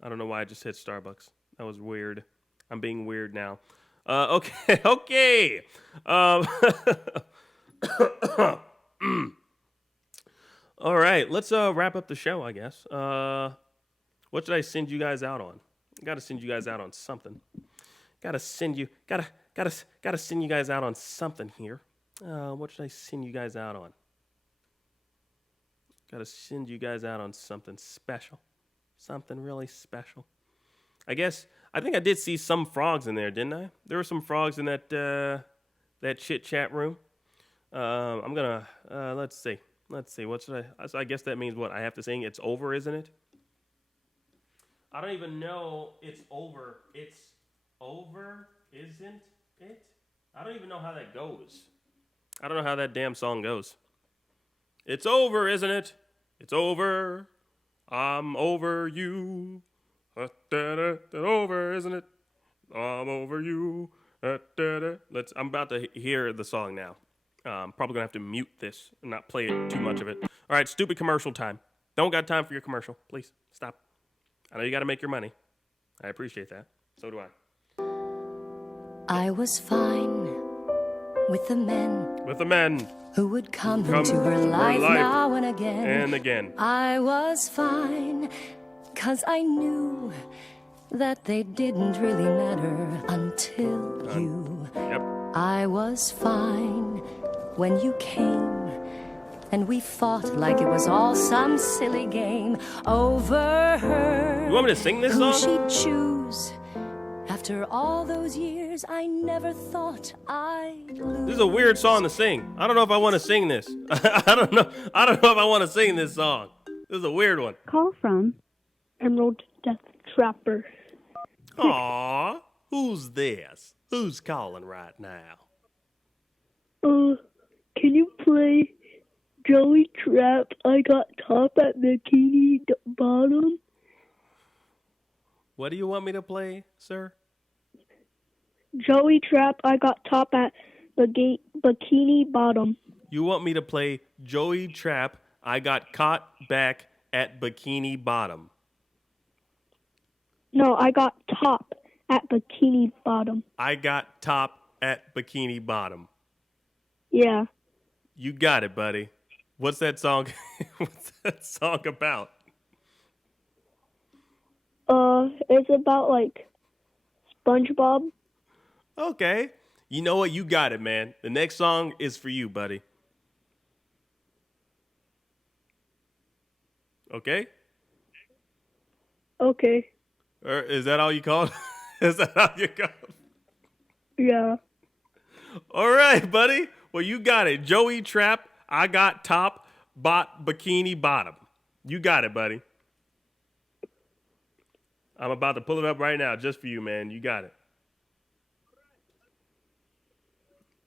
don't know why I just said Starbucks. That was weird. I'm being weird now. Okay. All right, let's wrap up the show, I guess. What should I send you guys out on? I gotta send you guys out on something. Gotta send you guys out on something here. What should I send you guys out on? Gotta send you guys out on something special. Something really special. I think I did see some frogs in there, didn't I? There were some frogs in that chit chat room. I'm gonna let's see. What should I? So I guess that means what? I have to sing "It's Over," isn't it? I don't even know. It's over. It's over, isn't it? I don't even know how that goes. I don't know how that damn song goes. It's over, isn't it? It's over. I'm over you. Over, isn't it? I'm over you. I'm about to hear the song now. Probably gonna have to mute this and not play it too much of it. All right, stupid commercial time. Don't got time for your commercial. Please stop. I know you got to make your money. I appreciate that. So do I. I was fine with the men. With the men. Who would come into her life now and again. And again. I was fine, 'cause I knew that they didn't really matter until you. Yep. I was fine when you came, and we fought like it was all some silly game over her. You want me to sing this song? Who she'd choose. After all those years, I never thought I'd lose. This is a weird song to sing. I don't know if I want to sing this. I don't know if I want to sing this song. This is a weird one. Call from Emerald Death Trapper. Aww. Who's this? Who's calling right now? Can you play Joey Trap? I got top at Bikini Bottom. What do you want me to play, sir? Joey Trap, I got top at Bikini Bottom. You want me to play Joey Trap, I got caught back at Bikini Bottom. No, I got top at Bikini Bottom. I got top at Bikini Bottom. Yeah. You got it, buddy. What's that song? What's that song about? It's about like SpongeBob. Okay. You know what? You got it, man. The next song is for you, buddy. Okay? Okay. Or is that all you called? Is that all you called? Yeah. All right, buddy. Well, you got it. Joey Trap, I got top, Bikini Bottom. You got it, buddy. I'm about to pull it up right now just for you, man. You got it.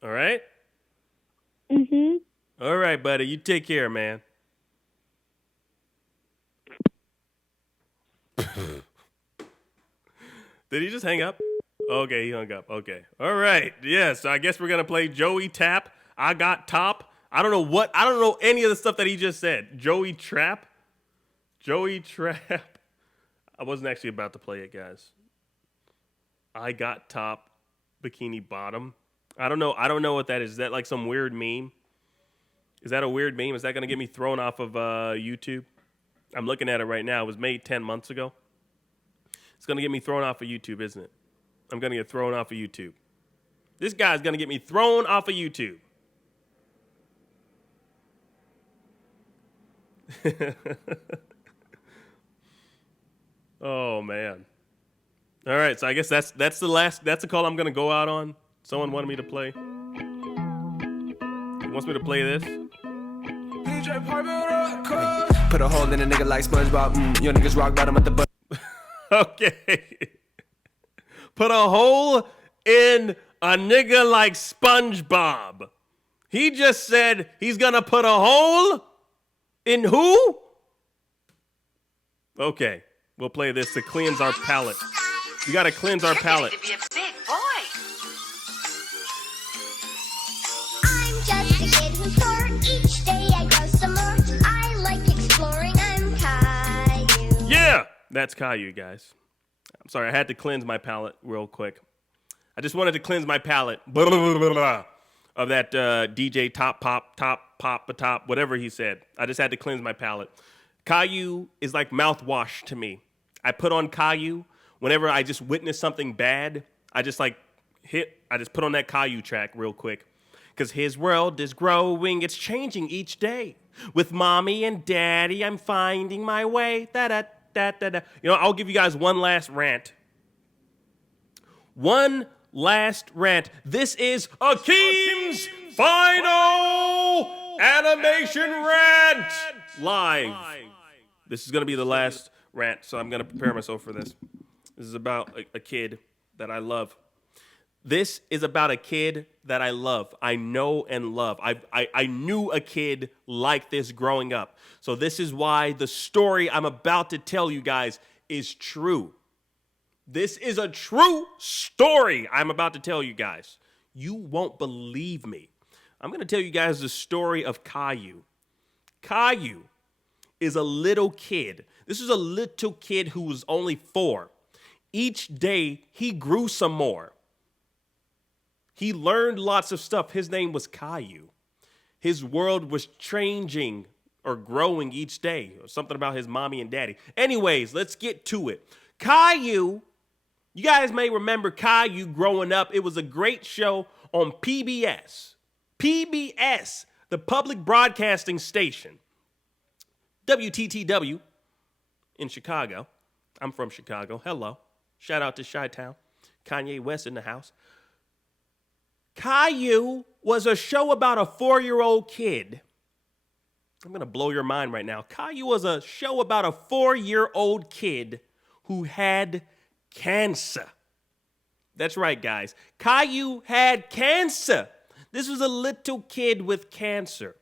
All right? Mm-hmm. All right, buddy. You take care, man. Did he just hang up? Okay, he hung up. Okay. All right. Yes, I guess we're going to play Joey Tap. I got top. I don't know any of the stuff that he just said. Joey Trap. Joey Trap. I wasn't actually about to play it, guys. I got top, Bikini Bottom. I don't know what that is. Is that like some weird meme? Is that a weird meme? Is that going to get me thrown off of YouTube? I'm looking at it right now. It was made 10 months ago. It's going to get me thrown off of YouTube, isn't it? I'm going to get thrown off of YouTube. This guy's going to get me thrown off of YouTube. Oh, man. All right, so I guess that's the call I'm going to go out on. Someone wanted me to play. He wants me to play this. Put a hole in a nigga like SpongeBob. Your niggas rock bottom at the butt. Okay. Put a hole in a nigga like SpongeBob. He just said he's gonna put a hole in who? Okay, we'll play this to cleanse our palate. We gotta cleanse our palate. To be a big boy. I'm just a kid who's poor. Each day I grow some more. I like exploring. I'm Caillou. Yeah, that's Caillou, guys. I'm sorry, I had to cleanse my palate real quick. I just wanted to cleanse my palate of that DJ top, whatever he said. I just had to cleanse my palate. Caillou is like mouthwash to me. I put on Caillou whenever I just witness something bad. I just put on that Caillou track real quick. Because his world is growing, it's changing each day. With mommy and daddy, I'm finding my way. Da-da-da-da-da. You know, I'll give you guys one last rant. One last rant. This is Akeem's final animation rant live. This is going to be the last rant, so I'm going to prepare myself for this. This is about a kid that I love. This is about a kid that I love. I know and love. I knew a kid like this growing up. So this is why the story I'm about to tell you guys is true. This is a true story I'm about to tell you guys. You won't believe me. I'm going to tell you guys the story of Caillou. Caillou is a little kid. This is a little kid who was only 4. Each day, he grew some more. He learned lots of stuff. His name was Caillou. His world was changing or growing each day. Or something about his mommy and daddy. Anyways, let's get to it. Caillou, you guys may remember Caillou growing up. It was a great show on PBS. PBS, the public broadcasting station. WTTW in Chicago. I'm from Chicago. Hello. Shout out to Chi-Town. Kanye West in the house. Caillou was a show about a 4-year-old kid. I'm going to blow your mind right now. Caillou was a show about a 4-year-old kid who had cancer. That's right, guys. Caillou had cancer. This was a little kid with cancer.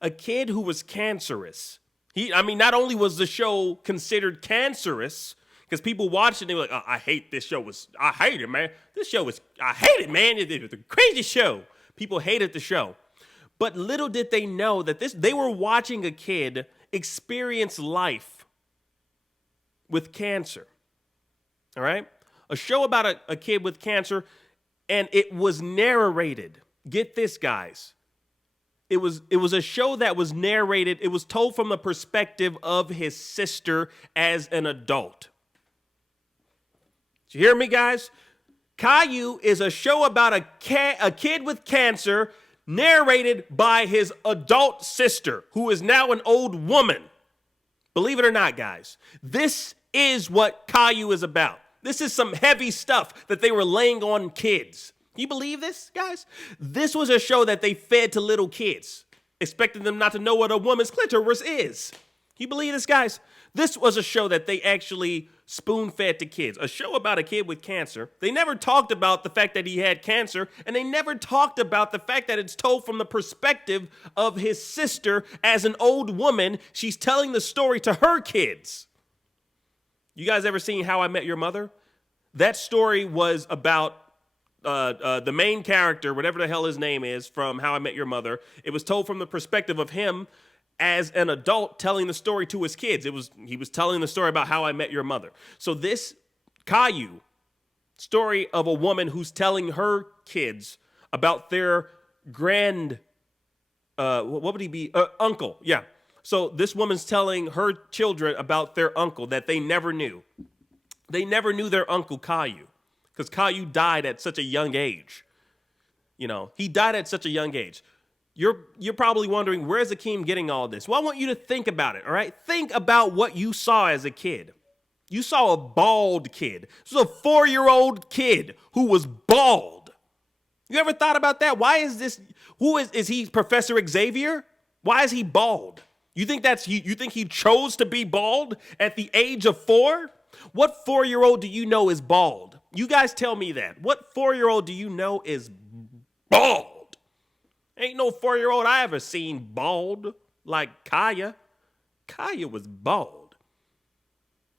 A kid who was cancerous. Not only was the show considered cancerous, because people watched it and they were like, oh, I hate this show. I hate it, man. I hate it, man. It was a crazy show. People hated the show. But little did they know that they were watching a kid experience life with cancer. All right? A show about a kid with cancer, and it was narrated. Get this, guys. It was a show that was narrated. It was told from the perspective of his sister as an adult. Did you hear me, guys? Caillou is a show about a kid with cancer narrated by his adult sister, who is now an old woman. Believe it or not, guys, this is what Caillou is about. This is some heavy stuff that they were laying on kids. You believe this, guys? This was a show that they fed to little kids, expecting them not to know what a woman's clitoris is. You believe this, guys? This was a show that they actually spoon-fed to kids. A show about a kid with cancer. They never talked about the fact that he had cancer, and they never talked about the fact that it's told from the perspective of his sister as an old woman. She's telling the story to her kids. You guys ever seen How I Met Your Mother? That story was about the main character, whatever the hell his name is, from How I Met Your Mother. It was told from the perspective of him as an adult telling the story to his kids. He was telling the story about How I Met Your Mother. So this Caillou story of a woman who's telling her kids about their what would he be? Uncle. Yeah. So this woman's telling her children about their uncle that they never knew. They never knew their uncle Caillou, because Caillou died at such a young age. You know, he died at such a young age. You're probably wondering, where's Akeem getting all this? Well, I want you to think about it, all right? Think about what you saw as a kid. You saw a bald kid. This was a 4-year-old kid who was bald. You ever thought about that? Why is this? Is he Professor Xavier? Why is he bald? You think you think he chose to be bald at the age of 4? What 4-year-old do you know is bald? You guys tell me that. What 4-year-old do you know is bald? Ain't no 4-year-old I ever seen bald like Kaya. Kaya was bald.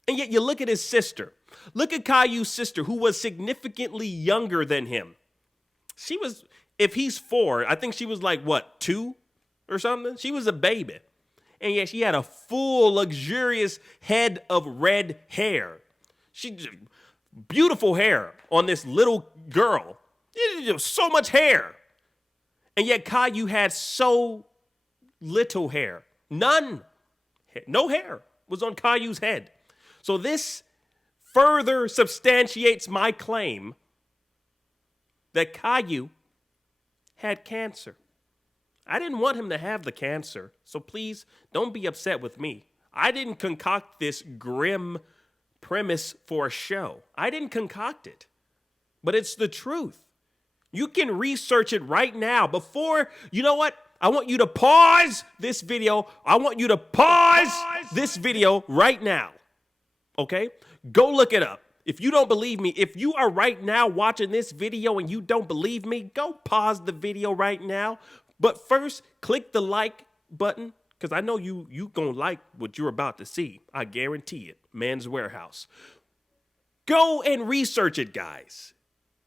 And yet you look at his sister. Look at Caillou's sister, who was significantly younger than him. She was, if he's 4, I think she was like, what, 2 or something? She was a baby. And yet she had a full, luxurious head of red hair. Beautiful hair on this little girl. So much hair. And yet Caillou had so little hair. None. No hair was on Caillou's head. So this further substantiates my claim that Caillou had cancer. I didn't want him to have the cancer, so please don't be upset with me. I didn't concoct this grim premise for a show. I didn't concoct it, but it's the truth. You can research it right now before, you know what? I want you to pause this video. I want you to pause this video right now, okay? Go look it up. If you don't believe me, if you are right now watching this video and you don't believe me, go pause the video right now. But first, click the like button, because I know you gonna like what you're about to see. I guarantee it. Men's Warehouse. Go and research it, guys.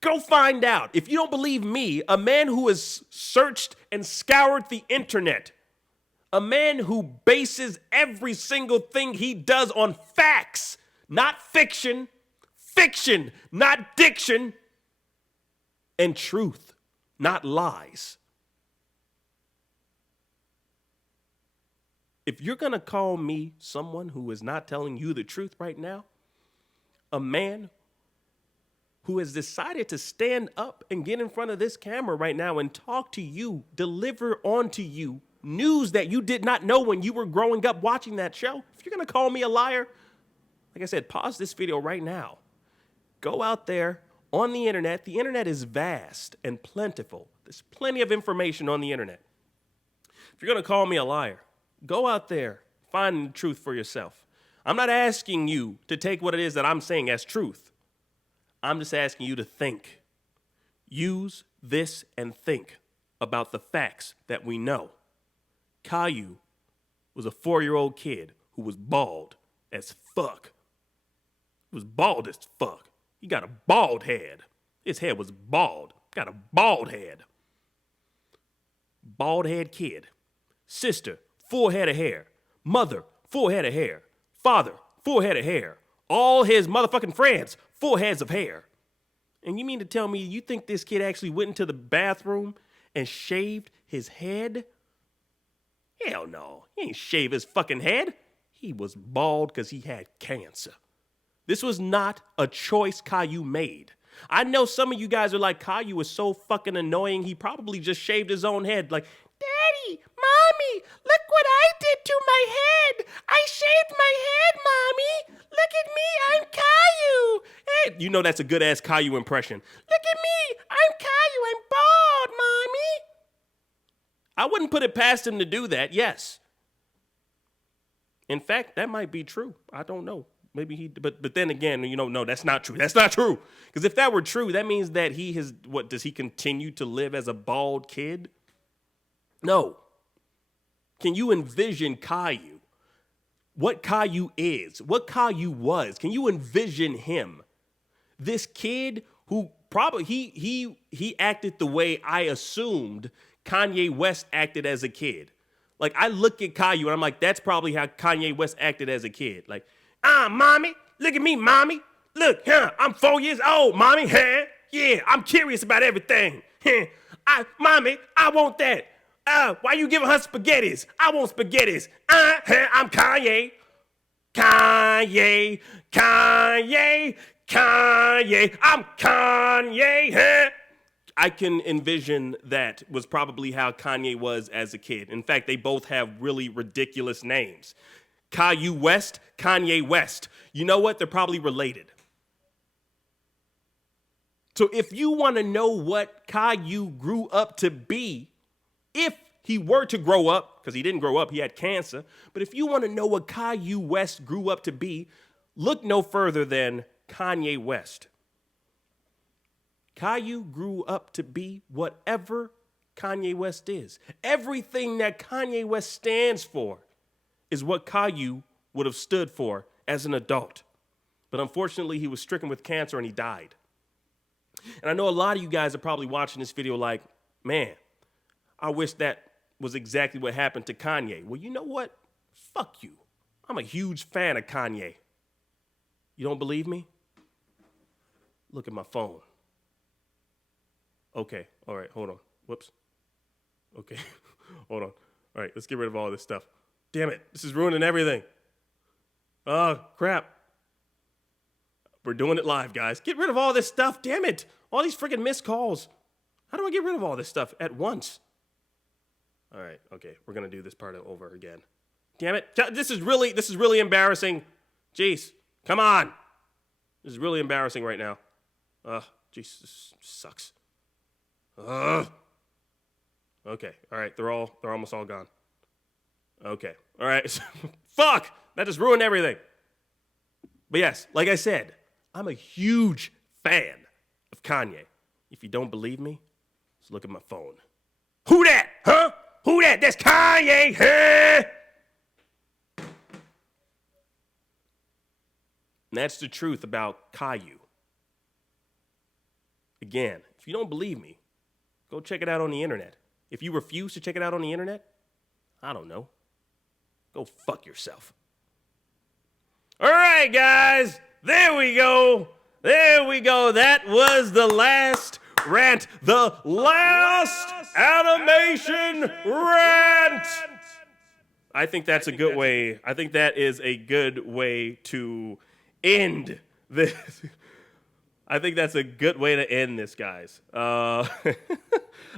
Go find out. If you don't believe me, a man who has searched and scoured the internet, a man who bases every single thing he does on facts, not fiction, fiction, not diction, and truth, not lies. If you're going to call me someone who is not telling you the truth right now, a man who has decided to stand up and get in front of this camera right now and talk to you, deliver onto you news that you did not know when you were growing up watching that show, if you're going to call me a liar, like I said, pause this video right now. Go out there on the internet. The internet is vast and plentiful. There's plenty of information on the internet. If you're going to call me a liar, go out there, find the truth for yourself. I'm not asking you to take what it is that I'm saying as truth. I'm just asking you to think. Use this and think about the facts that we know. Caillou was a 4-year-old kid who was bald as fuck. He was bald as fuck. He got a bald head. His head was bald. Got a bald head. bald head kid. Sister, full head of hair. Mother, full head of hair. Father, full head of hair. All his motherfucking friends, full heads of hair. And you mean to tell me you think this kid actually went into the bathroom and shaved his head? Hell no. He ain't shaved his fucking head. He was bald because he had cancer. This was not a choice Caillou made. I know some of you guys are like, Caillou is so fucking annoying, he probably just shaved his own head. Like, Daddy, Mommy, look what I did to my head. I shaved my head, Mommy. Look at me, I'm Caillou. Hey, you know that's a good-ass Caillou impression. Look at me, I'm Caillou, I'm bald, Mommy. I wouldn't put it past him to do that, yes. In fact, that might be true. I don't know. Maybe he, but then again, no, that's not true. That's not true. Because if that were true, that means that does he continue to live as a bald kid? No. Can you envision Caillou? What Caillou is, what Caillou was. Can you envision him? This kid who probably, he acted the way I assumed Kanye West acted as a kid. Like, I look at Caillou and I'm like, that's probably how Kanye West acted as a kid. Like, Mommy, look at me, Mommy. Look, I'm 4 years old, Mommy. Yeah, I'm curious about everything. Mommy, I want that. Why you giving her spaghettis? I want spaghettis. I'm Kanye. Kanye. I'm Kanye. I can envision that was probably how Kanye was as a kid. In fact, they both have really ridiculous names. Caillou West, Kanye West. You know what? They're probably related. So if you want to know what Caillou grew up to be, if he were to grow up, because he didn't grow up, he had cancer, but if you want to know what Caillou West grew up to be, look no further than Kanye West. Caillou grew up to be whatever Kanye West is. Everything that Kanye West stands for is what Caillou would have stood for as an adult. But unfortunately, he was stricken with cancer and he died. And I know a lot of you guys are probably watching this video like, man, I wish that was exactly what happened to Kanye. Well, you know what? Fuck you. I'm a huge fan of Kanye. You don't believe me? Look at my phone. Okay, all right, hold on. Whoops. Okay, hold on. All right, let's get rid of all this stuff. Damn it, this is ruining everything. Oh, crap. We're doing it live, guys. Get rid of all this stuff, damn it. All these freaking missed calls. How do I get rid of all this stuff at once? All right, okay, we're gonna do this part over again. Damn it, this is really embarrassing. Jeez, come on. This is really embarrassing right now. Jeez, this sucks. Okay, all right, they're almost all gone. Okay, all right. Fuck! That just ruined everything. But yes, like I said, I'm a huge fan of Kanye. If you don't believe me, just look at my phone. Who that? Huh? Who that? That's Kanye, huh? And that's the truth about Caillou. Again, if you don't believe me, go check it out on the internet. If you refuse to check it out on the internet, I don't know. Go fuck yourself. All right, guys. There we go. There we go. That was the last rant. The last animation rant. I think that's a good way. I think that is a good way to end this. I think that's a good way to end this, guys.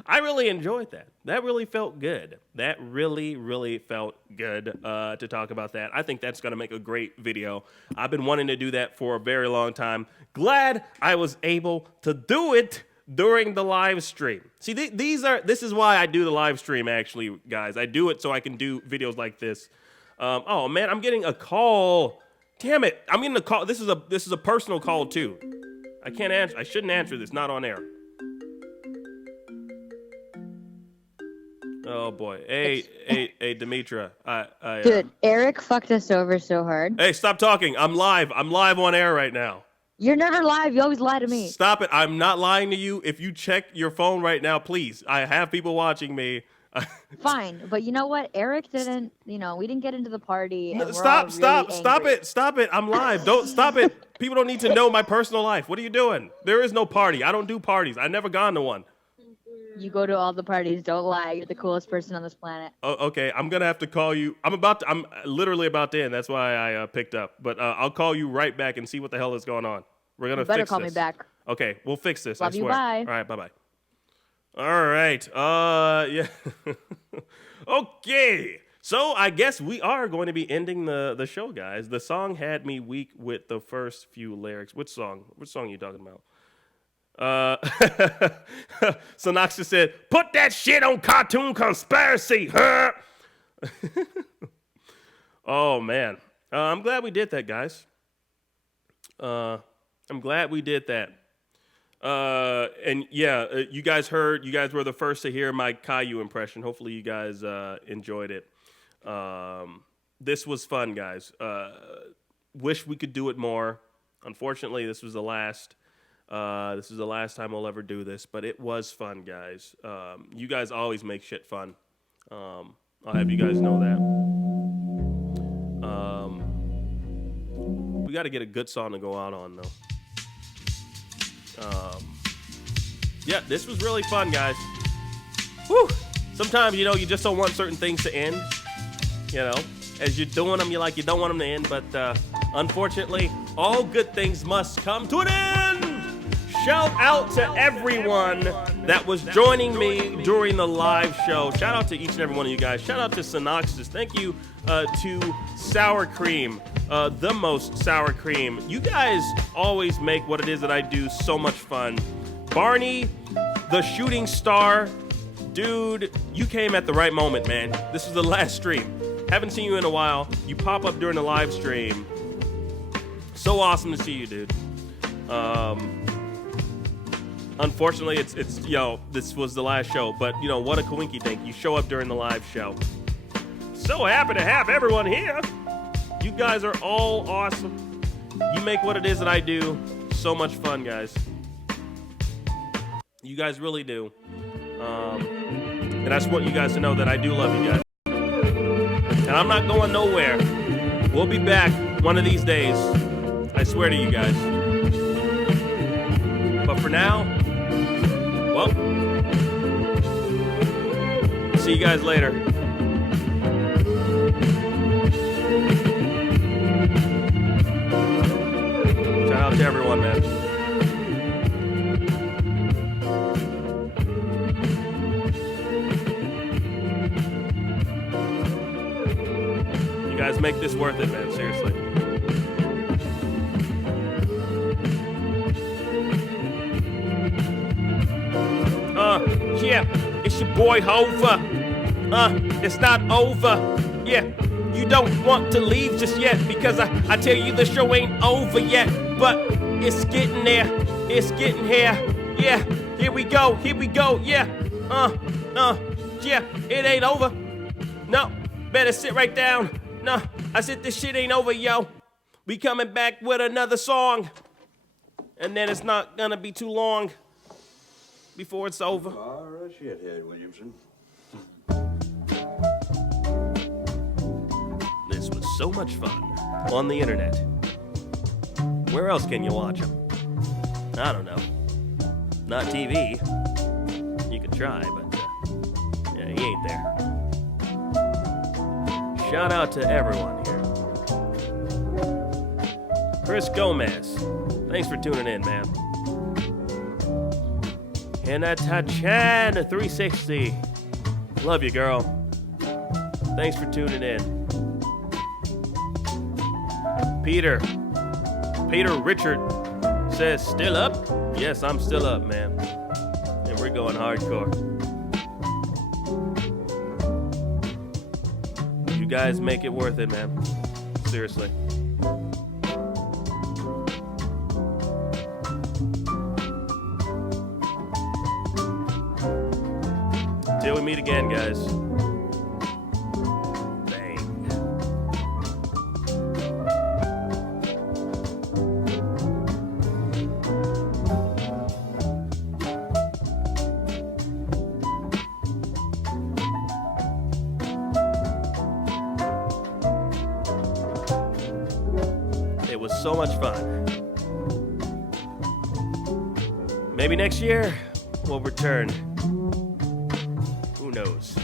I really enjoyed that. That really felt good. That really, really felt good to talk about that. I think that's going to make a great video. I've been wanting to do that for a very long time. Glad I was able to do it during the live stream. See, this is why I do the live stream, actually, guys. I do it so I can do videos like this. Oh, man, I'm getting a call. Damn it. I'm getting a call. This is a personal call, too. I can't answer. I shouldn't answer this. Not on air. Oh boy. Hey, Demetra. Dude, Eric fucked us over so hard. Hey, stop talking. I'm live. I'm live on air right now. You're never live. You always lie to me. Stop it. I'm not lying to you. If you check your phone right now, please. I have people watching me. Fine, but you know what? Eric didn't. We didn't get into the party. And Stop it. I'm live. Don't stop it. People don't need to know my personal life. What are you doing? There is no party. I don't do parties. I've never gone to one. You go to all the parties. Don't lie. You're the coolest person on this planet. Oh, okay, I'm gonna have to call you. I'm literally about to end. That's why I picked up. But I'll call you right back and see what the hell is going on. We're gonna better fix call this. me back. Okay, we'll fix this. Love I you, swear. bye. All right, bye. All right. Yeah. Okay. So I guess we are going to be ending the show, guys. The song had me weak with the first few lyrics. Which song? Which song are you talking about? Sonoxia said, "Put that shit on Cartoon Conspiracy, huh?" Oh man, I'm glad we did that, guys. I'm glad we did that. And yeah, you guys were the first to hear my Caillou impression. Hopefully you guys enjoyed it. This was fun, guys. Wish we could do it more. Unfortunately, this was the last time we'll ever do this, but it was fun, guys. You guys always make shit fun. I'll have you guys know that. We got to get a good song to go out on, though. Yeah, this was really fun, guys. Whew. Sometimes, you just don't want certain things to end. As you're doing them, you don't want them to end. But unfortunately, all good things must come to an end. Shout out to everyone that was joining me during the live show. Shout out to each and every one of you guys. Shout out to Synoxis. Thank you to Sour Cream, the most Sour Cream. You guys always make what it is that I do so much fun. Barney, the shooting star. Dude, you came at the right moment, man. This was the last stream. Haven't seen you in a while. You pop up during the live stream. So awesome to see you, dude. Unfortunately, it's this was the last show, but what a coinky thing. You show up during the live show. So happy to have everyone here. You guys are all awesome. You make what it is that I do so much fun, guys. You guys really do. And I just want you guys to know that I do love you guys. And I'm not going nowhere. We'll be back one of these days. I swear to you guys. But for now, well, see you guys later. Shout out to everyone, man. You guys make this worth it, man. Seriously. Yeah, it's your boy Hova. It's not over. Yeah, you don't want to leave just yet because I tell you the show ain't over yet. But it's getting there. It's getting here. Yeah, here we go. Yeah, yeah, it ain't over. No, better sit right down. No, I said this shit ain't over, yo. We coming back with another song. And then it's not gonna be too long before it's over. All right, shithead, Williamson. This was so much fun on the internet. Where else can you watch them? I don't know. Not TV. You can try, but yeah, he ain't there. Shout out to everyone here. Chris Gomez, thanks for tuning in, man. Hinata-chan 360. Love you, girl. Thanks for tuning in. Peter Richard says, still up? Yes, I'm still up, man. And we're going hardcore. You guys make it worth it, man. Seriously. Till we meet again, guys. Bang. so much fun. Maybe next year we'll return. Who knows?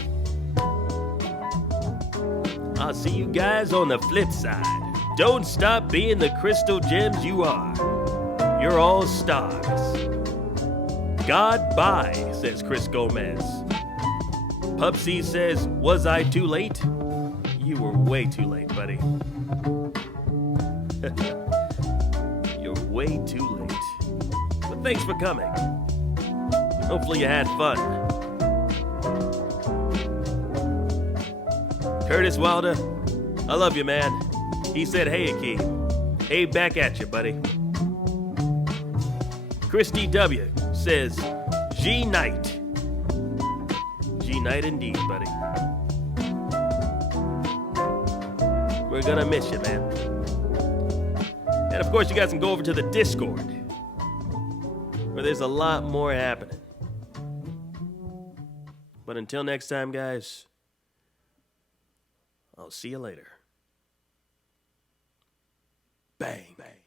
I'll see you guys on the flip side. Don't stop being the crystal gems you are. You're all stars. God bye, says Chris Gomez. Pupsy says, was I too late? You were way too late, buddy. You're way too late. But thanks for coming. Hopefully you had fun. Curtis Wilder, I love you, man. He said, hey, Akeem. Hey, back at you, buddy. Christy W. says, G Night. G Night indeed, buddy. We're gonna miss you, man. And of course, you guys can go over to the Discord, where there's a lot more happening. But until next time, guys, I'll see you later. Bang, bang.